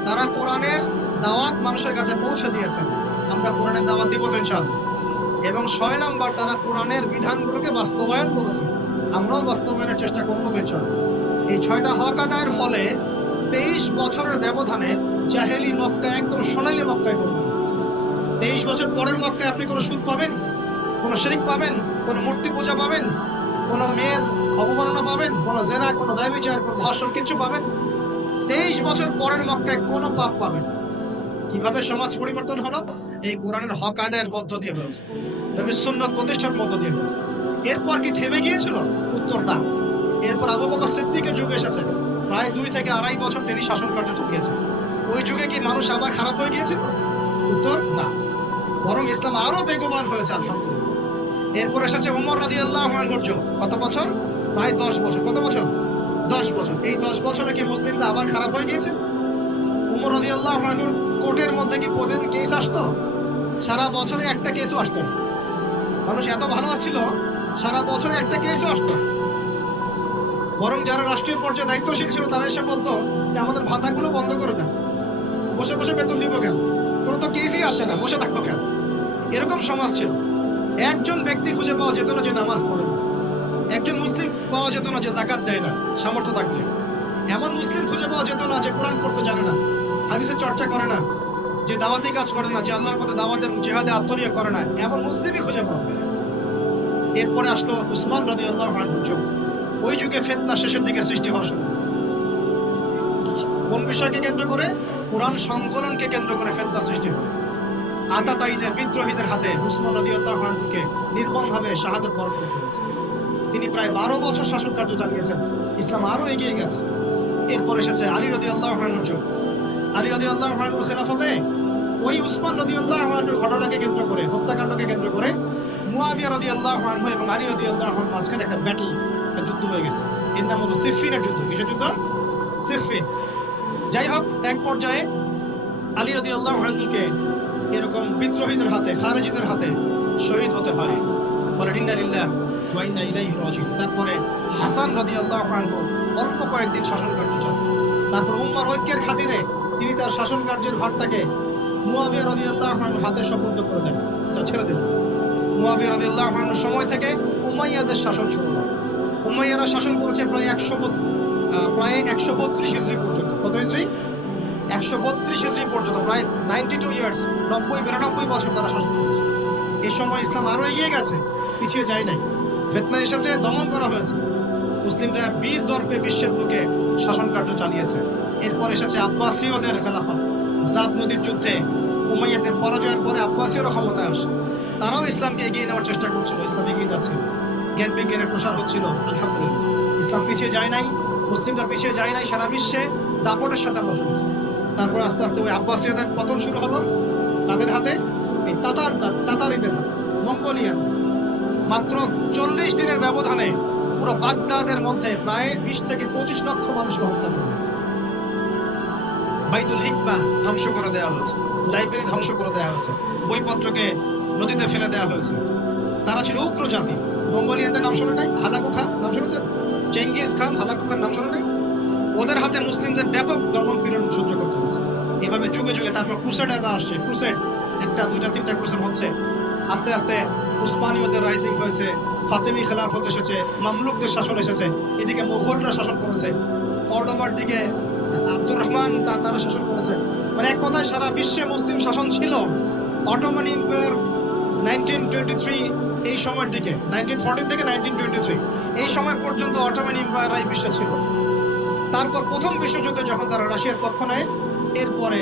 তারা কোরআনের দাওয়াত মানুষের কাছে পৌঁছে দিয়েছেন। আমরা কোরআনের দাওয়াত দিব তো ইনশাআল্লাহ? এবং 6 নাম্বার, তারা কোরআনের বিধানগুলোকে বাস্তবায়ন করেছে। আমরাও বাস্তবায়নের চেষ্টা করবো তো ইনশাআল্লাহ? এই 6টা হক আদায়ের ফলে 23 বছরের ব্যবধানে জাহেলি মক্কা একদম সোনালী মক্কায় পরিণত হয়েছে। 23 বছর পরের মক্কায় আপনি কোনো সুদ পাবেন, কোনো শিরক পাবেন, কোনো মূর্তি পূজা পাবেন, কোনো মেয়ের অবমাননা পাবেন, কোনো জেনা, কোনো ব্যভিচার, কোনো ধর্ষণ, কিছু পাবেন? 23 বছর পরের মক্কায় কোনো পাপ পাবেন। কিভাবে সমাজ পরিবর্তন হলো? এই কোরআনের হক আদায়ের মধ্য দিয়ে হয়েছে, নবীর সুন্নাত প্রতিষ্ঠার মধ্য দিয়ে হয়েছে। এরপর কি থেমে গিয়েছিল? উত্তর, না। এরপর আবু বকর সিদ্দিকের যুগ এসেছে, প্রায় 2 থেকে 2.5 বছর তিনি শাসন কার্য চালিয়েছেন। ওই যুগে কি মানুষ আবার খারাপ হয়ে গিয়েছিল? উত্তর, না। বরং ইসলাম আরো বেগবান হয়েছে, আলহামদুলিল্লাহ। এরপর এসেছে ওমর রাদিয়াল্লাহু আনহুর যুগ। কত বছর? প্রায় 10 বছর। কত বছর? 10 বছর। এই 10 বছরে কি মুসলিমরা আবার খারাপ হয়ে গিয়েছে? ওমর রাদিয়াল্লাহু আনহুর কোর্টের মধ্যে কি প্রতিদিন কেস আসতো? সারা বছরে একটা কেসও আসতো না। মানুষ এত ভালো ছিল, সারা বছরে একটা কেসও আসতো না। বরং যারা রাষ্ট্রীয় পর্যায়ে দায়িত্বশীল ছিল, তারা এসে বলতো যে আমাদের ভাতাগুলো বন্ধ করে দেন, বসে বসে বেতন নিব কেন, কোনো তো কেসই আসে না, বসে থাকবো কেন? এরকম সমাজ ছিল। একজন ব্যক্তি খুঁজে পাওয়া যেত না যে নামাজ পড়ে না, একজন মুসলিম পাওয়া যেত না যে যাকাত দেয় না সামর্থ্য থাকলে, এমন মুসলিম খুঁজে পাওয়া যেত না যে কোরআন পড়তে জানে না, হাদিসের চর্চা করে না, যে দাওয়াতি কাজ করে না, যে আল্লাহর পথে দাওয়াত এবং জিহাদে আত্মনিয়োগ করে না, এমন মুসলিমই খুঁজে পাওয়া যায়। এরপরে আসলো উসমান রাদিয়াল্লাহু আনহুর যুগ। ওই যুগে ফিতনা শেষের দিকে সৃষ্টি হওয়া শুরু। কোন বিষয়কে কেন্দ্র করে? কোরআন সংকলনকে কেন্দ্র করে ফিতনা সৃষ্টি হয়। আতাতায়ীদের, বিদ্রোহীদের হাতে উসমান রাদিয়াল্লাহু আনহুকে নির্মমভাবে শাহাদাত বরণ করতে হয়েছে। তিনি প্রায় 12 বছর শাসন কার্য চালিয়েছেন। ইসলাম আরো এগিয়ে গেছে। এরপর এসেছে আলী রাদিয়াল্লাহু আনহুর যুগ। আলী রাদিয়াল্লাহু আনহুর খেলাফতে ওই উসমান রাদিয়াল্লাহু আনহুর ঘটনাকে কেন্দ্র করে, হত্যাকাণ্ডকে কেন্দ্র করে মুয়াবিয়া রাদিয়াল্লাহু আনহু এবং আলী রাদিয়াল্লাহু আনহুর মাঝখানে একটা ব্যাটল, একটা যুদ্ধ হয়ে গেছে। এর নাম হলো সিফফিনের যুদ্ধ। কিসের যুদ্ধ? সিফফিন। যাই হোক, এক পর্যায়ে আলী রাদিয়াল্লাহু আনহুকে এরকম বিদ্রোহীদের হাতে, খারেজিদের হাতে শহীদ হতে হয়। বলেন ইন্না লিল্লাহি ওয়া ইন্না ইলাইহি রাজিউন। তারপরে হাসান রাদিয়াল্লাহু আনহু অল্প কয়েকদিন শাসন কার্য চালান। তারপর উম্মার ঐক্যের খাতিরে তিনি তার শাসন কার্যের ভারটাকে মুয়াবিয়া রাদিয়াল্লাহু আনহুর হাতে সুপর্দ করে দেন, ছেড়ে দিলেন। মুয়াবিয়া রাদিয়াল্লাহু আনহুর সময় থেকে উমাইয়াদের শাসন শুরু হয়। উমাইয়ারা শাসন করেছে প্রায় 132 হিজরি পর্যন্ত। কত হিজরি? 132 হিজরি পর্যন্ত, প্রায় 92 ইয়ার্স, 92 বছর তারা শাসন করেছে। এই সময় ইসলাম আরো এগিয়ে গেছে, পিছিয়ে যায় নাই। ফিতনা এসেছে, দমন করা হয়েছে। মুসলিমরা বীর দর্পে বিশ্বের বুকে শাসন কার্য চালিয়েছে। এরপর এসেছে আব্বাসীয়দের খেলাফত। জাব নদীর যুদ্ধে উমাইয়াদের পরাজয়ের পরে আব্বাসীয়রা ক্ষমতায় আসে। তারাও ইসলামকে এগিয়ে নেওয়ার চেষ্টা করছিল, ইসলাম এগিয়ে যাচ্ছিল, জ্ঞান বিজ্ঞানের প্রসার হচ্ছিল। আলহামদুলিল্লাহ, ইসলাম পিছিয়ে যায় নাই, মুসলিমরা পিছিয়ে যায় নাই। সারা বিশ্বে দাপটের সাথে আমরা চলেছি। তারপর আস্তে আস্তে ওই আব্বাসীয়দের পতন শুরু হলো, তাদের হাতে, এই তাতারিদের হাতে, মঙ্গোলিয়ান। মাত্র 40 দিনের ব্যবধানে পুরো বাগদাদের মধ্যে প্রায় 20 থেকে 25 লক্ষ মানুষকে হত্যা করা হয়েছে। বাইতুল হিকমা ধ্বংস করে দেওয়া হয়েছে, লাইব্রেরি ধ্বংস করে দেওয়া হয়েছে, বইপত্রকে নদীতে ফেলে দেওয়া হয়েছে। তারা ছিল উগ্র জাতি। মঙ্গোলিয়ানদের নাম শোনে নাই? হালাকু খান নাম শুনেছেন? চেঙ্গিস খান, হালাকু খান নাম শোনে নাই? ওদের হাতে মুসলিমদের ব্যাপক দমন পীড়ন সহ্য করতে হয়েছে। এভাবে যুগে যুগে তারপর ক্রুসেডাররা আসছে। ক্রুসেড 1টা 2টা 3টা ক্রুসেড হচ্ছে। আস্তে আস্তে উসমানীয়দের রাইজিং হয়েছে, ফাতেমি খেলাফত এসেছে, মামলুকদের শাসন এসেছে, এদিকে মোগলরা শাসন করেছে, কর্ডোবার দিকে আব্দুর রহমান তারা শাসন করেছে। মানে এক কথায় সারা বিশ্বে মুসলিম শাসন ছিল। অটোমান এম্পায়ার 1923 এই সময়ের দিকে, 1914 থেকে 1923 এই সময় পর্যন্ত অটোমান এম্পায়ার এই বিশ্বে ছিল। তারপর প্রথম বিশ্বযুদ্ধে যখন তারা রাশিয়ার পক্ষ নেয়, এরপরে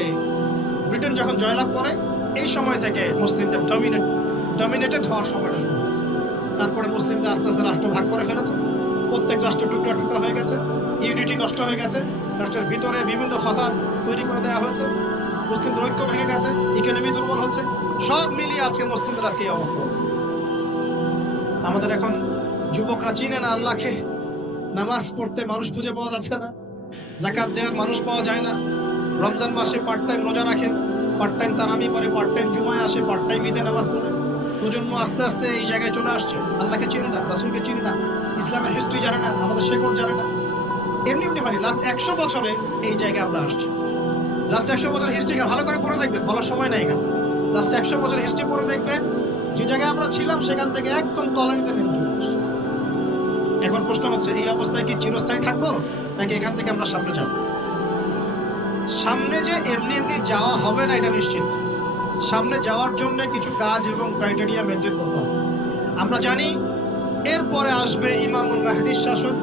ব্রিটেন যখন জয়লাভ করে, এই সময় থেকে মুসলিমদের ডমিনেটেড হওয়ার সময়টা শুরু হয়েছে। তারপরে মুসলিমরা আস্তে আস্তে রাষ্ট্র ভাগ করে ফেলেছে। প্রত্যেক রাষ্ট্র টুকরা টুকরা হয়ে গেছে, ইউনিটি নষ্ট হয়ে গেছে, রাষ্ট্রের ভিতরে বিভিন্ন ফাসাদ তৈরি করে দেওয়া হয়েছে, মুসলিমদের ঐক্য ভেঙে গেছে, ইকোনমি দুর্বল হচ্ছে। সব মিলিয়ে আজকে মুসলিমদের আজকে এই অবস্থা হচ্ছে। আমাদের এখন যুবকরা চিনে না আল্লাহকে, নামাজ পড়তে মানুষ খুঁজে পাওয়া যাচ্ছে না, যাকাত দেওয়ার মানুষ পাওয়া যায় না। রমজান মাসে পার্ট টাইম রোজা রাখে, পার্ট টাইম তারাবি পড়ে, পার্ট টাইম জুমায় আসে, পার্ট টাইম ঈদে নামাজ পড়ে। প্রজন্ম আস্তে আস্তে এই জায়গায় চলে আসছে। আল্লাহকে চিনে না, রাসূলকে চিনে না, ইসলামের হিস্ট্রি জানে না, আমাদের শেকড় জানে না। এমনি এমনি হয়নি, লাস্ট 100 বছরে এই জায়গায় আমরা আসছি। লাস্ট 100 বছরের হিস্ট্রিকে ভালো করে পড়ে দেখবেন, বলার সময় নাই এখানে। লাস্ট 100 বছরের হিস্ট্রি পড়ে দেখবেন, যে জায়গায় আমরা ছিলাম সেখান থেকে একদম তলানিতে নেমে চলে আসছি। এখন প্রশ্ন হচ্ছে, এই অবস্থায় কি চিরস্থায়ী থাকবো, নাকি এখান থেকে আমরা সামনে যাব? সামনে যে এমনি এমনি যাওয়া হবে না এটা নিশ্চিত। সামনে যাওয়ার জন্য কিছু কাজ এবং ক্রাইটেরিয়া মেনটেন করতে হবে। আমরা জানি এরপরে আসবে ইমামুল মাহদির শাসন,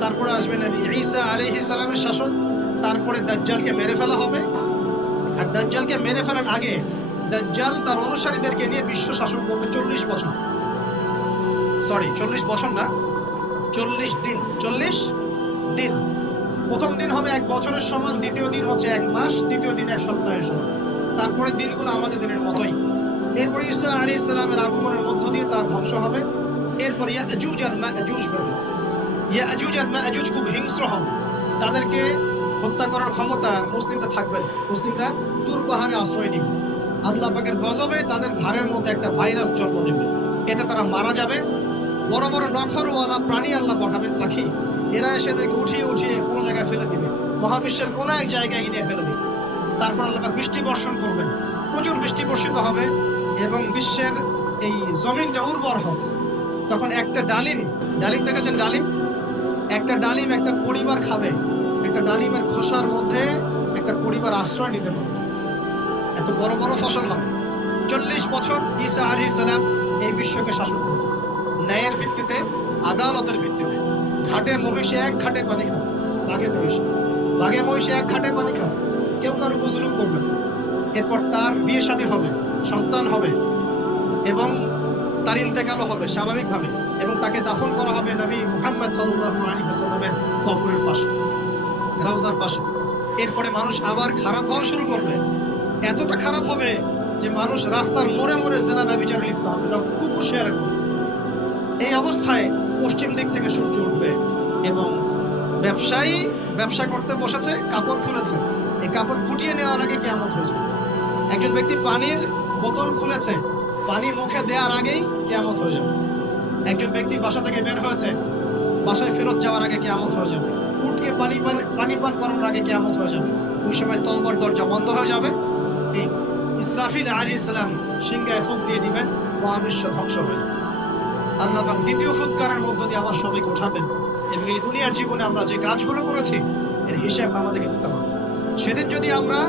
তারপরে আসবে নবী ঈসা আলাইহিস সালামের শাসন, তারপরে দাজ্জালকে মেরে ফেলা হবে। আর দাজ্জালকে মেরে ফেলার আগে দাজ্জাল তার অনুসারীদেরকে নিয়ে বিশ্ব শাসন করবে 40 বছর। সরি, 40 বছর না, 40 দিন। 40 দিন। প্রথম দিন হবে 1 বছরের সমান, দ্বিতীয় দিন হচ্ছে 1 মাস, তৃতীয় দিন 1 সপ্তাহের সমান। তারপরে দিনগুলো আমাদের দিনের মতোই। এরপরে ঈসা আলাইহিস সালামের আগমনের মধ্য দিয়ে তার ধ্বংস হবে। এরপর ইয়াজুজ আর মাজুজ বের হবে। ইয়াজুজ আর মাজুজ খুব হিংস্র হবে, তাদেরকে হত্যা করার ক্ষমতা মুসলিমরা থাকবে না। মুসলিমরা তুর পাহাড়ে আশ্রয় নিবে। আল্লাহ পাকের গজবে তাদের ঘাড়ের মধ্যে একটা ভাইরাস জন্ম নেবে, এতে তারা মারা যাবে। বড় বড় নখরওয়ালা প্রাণী আল্লাহ পাঠাবেন, পাখি, এরা এসে এদেরকে উঠিয়ে উঠিয়ে কোনো জায়গায় ফেলে দিবে, মহাবিশ্বের কোনো এক জায়গায় নিয়ে ফেলে দিবে। তারপর আল্লাহ পাক বৃষ্টি বর্ষণ করবেন, প্রচুর বৃষ্টি বর্ষিত হবে এবং বিশ্বের এই জমিনটা উর্বর হবে। তখন একটা ডালিম দেখেছেন, ডালিম, একটা ডালিম একটা পরিবার খাবে। একটা ডালিমের খোসার মধ্যে একটা পরিবার আশ্রয় নিতে পারবে, এত বড় বড় ফসল হবে। 40 বছর ঈসা আলাইহিস সালাম এই বিশ্বকে শাসন করবে, ন্যায়ের ভিত্তিতে, আদালতের ভিত্তিতে। ঘাটে মহিষে 1 ঘাটে পানি খাবে, বাঘে মহিষে 1 ঘাটে পানি খাবে, কেউ কারো উপর জুলুম করবে না। এরপর তার বিয়ে শাদী হবে, সন্তান হবে এবং তার ইন্তেকালও হবে স্বাভাবিকভাবে, এবং তাকে দাফন করা হবে নবী মুহাম্মদ সাল্লাল্লাহু আলাইহি ওয়াসাল্লামের কবরের পাশে। রওজার পাশে। এরপরে মানুষ আবার খারাপ হওয়া শুরু করবে, এতটা খারাপ হবে যে মানুষ রাস্তার মোড়ে মোড়ে জেনা ব্যভিচারে লিপ্ত হবে, কুকুর শেয়ারের মতো। এই অবস্থায় পশ্চিম দিক থেকে সূর্য উঠবে এবং ব্যবসায়ী ব্যবসা করতে বসেছে, কাপড় খুলেছে, এই কাপড় গুটিয়ে নেওয়ার আগে কিয়ামত হয়ে যাবে। একজন ব্যক্তি পানির বোতল খুলেছে, পানি মুখে দেওয়ার আগেই কিয়ামত হয়ে যাবে। একজন ব্যক্তি বাসা থেকে বের হয়েছে, বাসায় ফেরত যাওয়ার আগে কিয়ামত হয়ে যাবে। উটকে পানি পান করার আগে কিয়ামত হয়ে যাবে। ওই সময় তওবার দরজা বন্ধ হয়ে যাবে। এই ইসরাফিল আলাইহিস সালাম সিংহায় ফুঁক দিয়ে দিবেন, মহাবিশ্ব ধ্বংস হয়ে যাবে। আল্লাহ পাক দ্বিতীয় ফুৎকারের মধ্য দিয়ে আবার সবাইকে উঠাবেন এবং এই দুনিয়ার জীবনে আমরা যে কাজগুলো করেছি এর হিসাব আমাদেরকে দিতে হবে। সেদিন যদি আমরা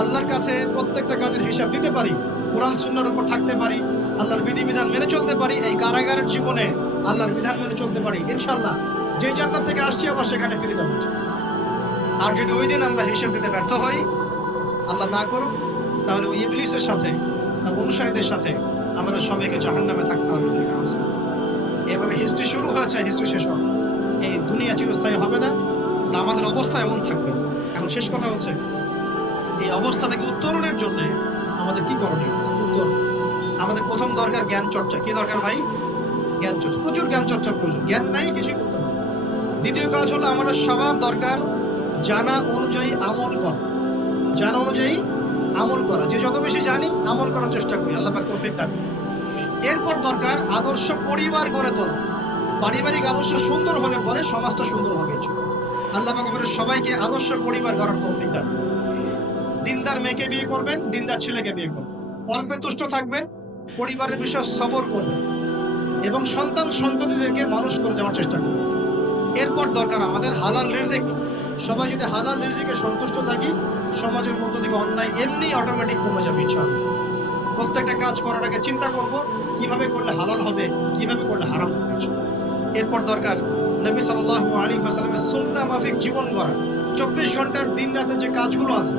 আল্লাহর কাছে প্রত্যেকটা কাজের হিসাব দিতে পারি, কোরআন সুন্নাহর উপর থাকতে পারি, আল্লাহর বিধিবিধান মেনে চলতে পারি, এই কারাগারের জীবনে আল্লাহর বিধান মেনে চলতে পারি, ইনশাআল্লাহ যে জান্নাত থেকে আসছি আবার সেখানে ফিরে যাবো। আর যদি ওই দিন আমরা হিসাব দিতে ব্যর্থ হই, আল্লাহ না করুক, তাহলে ওই ইবলিসের সাথে তার অনুসারীদের সাথে আমাদের সবাইকে জাহান্নামে থাকতে হবে। এভাবে হিস্ট্রি শুরু হয়েছে, হিস্ট্রি শেষ হবে। এই দুনিয়া চিরস্থায়ী হবে না, আর আমাদের অবস্থা এমন থাকবে। এখন শেষ কথা হচ্ছে, এই অবস্থা থেকে উত্তরণের জন্য আমাদের কি করণীয়? উত্তর, আমাদের প্রথম দরকার জ্ঞান চর্চা। কি দরকার ভাই? জ্ঞান চর্চা, প্রচুর জ্ঞান চর্চা প্রয়োজন। জ্ঞান নাই কিছু করতে হবে। দ্বিতীয় কাজ হলো আমাদের সবার দরকার জানা অনুযায়ী আমল করা। জানা অনুযায়ী আমল করা, যে যত বেশি জানি আমল করার চেষ্টা করি, আল্লাহ পাক তৌফিক দান। এরপর দরকার আদর্শ পরিবার গড়ে তোলা। পারিবারিক আদর্শ সুন্দর হলে পরে সমাজটা সুন্দর হবে। আল্লাহ পাক আমাদের সবাইকে আদর্শ পরিবার গড়ার তৌফিক দান। দিনদার মেয়েকে বিয়ে করবেন, দিনদার ছেলেকে বিয়ে করবেন, অল্পে তুষ্ট থাকবেন, পরিবারের বিষয়ে সবর করবেন এবং সন্ততিদেরকে মানুষ করে যাওয়ার চেষ্টা করবেন। এরপর দরকার আমাদের হালাল রিজিক। সবাই যদি হালাল রিজিকে সন্তুষ্ট থাকি, সমাজের মধ্য থেকে অন্যায় এমনি অটোমেটিক কমে যাবে ইনশাআল্লাহ। প্রত্যেকটা কাজ করার আগে চিন্তা করব কিভাবে করলে হালাল হবে, কিভাবে করলে হারাম হবে। এরপর দরকার নবী সাল্লাল্লাহু আলাইহি ওয়াসাল্লামের সুন্নাহ মাফিক জীবন গড়া। 24 ঘন্টার দিন রাতে যে কাজগুলো আছে,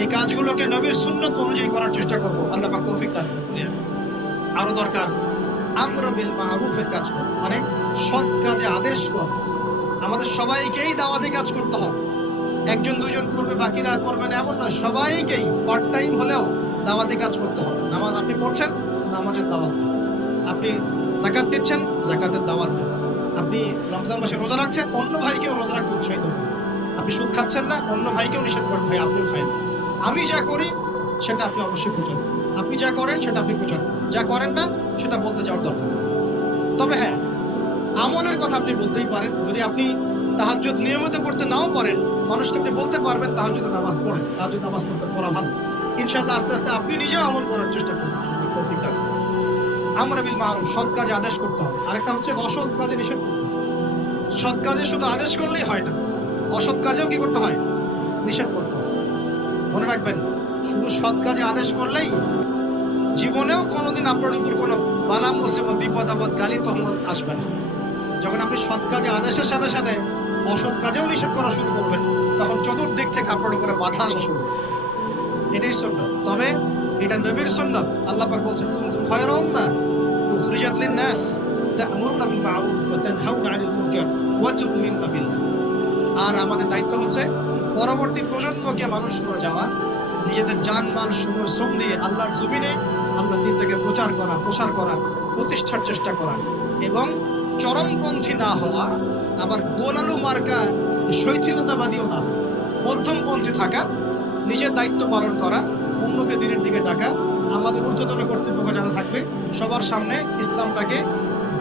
এই কাজগুলোকে নবীর সুন্নাত অনুযায়ী করার চেষ্টা করব, আল্লাহ পাক তৌফিক দান করুন। আরো দরকার আমর বিল মারুফের কাজ করা, মানে সৎ কাজে আদেশ করা। আমাদের সবাইকেই দাওয়াতি কাজ করতে হবে। একজন দুজন করবে, বাকিরা করবে না এমন নয়, সবাইকেই পার্ট টাইম হলেও দাওয়াতি কাজ করতে হবে। নামাজ আপনি পড়ছেন, নামাজের দাওয়াত দেন। আপনি যাকাত দিচ্ছেন, যাকাতের দাওয়াত দেন। আপনি রমজান মাসে রোজা রাখছেন, অন্য ভাইকেও রোজা রাখতে উৎসাহিত করুন। আপনি সুদ খাচ্ছেন না, অন্য ভাইকেও নিষেধ করেন, ভাই আপনিও খায় না। আমি যা করি সেটা আপনি অবশ্যই প্রচার করুন, আপনি যা করেন সেটা আপনি প্রচার করুন, যা করেন না সেটা বলতে যাওয়ার দরকার। তবে হ্যাঁ, আমলের কথা আপনি বলতেই পারেন। যদি আপনি তাহাজ্জুদ নিয়মিত পড়তে নাও পারেন, মানুষকে আপনি বলতে পারবেন তাহাজ্জুদ নামাজ পড়েন, তাহাজ্জুদ নামাজ পড়তে পড়া ভালো। ইনশাআল্লাহ আস্তে আস্তে আপনি নিজেও আমল করার চেষ্টা করবেন, তৌফিক দান করুন। আমর বিল মারুফ, সৎ কাজে আদেশ করতে হবে। আরেকটা হচ্ছে অসৎ কাজে নিষেধ করতে হবে। সৎ কাজে শুধু আদেশ করলেই হয় না, অসৎ কাজেও কি করতে হয়? নিষেধ করতে হয়। মনে রাখবেন, শুধু সৎ কাজে আদেশ করলেই জীবনেও কোনোদিন আপনার উপর কোনো বালা মুসিবত, বিপদ আপদ, গালি তহমত আসবে না। যখন আপনি সৎ কাজে আদেশের সাথে সাথে অসৎ কাজেও নিষেধ করা শুরু করবেন, তখন চতুর্দিক থেকে আপনার উপরে বাধা আসা শুরু করবে। এটাই সুন্নাত। তবে এটা নবীর সুন্নাত। আল্লাহ পাক বলছেন, কুনতুম খায়রা উম্মাহ উখরিজাত লিন-নাস তা'মুরুনা বিল মা'রুফ ওয়া তানহাউনা 'আনিল মুনকার ওয়া তু'মিনুনা বিল্লাহ। আর আমাদের দায়িত্ব হচ্ছে পরবর্তী প্রজন্মকে মানুষ করে যাওয়া, নিজেদের জান মাল সময় শ্রম দিয়ে আল্লাহর জমিনে আল্লাহর দ্বীনটাকে প্রচার করা, প্রসার করা, প্রতিষ্ঠার চেষ্টা করা এবং চরমপন্থী না হওয়া, আবার গোলালু মার্কা শৈথিলতাবাদীও না, মধ্যমপন্থী থাকা, নিজের দায়িত্ব পালন করা, অন্যকে দিনের দিকে ডাকা। আমাদের ঊর্ধ্বতন কর্তৃপক্ষ যারা থাকবে সবার সামনে ইসলামটাকে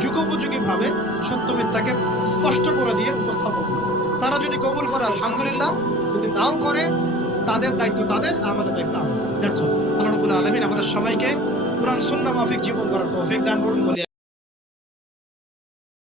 যুগোপযোগী ভাবে সত্য মিথ্যাকে স্পষ্ট করে দিয়ে উপস্থাপন করে। তারা যদি কবুল করে আলহামদুলিল্লাহ, যদি নাও করে তাদের দায়িত্ব তাদের, আমাদের দায়িত্ব আমাদের। আল্লাহ রাব্বুল আলামিন আমাদের সবাইকে কুরআন সুন্নাহ মাফিক জীবন করার তৌফিক দান করুন।